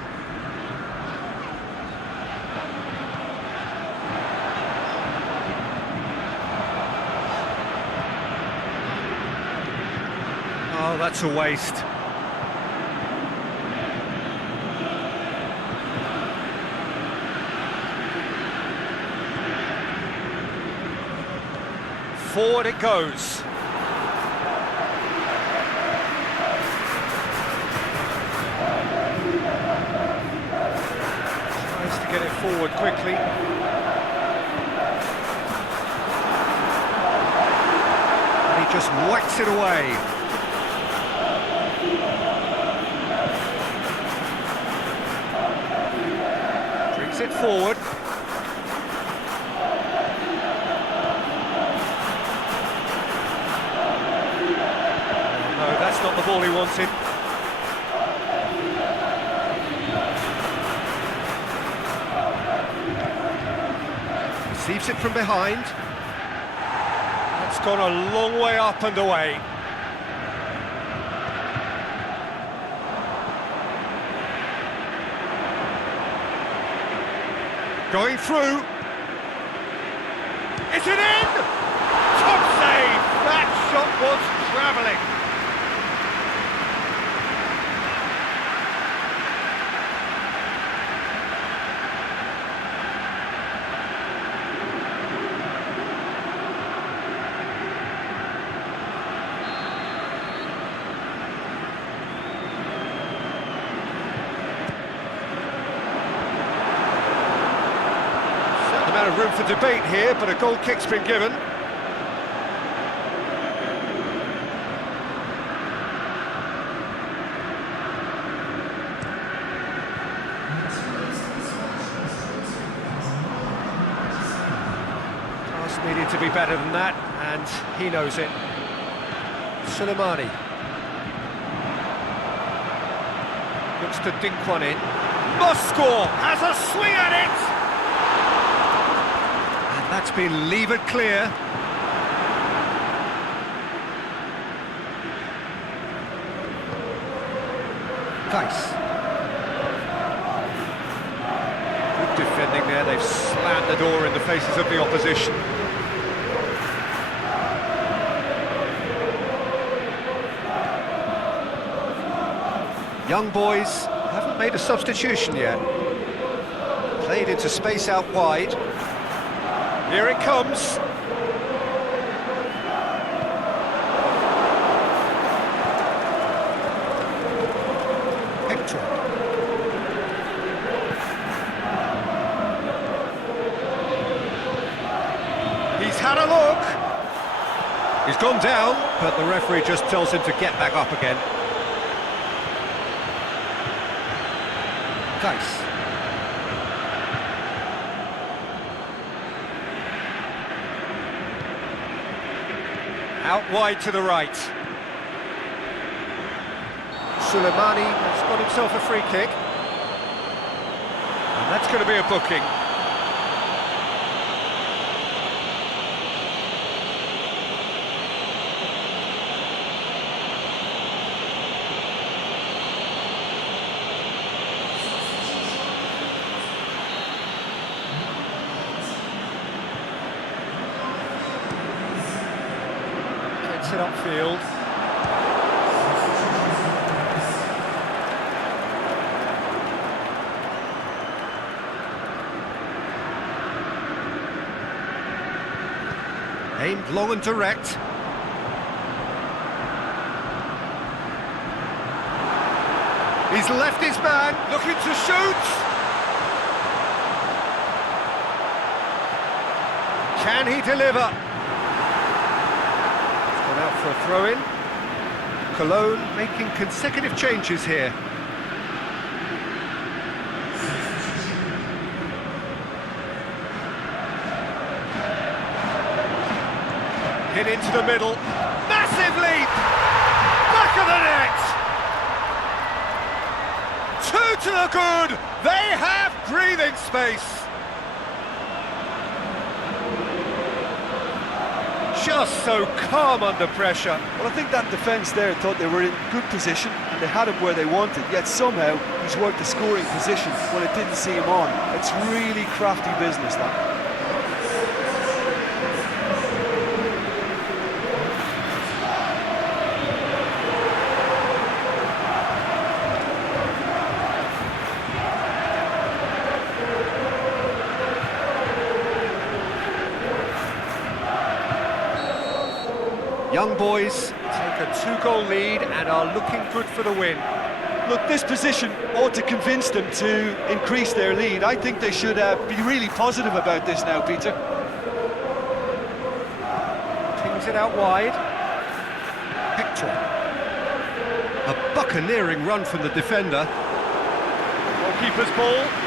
Oh, that's a waste. Forward it goes. Tries to get it forward quickly. And he just whacks it away. It forward. Oh, no, that's not the ball he wanted. Receives it from behind. It's gone a long way up and away. Going through. Is it in? Top save! That shot was travelling. Of room for debate here, but a goal kick's been given. Pass needed to be better than that, and he knows it. Soleimani looks to dink one in. Must score! Has a swing at it! That's been levered clear. Tice. Good defending there, they've slammed the door in the faces of the opposition. Young boys haven't made a substitution yet. Played into space out wide. Here it comes. Hector. gone down, but the referee just tells him to get back up again. Case. Out wide to the right. Suleimani has got himself a free kick. And that's going to be a booking. Gets it upfield. Aimed long and direct. He's left his man, looking to shoot! Can he deliver? It's gone out for a throw-in. Koln making consecutive changes here. Hit into the middle, massive leap, back of the net, two to the good, they have breathing space. Just so calm under pressure. Well, I think that defence there thought they were in good position and they had him where they wanted, yet somehow he's worked the scoring position when it didn't see him on. It's really crafty business, that. Young boys take a two-goal lead and are looking good for the win. Look, this position ought to convince them to increase their lead. I think they should be really positive about this now, Peter. Pings it out wide. Hector. A buccaneering run from the defender. Goalkeeper's ball.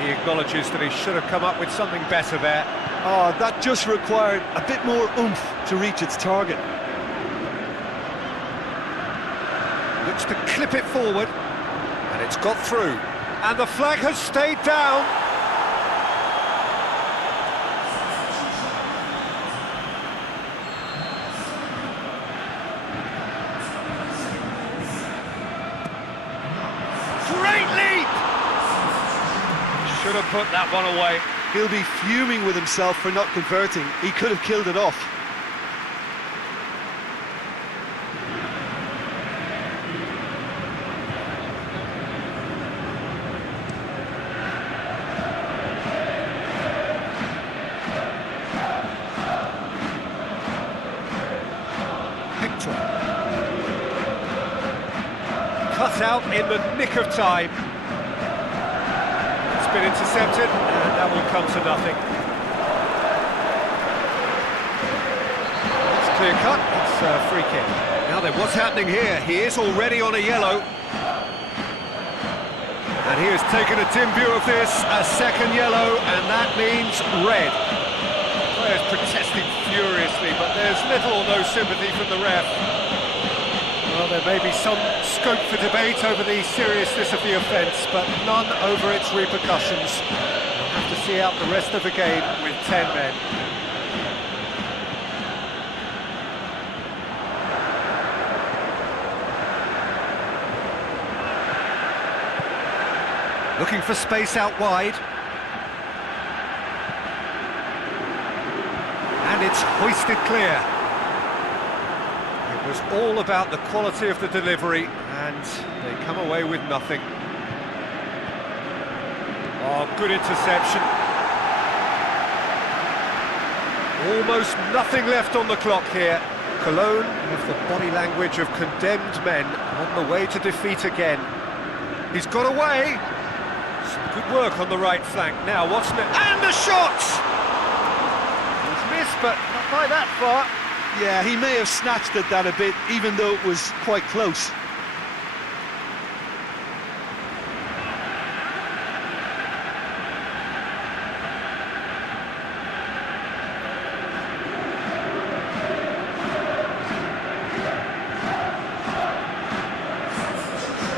He acknowledges that he should have come up with something better there. Oh, that just required a bit more oomph to reach its target. Looks to clip it forward, and it's got through. And the flag has stayed down. Great leap! Should have put that one away. He'll be fuming with himself for not converting. He could have killed it off. Hector. Cut out in the nick of time. Been intercepted, and that will come to nothing. It's clear cut, it's a free kick. Now then, what's happening here? He is already on a yellow. And he has taken a dim view of this, a second yellow, and that means red. The players protesting furiously, but there's little or no sympathy from the ref. Well, there may be some scope for debate over the seriousness of the offence, but none over its repercussions. We'll have to see out the rest of the game with 10 men. Looking for space out wide. And it's hoisted clear. It was all about the quality of the delivery, and they come away with nothing. Oh, good interception. Almost nothing left on the clock here. Cologne have the body language of condemned men on the way to defeat again. He's got away. Some good work on the right flank. Now, what's next? And the shot! He's missed, but not by that far. Yeah, he may have snatched at that a bit, even though it was quite close.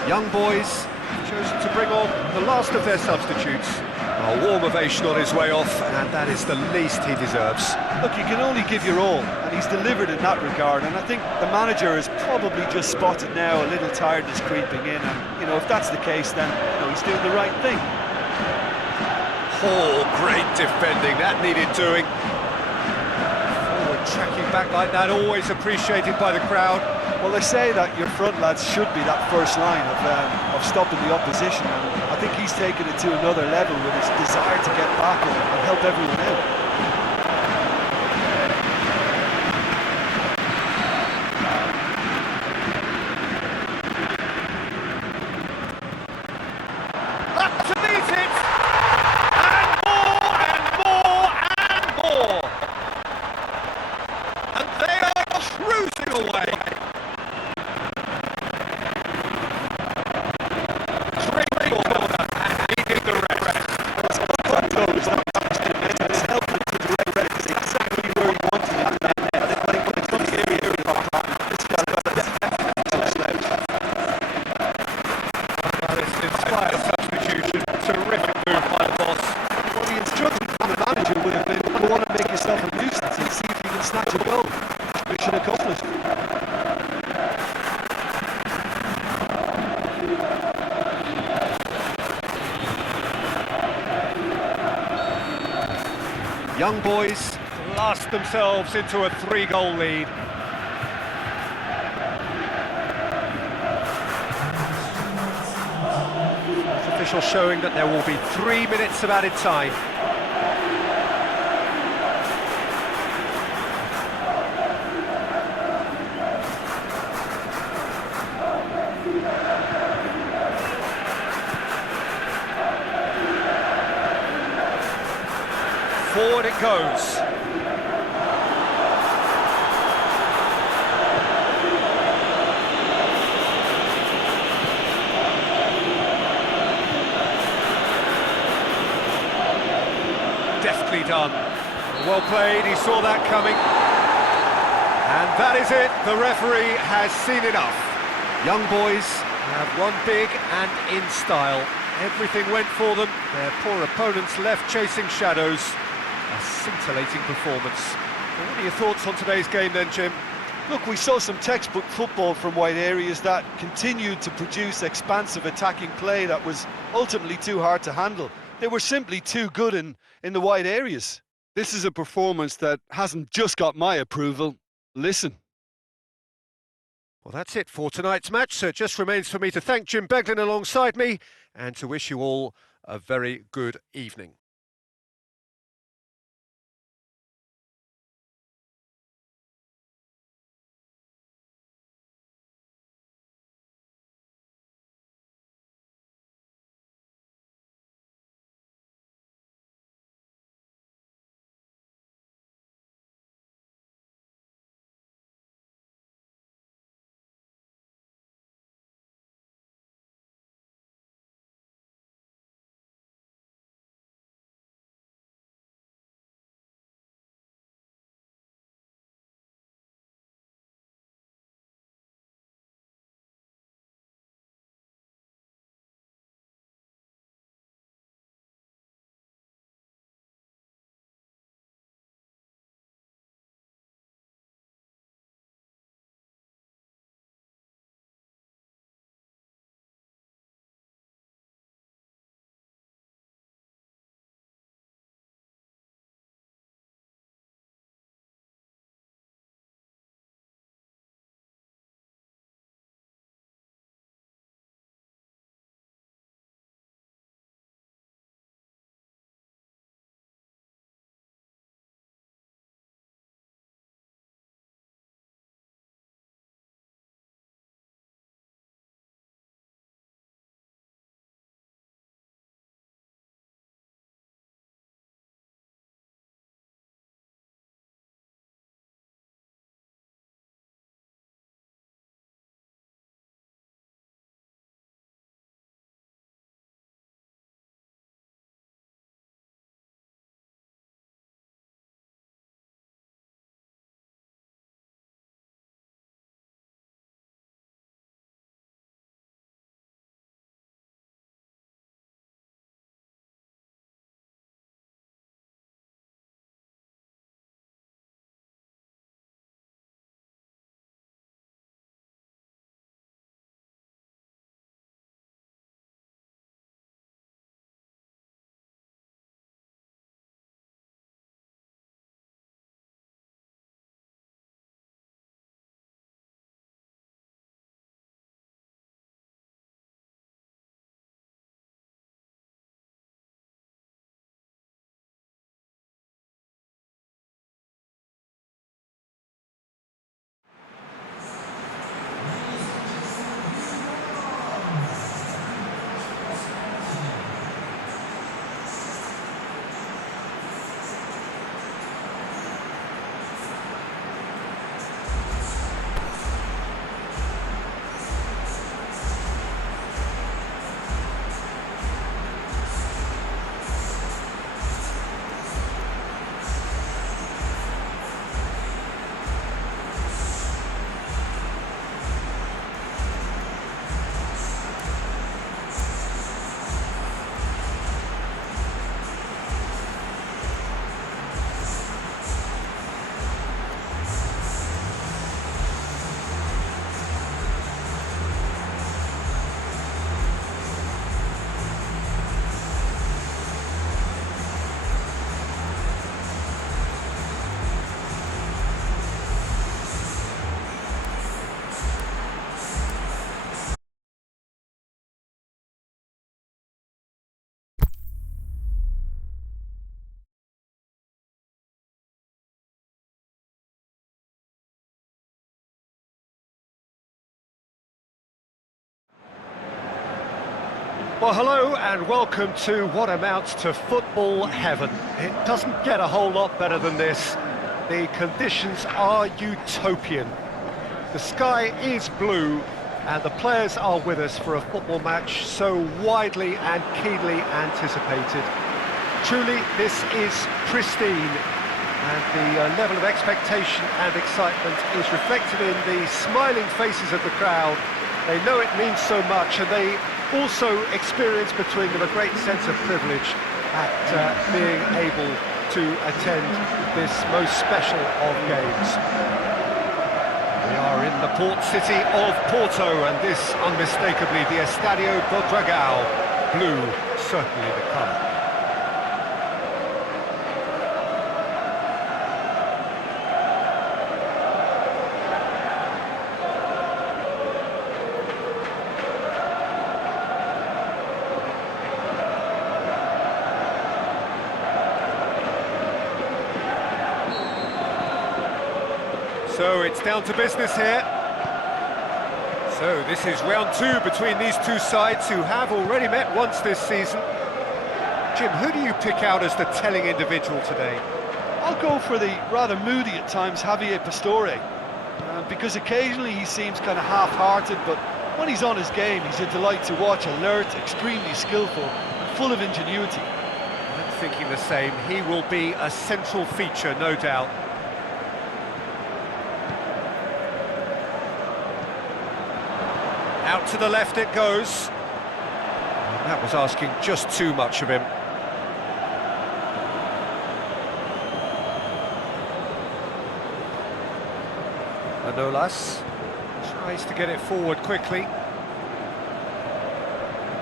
Young boys chosen to bring on the last of their substitutes. A warm ovation on his way off, and that is the least he deserves. Look, you can only give your all, and he's delivered in that regard, and I think the manager has probably just spotted now a little tiredness creeping in, and, you know, if that's the case, then, you know, he's doing the right thing. Oh, great defending, that needed doing. Forward tracking back like that, always appreciated by the crowd. Well, they say that your front lads should be that first line of stopping the opposition, and I think he's taken it to another level with his desire to get back and help everyone out. Up to meet it! And more, and more, and more! And they are cruising away! Young boys blast themselves into a 3-goal lead. Official showing that there will be 3 minutes of added time. Forward it goes. Deftly done. Well played, he saw that coming. And that is it, the referee has seen enough. Young boys have won big and in style. Everything went for them, their poor opponents left chasing shadows. A scintillating performance. Well, what are your thoughts on today's game then, Jim? Look, we saw some textbook football from wide areas that continued to produce expansive attacking play that was ultimately too hard to handle. They were simply too good in the wide areas. This is a performance that hasn't just got my approval. Listen. Well, that's it for tonight's match, so it just remains for me to thank Jim Beglin alongside me and to wish you all a very good evening. Well, hello and welcome to what amounts to football heaven. It doesn't get a whole lot better than this. The conditions are utopian. The sky is blue and the players are with us for a football match so widely and keenly anticipated. Truly, this is pristine, and the level of expectation and excitement is reflected in the smiling faces of the crowd. They know it means so much, and they also experience between them a great sense of privilege at being able to attend this most special of games. We are in the port city of Porto, and this unmistakably the Estadio do Dragão. Blue, certainly the colour. So it's down to business here. So this is round two between these two sides who have already met once this season. Jim, who do you pick out as the telling individual today? I'll go for the rather moody at times Javier Pastore, because occasionally he seems kind of half-hearted, but when he's on his game, he's a delight to watch, alert, extremely skillful, and full of ingenuity. I'm thinking the same. He will be a central feature, no doubt. Out to the left it goes. And that was asking just too much of him. Manolas tries to get it forward quickly.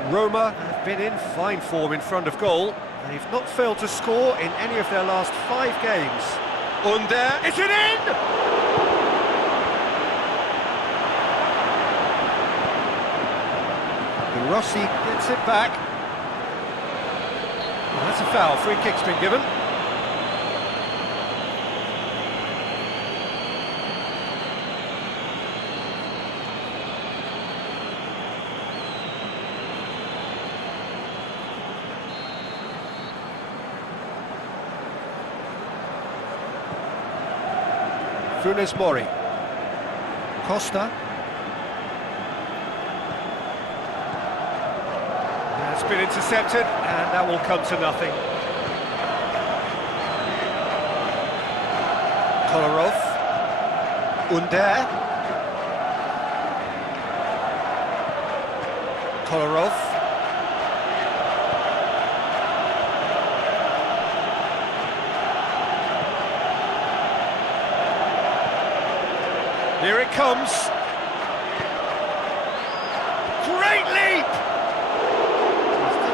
Roma have been in fine form in front of goal. They've not failed to score in any of their last 5 games. Under, is it in? Rossi gets it back. Well, that's a foul. Free kick's been given. Funes Mori. Costa. It's been intercepted, and that will come to nothing. Kolarov. Under. Kolarov. Here it comes. Great leap!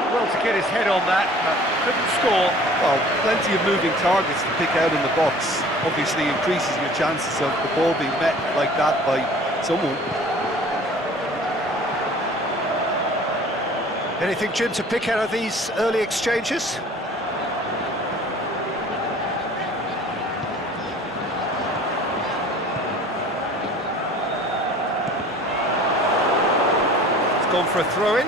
Well to get his head on that, but couldn't score. Well, plenty of moving targets to pick out in the box. Obviously increases your chances of the ball being met like that by someone. Anything, Jim, to pick out of these early exchanges? It's gone for a throw-in.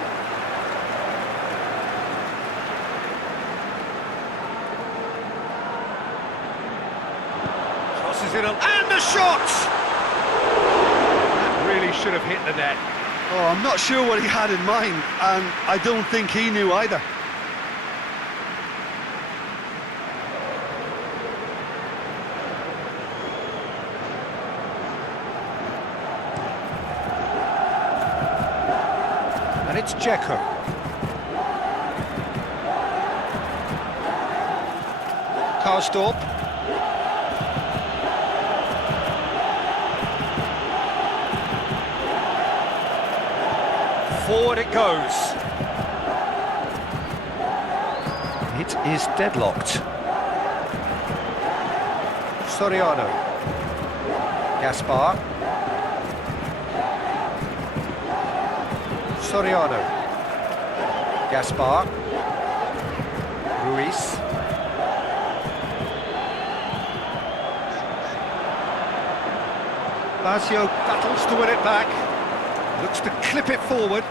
And the shot! That really should have hit the net. Oh, I'm not sure what he had in mind, and I don't think he knew either. And it's Dzeko. Karsdorp. Forward it goes. It is deadlocked. Soriano. Gaspar. Soriano. Gaspar. Ruiz. Lazio battles to win it back. Looks to clip it forward.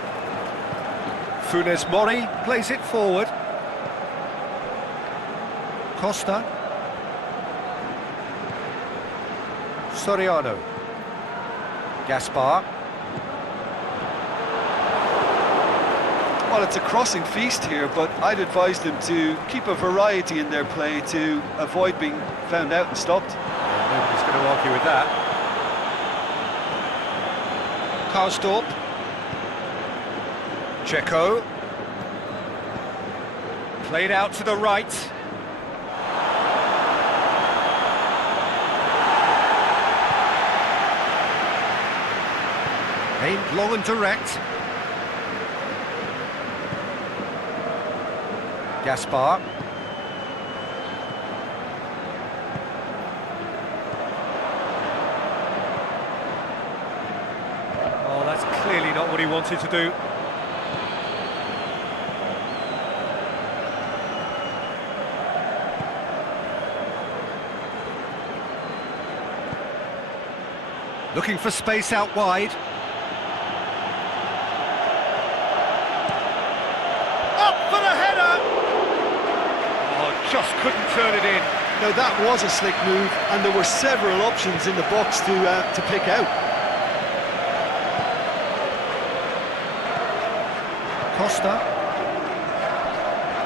Funes Mori plays it forward. Costa. Soriano. Gaspar. Well, it's a crossing feast here, but I'd advise them to keep a variety in their play to avoid being found out and stopped. Yeah, nobody's going to argue with that. Karsdorp. Checo. Played out to the right. Aimed long and direct. Gaspar. Oh, that's clearly not what he wanted to do. Looking for space out wide. Just couldn't turn it in. Now that was a slick move, and there were several options in the box to pick out. Costa.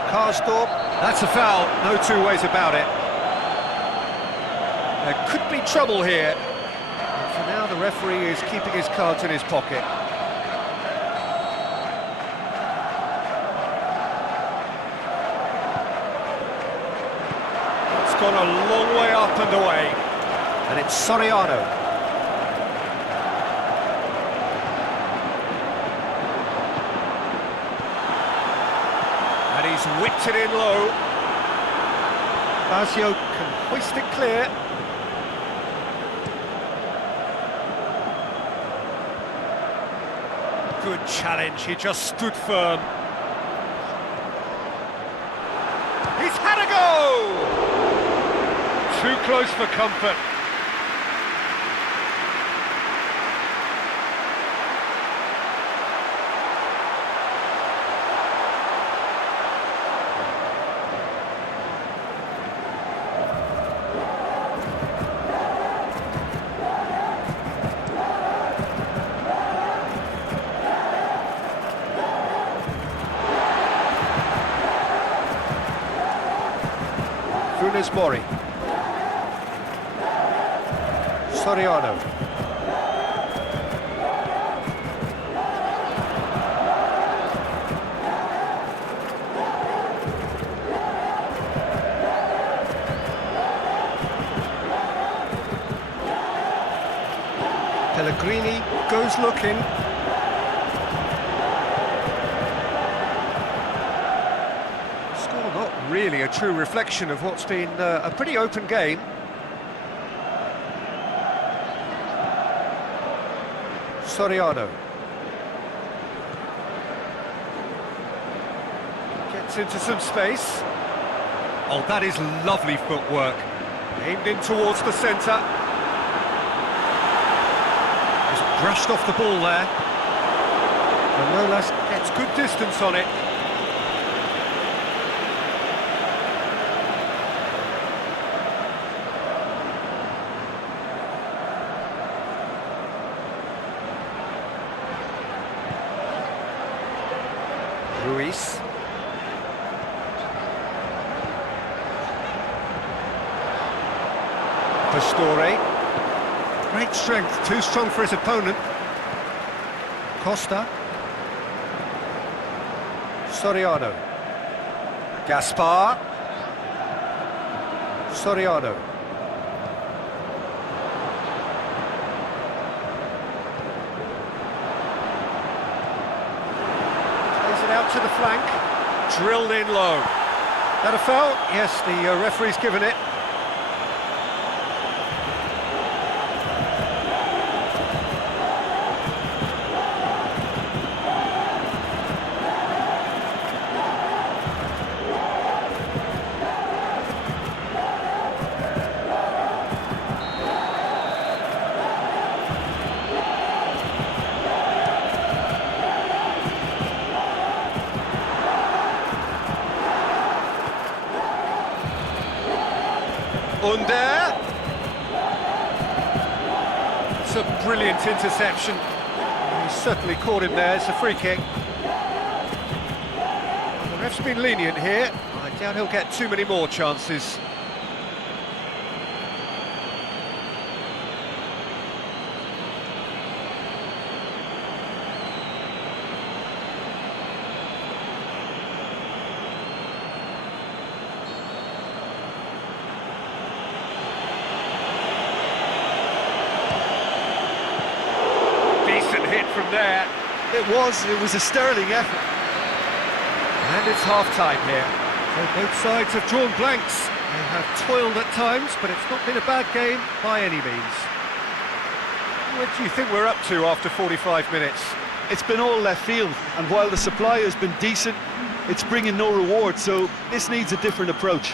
Karsdorp. That's a foul, no two ways about it. There could be trouble here. And for now, the referee is keeping his cards in his pocket. Gone a long way up and away, and it's Soriano. And he's whipped it in low. Basio can hoist it clear. Good challenge, he just stood firm. He's had a go! Too close for comfort. Funes Mori. Soriano. Pellegrini goes looking. Score not really a true reflection of what's been a pretty open game. Soriano gets into some space. Oh, that is lovely footwork. Aimed in towards the centre. Just brushed off the ball there. Manolas gets good distance on it. Ruiz. Pastore. Great strength, too strong for his opponent. Costa. Soriano. Gaspar. Soriano. Out to the flank, drilled in low. That a foul? Yes, the referee's given it. Under. It's a brilliant interception. He certainly caught him there. It's a free kick. The ref's been lenient here. I doubt he'll get too many more chances. Hit from there. It was a sterling effort. And it's half-time here. So both sides have drawn blanks. They have toiled at times, but it's not been a bad game by any means. What do you think we're up to after 45 minutes? It's been all left field, and while the supply has been decent, it's bringing no reward, so this needs a different approach.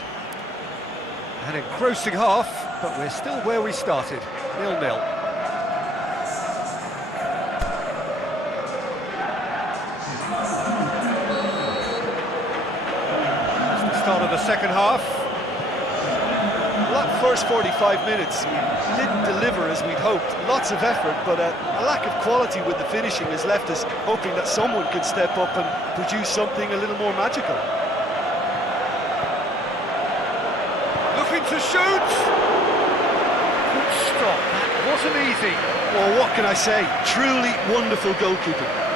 An engrossing half, but we're still where we started, 0-0. Start of the second half. Well, that first 45 minutes didn't deliver as we'd hoped. Lots of effort, but a lack of quality with the finishing has left us hoping that someone could step up and produce something a little more magical. Looking to shoot! Good stop, that wasn't easy. Well, what can I say? Truly wonderful goalkeeping.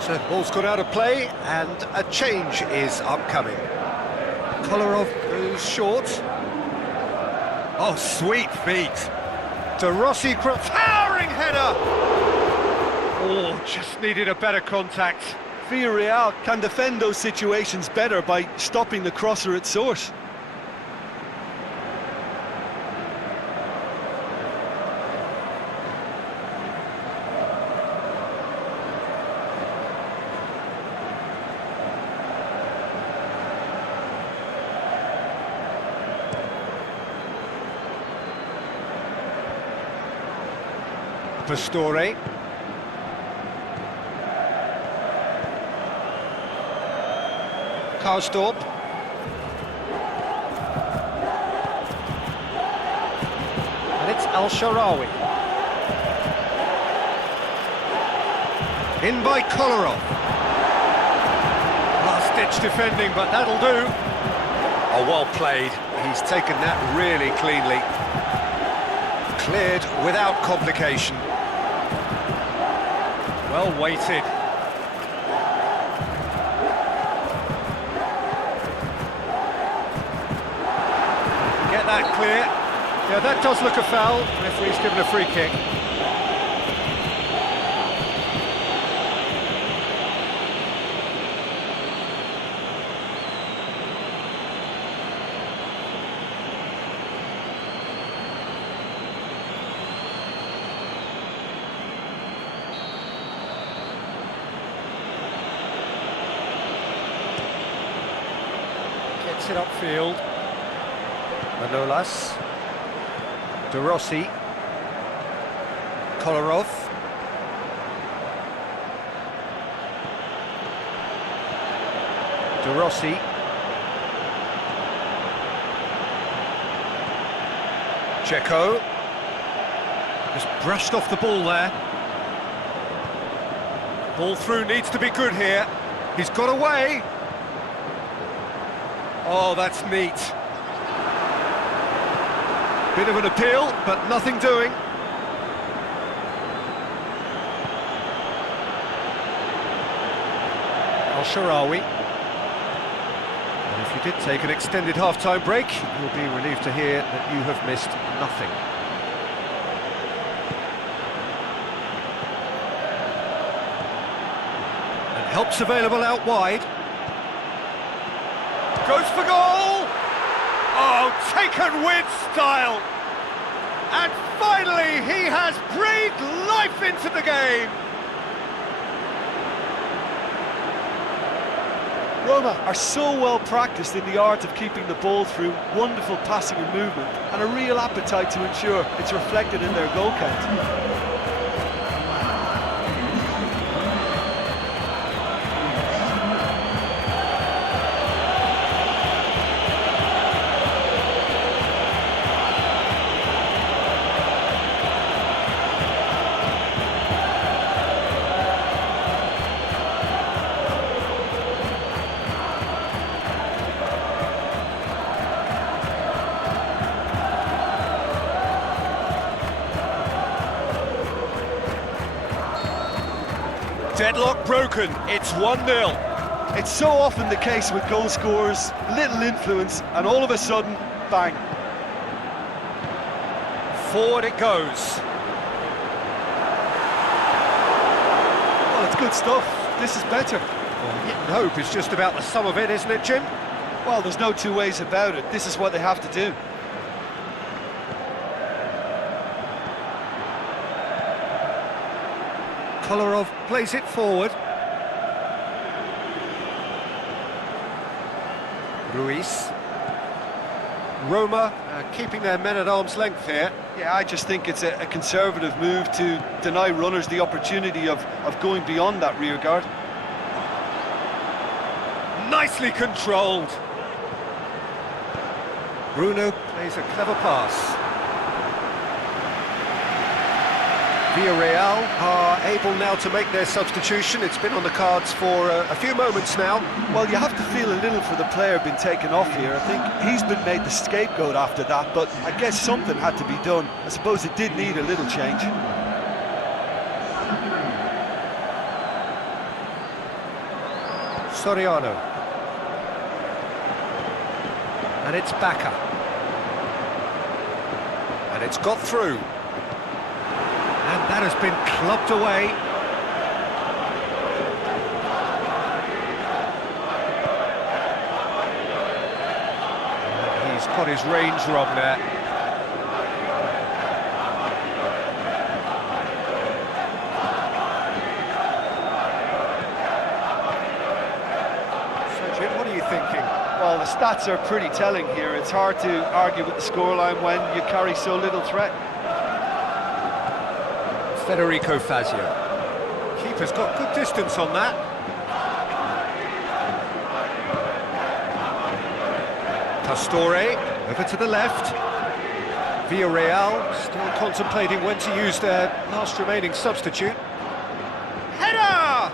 So the ball's gone out of play, and a change is upcoming. Kolarov goes short. Oh, sweet feet. De Rossi, towering header! Oh, just needed a better contact. Villarreal can defend those situations better by stopping the crosser at source. Pastore. Karstorp. And it's Al-Sharawi. In by Kolarov. Last-ditch defending, but that'll do. Oh, well played. He's taken that really cleanly. Cleared without complication. Well weighted. Get that clear. Yeah, that does look a foul. Referee's given a free kick. Gets it upfield. Manolas. De Rossi. Kolarov. De Rossi. Checo. Just brushed off the ball there. Ball through needs to be good here. He's got away. Oh, that's neat. Bit of an appeal, but nothing doing. Al-Sharawi. And if you did take an extended half-time break, you'll be relieved to hear that you have missed nothing. And help's available out wide. Goes for goal! Oh, taken with style! And finally, he has breathed life into the game! Roma are so well practiced in the art of keeping the ball through, wonderful passing and movement, and a real appetite to ensure it's reflected in their goal count. Deadlock broken, it's 1-0. It's so often the case with goal scorers, little influence, and all of a sudden, bang. Forward it goes. Well, it's good stuff. This is better. Hidden hope is just about the sum of it, isn't it, Jim? Well, there's no two ways about it. This is what they have to do. Kolarov plays it forward. Ruiz. Roma keeping their men at arm's length here. Yeah, I just think it's a conservative move to deny runners the opportunity of going beyond that rear guard. Nicely controlled. Bruno plays a clever pass. Villarreal are able now to make their substitution. It's been on the cards for a few moments now. Well, you have to feel a little for the player being taken off here. I think he's been made the scapegoat after that, but I guess something had to be done. I suppose it did need a little change. Soriano. And it's Baca. And it's got through. And that has been clubbed away. And he's got his range wrong there. So, Jim, what are you thinking? Well, the stats are pretty telling here. It's hard to argue with the scoreline when you carry so little threat. Federico Fazio. Keeper's got good distance on that. Pastore, over to the left. Villarreal still contemplating when to use their last remaining substitute. Header!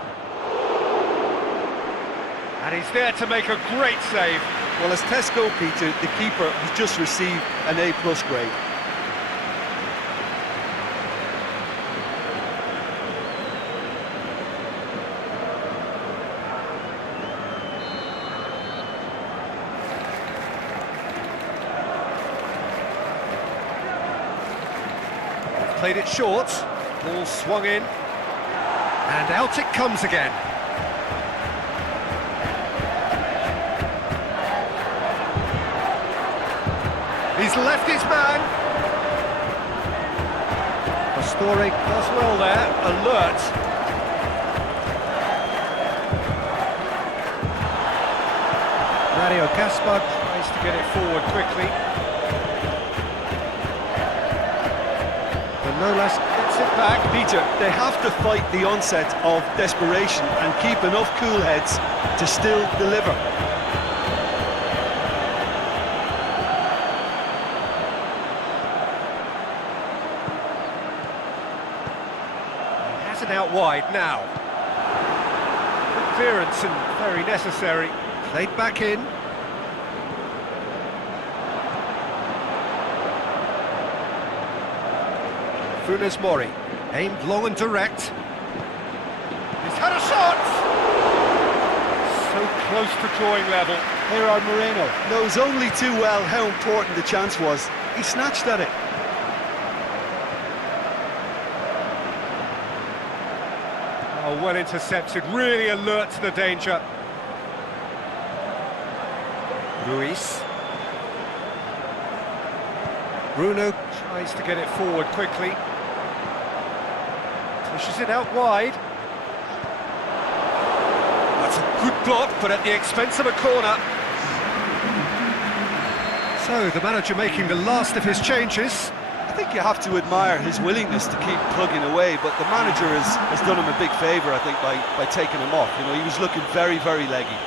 And he's there to make a great save. Well, as test goalkeeper, the keeper has just received an A+ grade. Played it short, ball swung in, and out it comes again. He's left his man. Pastore does well there, alert. Mario Gaspar tries to get it forward quickly. Nolas gets it back. Peter, they have to fight the onset of desperation and keep enough cool heads to still deliver. He has it out wide now. Good clearance and very necessary. Played back in. Funes Mori, aimed long and direct. He's had a shot! So close to drawing level. Gerard Moreno knows only too well how important the chance was. He snatched at it. Oh, well intercepted, really alert to the danger. Ruiz. Bruno tries to get it forward quickly. Pushes it out wide. That's a good block, but at the expense of a corner. So, the manager making the last of his changes. I think you have to admire his willingness to keep plugging away, but the manager has done him a big favour, I think, by taking him off. You know, he was looking very, very leggy.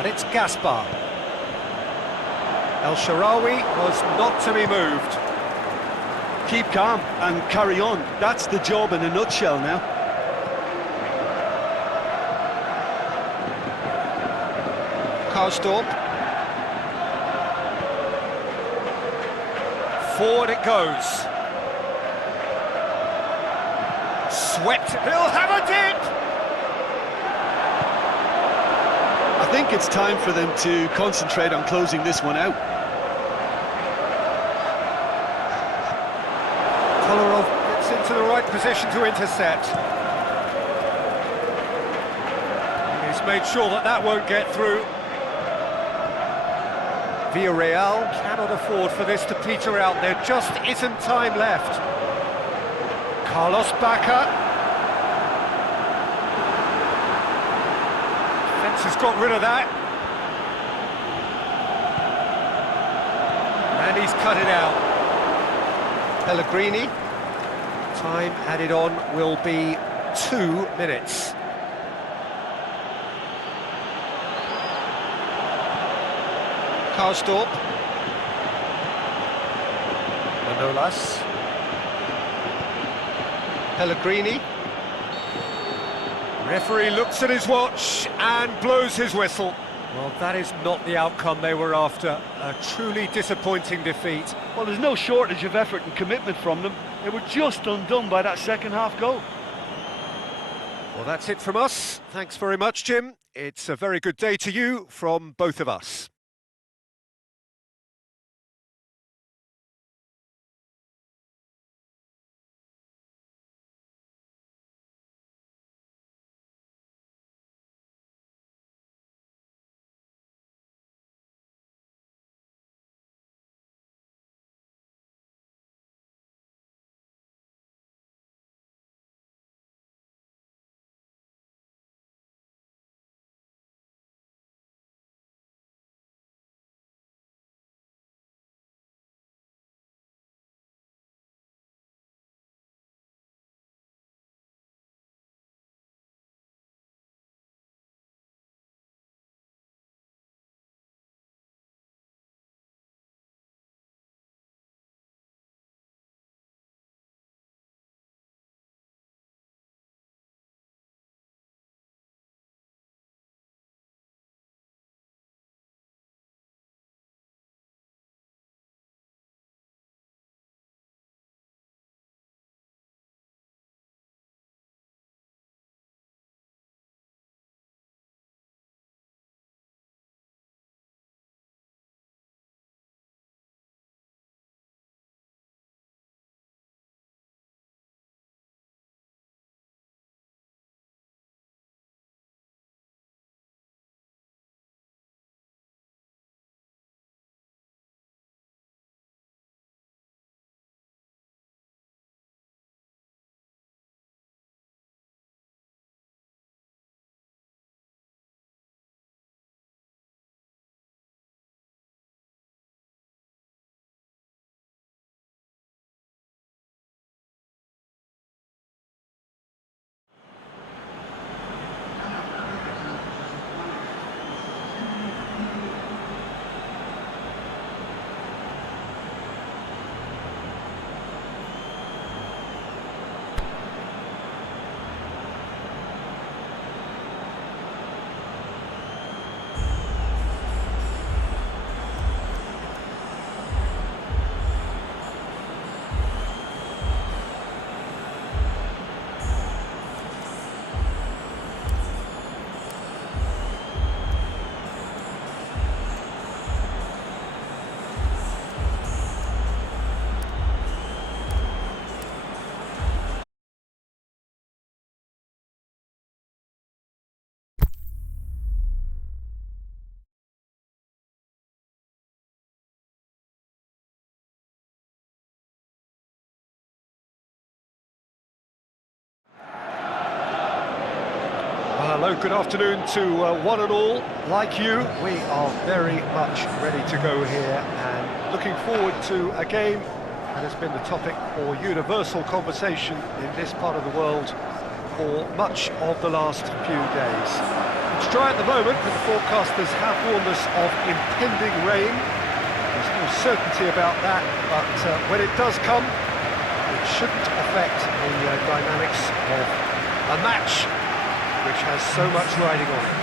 And it's Gaspar. El Shaarawy was not to be moved. Keep calm and carry on. That's the job in a nutshell now. Karsdorp. Forward it goes. Swept. He'll have a dip. I think it's time for them to concentrate on closing this one out. Kolarov gets into the right position to intercept. He's made sure that that won't get through. Villarreal cannot afford for this to peter out. There just isn't time left. Carlos Bacca. Defence has got rid of that. And he's cut it out. Pellegrini. Time added on will be 2 minutes. Karsdorp. Manolas. Pellegrini. Referee looks at his watch and blows his whistle. Well, that is not the outcome they were after. A truly disappointing defeat. Well, there's no shortage of effort and commitment from them. They were just undone by that second half goal. Well, that's it from us. Thanks very much, Jim. It's a very good day to you from both of us. Hello, good afternoon to one and all. Like you, we are very much ready to go here and looking forward to a game that has been the topic for universal conversation in this part of the world for much of the last few days. It's dry at the moment, but the forecasters have warned us of impending rain. There's no certainty about that, but when it does come, it shouldn't affect the dynamics of a match which has so much riding on it.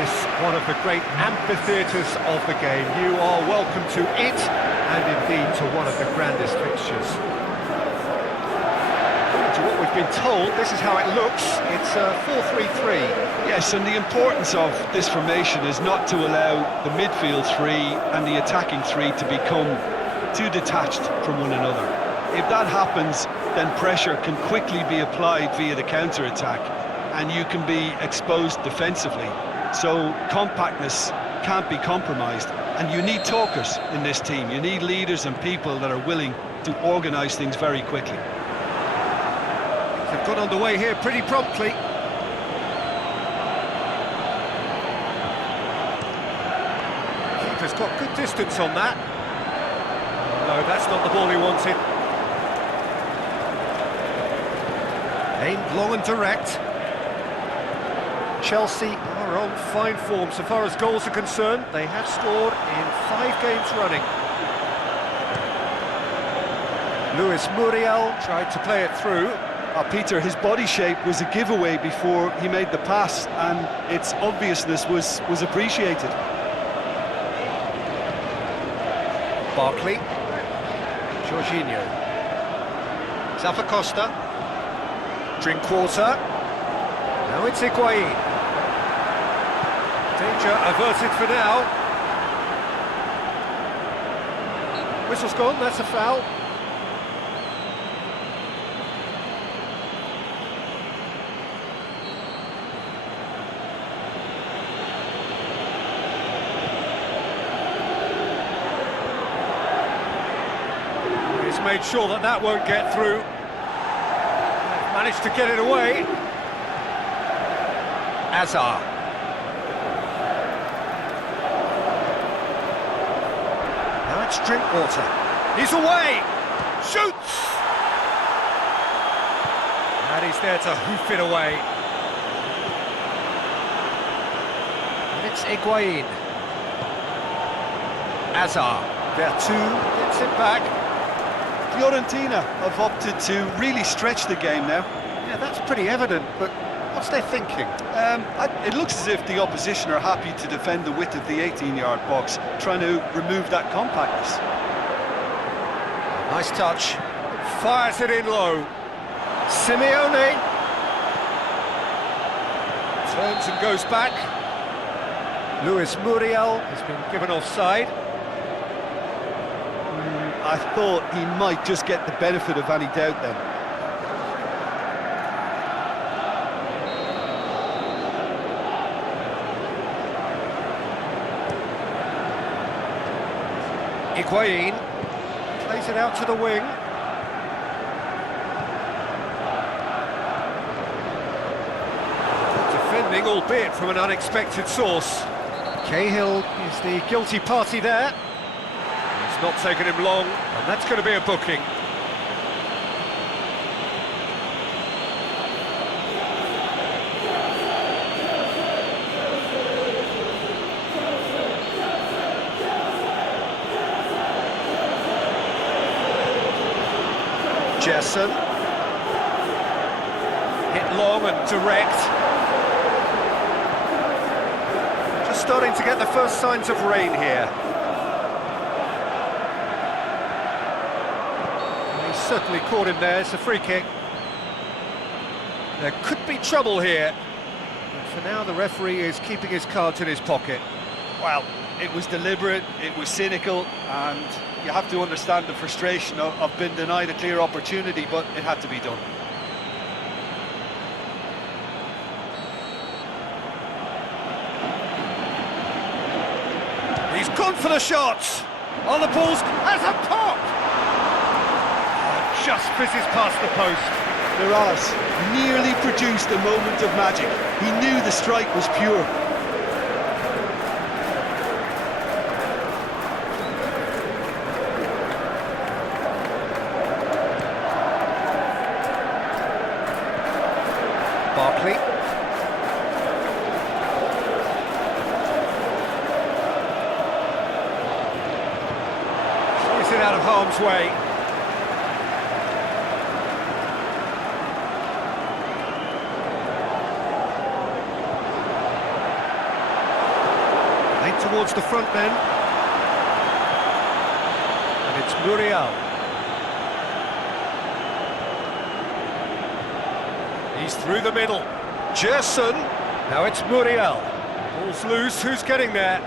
This one of the great amphitheatres of the game. You are welcome to it, and indeed to one of the grandest fixtures. To what we we've been told this is how it looks. It's a 4-3-3. Yes, and the importance of this formation is not to allow the midfield three and the attacking three to become too detached from one another. If that happens, then pressure can quickly be applied via the counter-attack, and you can be exposed defensively. So compactness can't be compromised, and you need talkers in this team. You need leaders and people that are willing to organise things very quickly. They've got underway here pretty promptly. Keeper's got good distance on that. No, that's not the ball he wanted. Aimed long and direct. Chelsea are on fine form so far as goals are concerned. They have scored in 5 games running. Luis Muriel tried to play it through. Peter, his body shape was a giveaway before he made the pass, and its obviousness was appreciated. Barkley. Jorginho. Zappacosta. Drinkwater. Now it's Higuain. Danger averted for now. Whistle's gone, that's a foul. He's made sure that that won't get through. Managed to get it away. Azar. Now it's Drinkwater. He's away! Shoots! And he's there to hoof it away. And it's Higuain. Azar. There too, gets it back. Fiorentina have opted to really stretch the game now. Yeah, that's pretty evident, but what's their thinking? It looks as if the opposition are happy to defend the width of the 18-yard box, trying to remove that compactness. Nice touch. Fires it in low. Simeone. Turns and goes back. Luis Muriel has been given offside. I thought he might just get the benefit of any doubt then. Higuain plays it out to the wing. Defending, albeit from an unexpected source. Cahill is the guilty party there. It's not taken him long, and that's going to be a booking. Jesson. Hit long and direct. Just starting to get the first signs of rain here. He certainly caught him there, it's a free kick. There could be trouble here. But for now, the referee is keeping his cards in his pocket. Well, it was deliberate, it was cynical, and you have to understand the frustration of being denied a clear opportunity, but it had to be done. He's gone for the shot! On the balls, has a pop! Oh, just fizzes past the post. Miraz nearly produced a moment of magic. He knew the strike was pure. Barkley. Plays it out of harm's way. Played towards the front men. And it's Muriel. He's through the middle. Gerson. Now it's Muriel. Ball's loose. Who's getting there?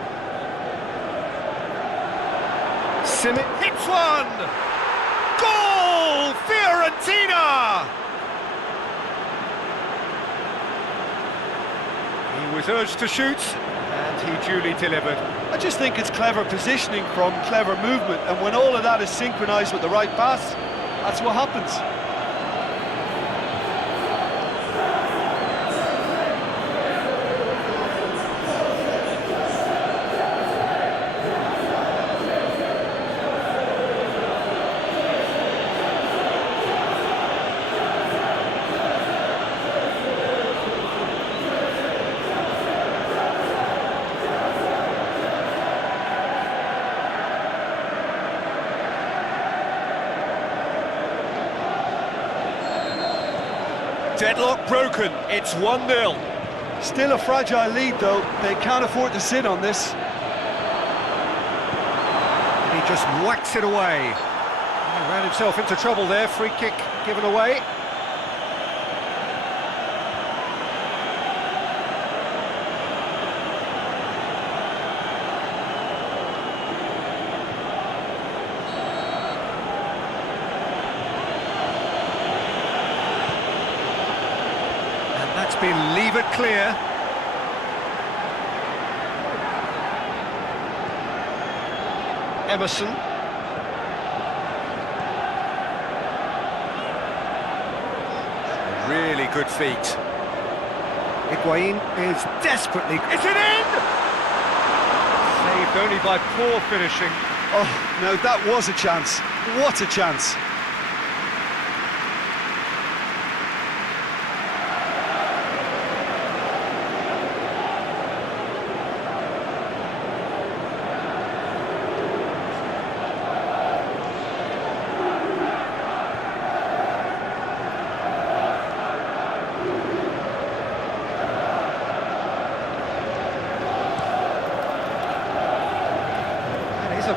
Simi hits one! Goal! Fiorentina! He was urged to shoot, and he duly delivered. I just think it's clever positioning from clever movement, and when all of that is synchronised with the right pass, that's what happens. Deadlock broken, it's 1-0. Still a fragile lead though, they can't afford to sit on this. He just whacks it away. He ran himself into trouble there, free kick given away. That's been levered clear. Emerson. Really good feet. Higuain is desperately... Is it in? Saved only by poor finishing. Oh, now that was a chance. What a chance.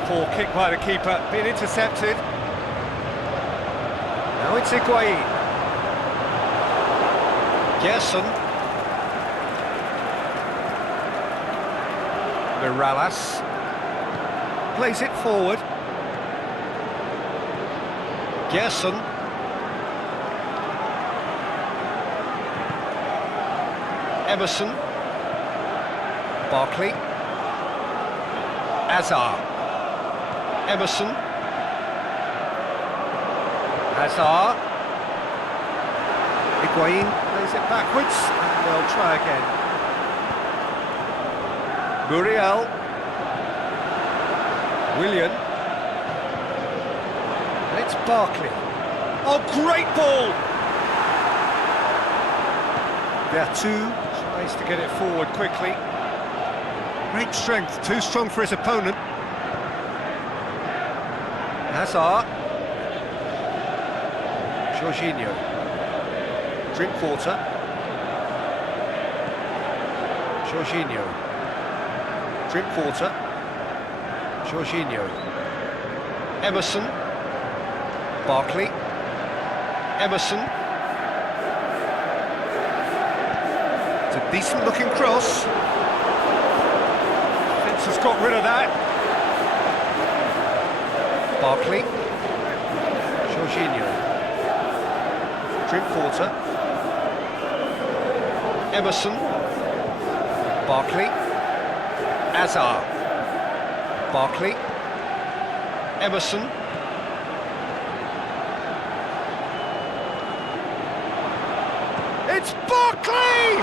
Poor kick by the keeper, being intercepted. Now it's Higuain. Gerson. Morales. Plays it forward. Gerson. Emerson. Barkley. Azar. Emerson. Hazard. Higuain plays it backwards, and they'll try again. Muriel. Willian. And it's Barkley. Oh, great ball! Vertu tries to get it forward quickly. Great strength, too strong for his opponent. Hazard. Jorginho. Drinkwater. Jorginho. Drinkwater. Jorginho. Emerson. Barkley. Emerson. It's a decent looking cross. Fence has got rid of that. Barkley. Jorginho. Drinkwater. Emerson. Barkley. Azar. Barkley. Emerson. It's Barkley!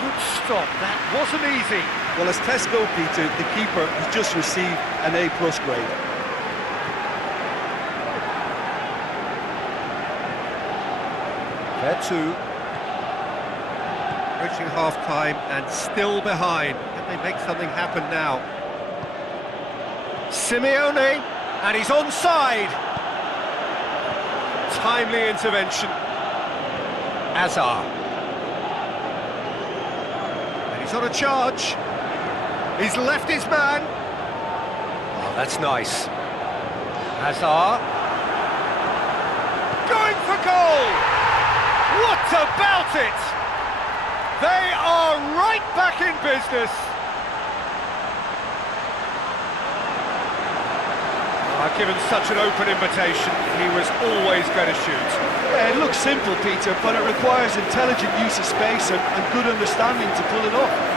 Good stop, that wasn't easy. Well, as tests go, Peter, the keeper has just received an A+ grade. Vertu reaching half-time and still behind. Can they make something happen now? Simeone, and he's onside. Timely intervention. Azar. And he's on a charge. He's left his man. Oh, that's nice. Hazard. Going for goal! What about it? They are right back in business. Given such an open invitation, he was always going to shoot. Yeah, it looks simple, Peter, but it requires intelligent use of space and good understanding to pull it off.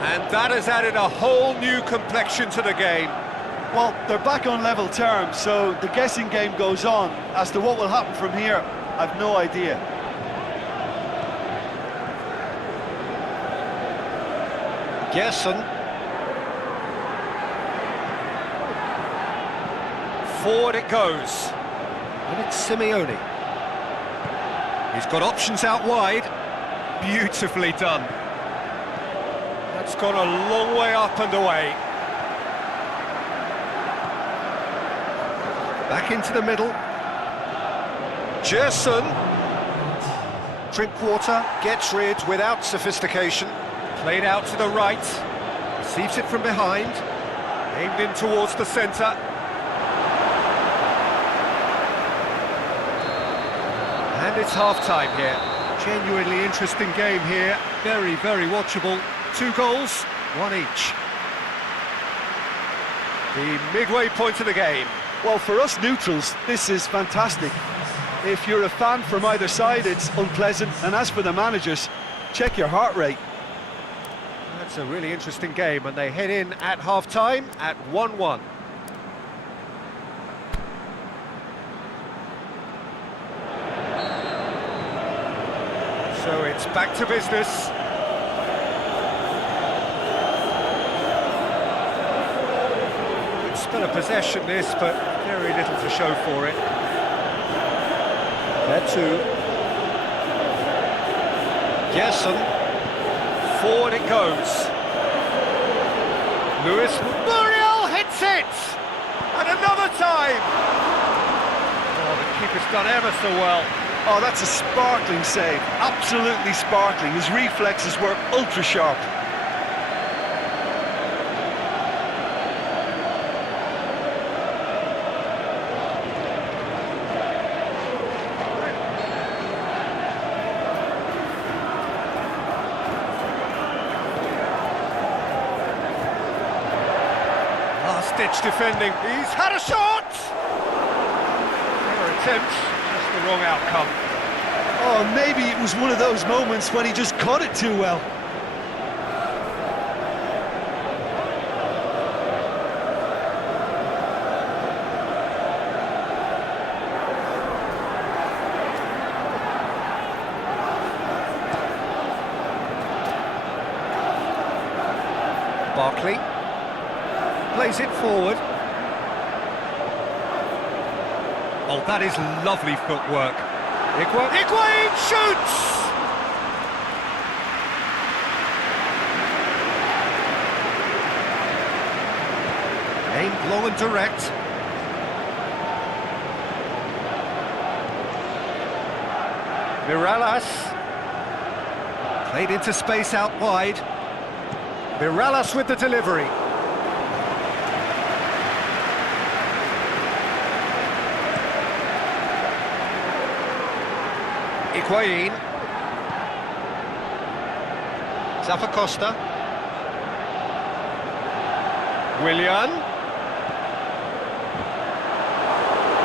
And that has added a whole new complexion to the game. Well, they're back on level terms, so the guessing game goes on. As to what will happen from here, I've no idea. Gerson. Forward it goes. And it's Simeone. He's got options out wide. Beautifully done. That's gone a long way up and away. Back into the middle. Gerson. Drinkwater gets rid without sophistication. Played out to the right. Receives it from behind. Aimed in towards the centre. And it's half-time here. Genuinely interesting game here. Very, very watchable. 2 goals, 1 each. The midway point of the game. Well, for us neutrals, this is fantastic. If you're a fan from either side, it's unpleasant. And as for the managers, check your heart rate. That's a really interesting game, and they head in at half-time at 1-1. So it's back to business. Spell of possession this, but very little to show for it. There too. Gerson. Forward it goes. Luis Muriel hits it! And another time! Oh, the keeper's done ever so well. Oh, that's a sparkling save. Absolutely sparkling. His reflexes were ultra sharp. Last-ditch defending. He's had a shot! Fair attempt, just the wrong outcome. Oh, maybe it was one of those moments when he just caught it too well. Barkley plays it forward. Oh, that is lovely footwork. Higuain shoots! Aimed long and direct. Mirallas. Played into space out wide. Mirallas with the delivery. Higuain. Zappacosta. Willian.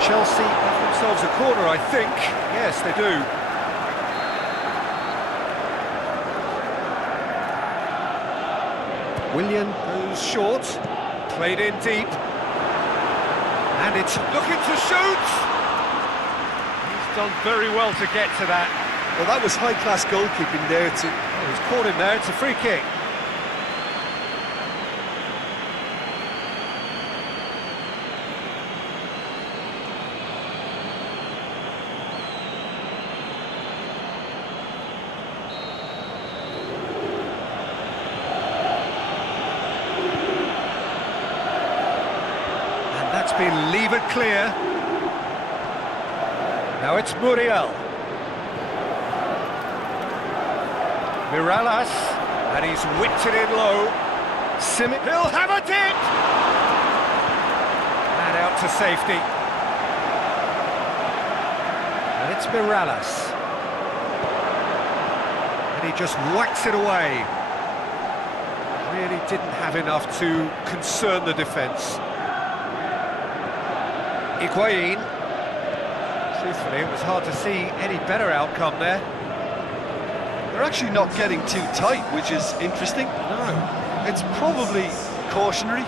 Chelsea have themselves a corner, I think. Yes, they do. Willian goes short. Played in deep. And it's looking to shoot! Done very well to get to that. Well, that was high-class goalkeeping there too. Oh, he's caught him there, it's a free kick. delivered clear. Now it's Muriel. Mirallas, and he's whipped it in low. He'll have a dip! And out to safety. And it's Mirallas. And he just whacks it away. Really didn't have enough to concern the defence. Higuain. Truthfully, it was hard to see any better outcome there. They're actually not getting too tight, which is interesting. No. It's probably cautionary.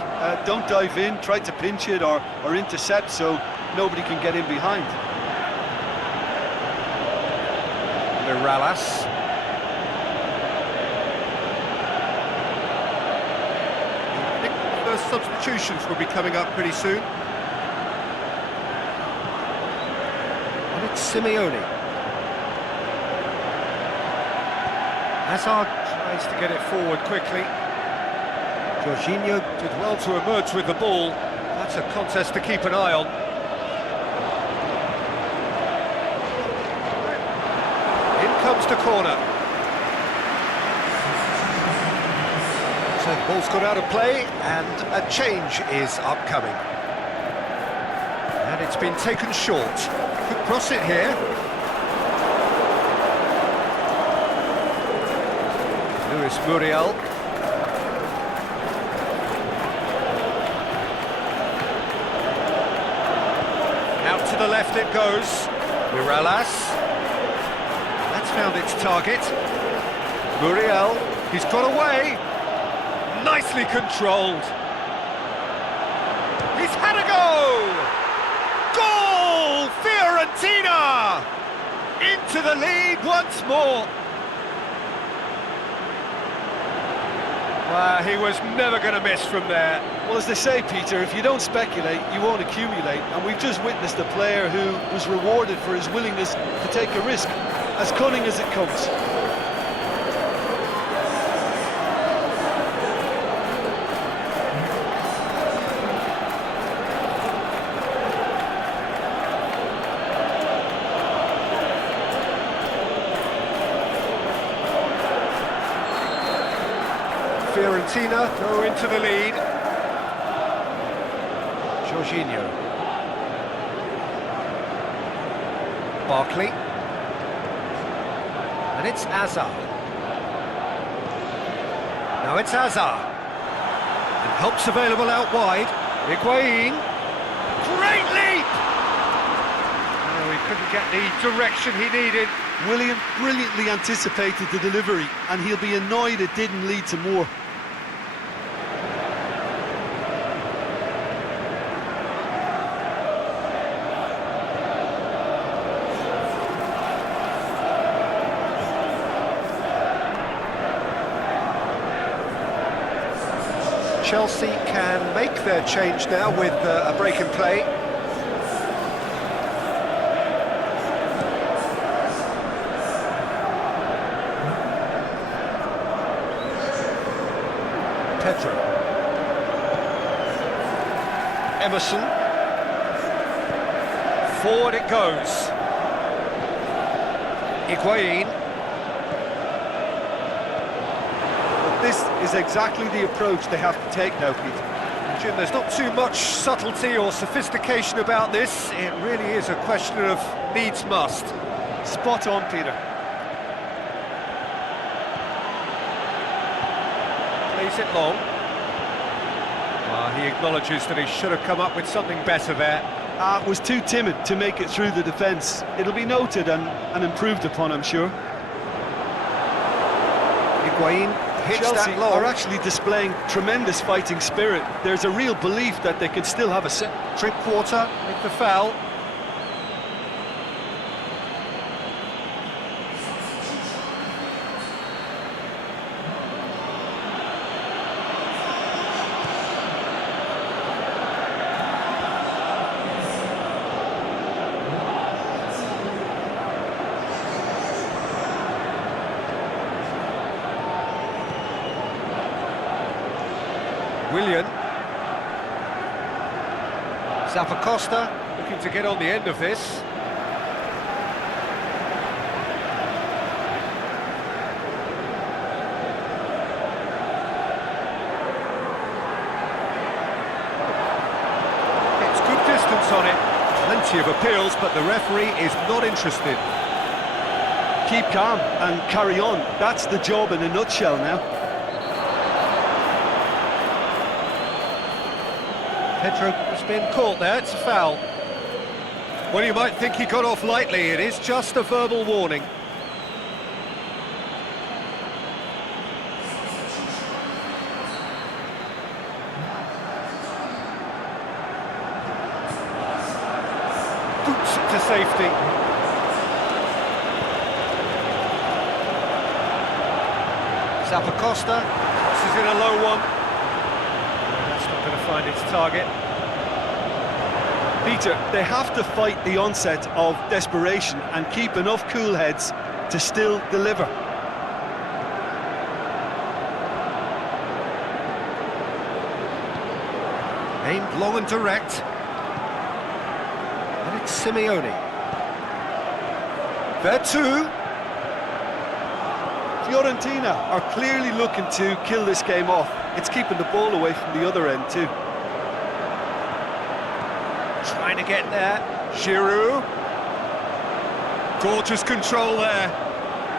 Don't dive in, try to pinch it or intercept so nobody can get in behind. Mirallas. I think the first substitutions will be coming up pretty soon. And it's Simeone. Hazard tries to get it forward quickly. Jorginho did well to emerge with the ball. That's a contest to keep an eye on. In comes the corner. So the ball's got out of play and a change is upcoming. And it's been taken short. Could cross it here. Luis Muriel. Out to the left it goes. Mirallas. That's found its target. Muriel. He's got away. Nicely controlled. He's had a go! Goal! Fiorentina! Into the lead once more. He was never going to miss from there. Well, as they say, Peter, if you don't speculate, you won't accumulate. And we've just witnessed a player who was rewarded for his willingness to take a risk, as cunning as it comes. Fiorentina go into the lead. Jorginho. Barkley. And it's Hazard. Now it's Hazard. And help's available out wide. Higuain. Great leap! No, he couldn't get the direction he needed. William brilliantly anticipated the delivery, and he'll be annoyed it didn't lead to more. Chelsea can make their change now with a break in play. Pedro. Emerson. Forward it goes. Higuain. This is exactly the approach they have to take now, Peter. Jim, there's not too much subtlety or sophistication about this. It really is a question of needs must. Spot on, Peter. Plays it long. He acknowledges that he should have come up with something better there. Was too timid to make it through the defence. It'll be noted and improved upon, I'm sure. Higuain hits Chelsea that long. are actually displaying tremendous fighting spirit. There's a real belief that they can still have a set. Drinkwater with the foul. Willian. Zappacosta. Looking to get on the end of this. Gets good distance on it. Plenty of appeals, but the referee is not interested. Keep calm and carry on. That's the job in a nutshell now. Pedro has been caught there, it's a foul. Well, you might think he got off lightly, it is just a verbal warning. Boots to safety. Zappacosta. This is in a low one. That's not going to find its target. Peter, they have to fight the onset of desperation and keep enough cool heads to still deliver. Aimed long and direct. And it's Simeone. There too. Fiorentina are clearly looking to kill this game off. It's keeping the ball away from the other end too. Trying to get there. Giroud. Gorgeous control there.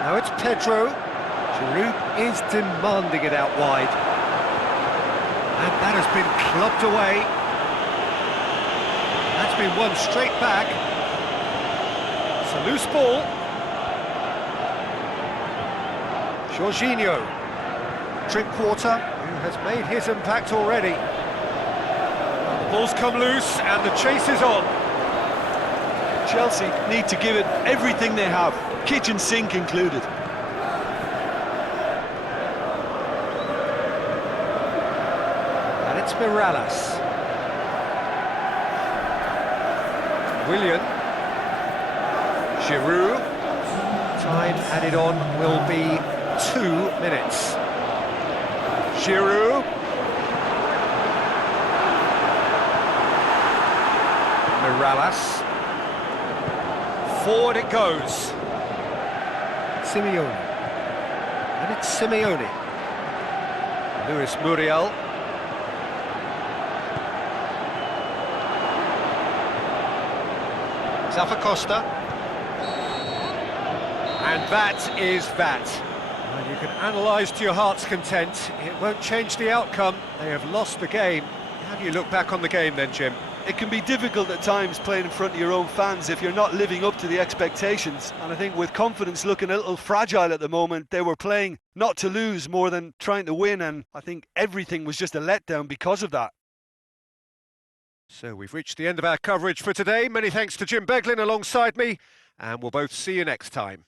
Now it's Pedro. Giroud is demanding it out wide. And that has been clubbed away. That's been won straight back. It's a loose ball. Jorginho. Drinkwater, who has made his impact already. The ball's come loose and the chase is on. Chelsea need to give it everything they have, kitchen sink included. And it's Mirallas. Willian. Giroud. Time added on will be 2 minutes. Giroud. Mirallas. Forward it goes. Simeone. And it's Simeone. Luis Muriel. Zappacosta. And that is that. Well, you can analyse to your heart's content. It won't change the outcome. They have lost the game. How do you look back on the game then, Jim? It can be difficult at times playing in front of your own fans if you're not living up to the expectations. And I think with confidence looking a little fragile at the moment, they were playing not to lose more than trying to win. And I think everything was just a letdown because of that. So we've reached the end of our coverage for today. Many thanks to Jim Beglin alongside me, and we'll both see you next time.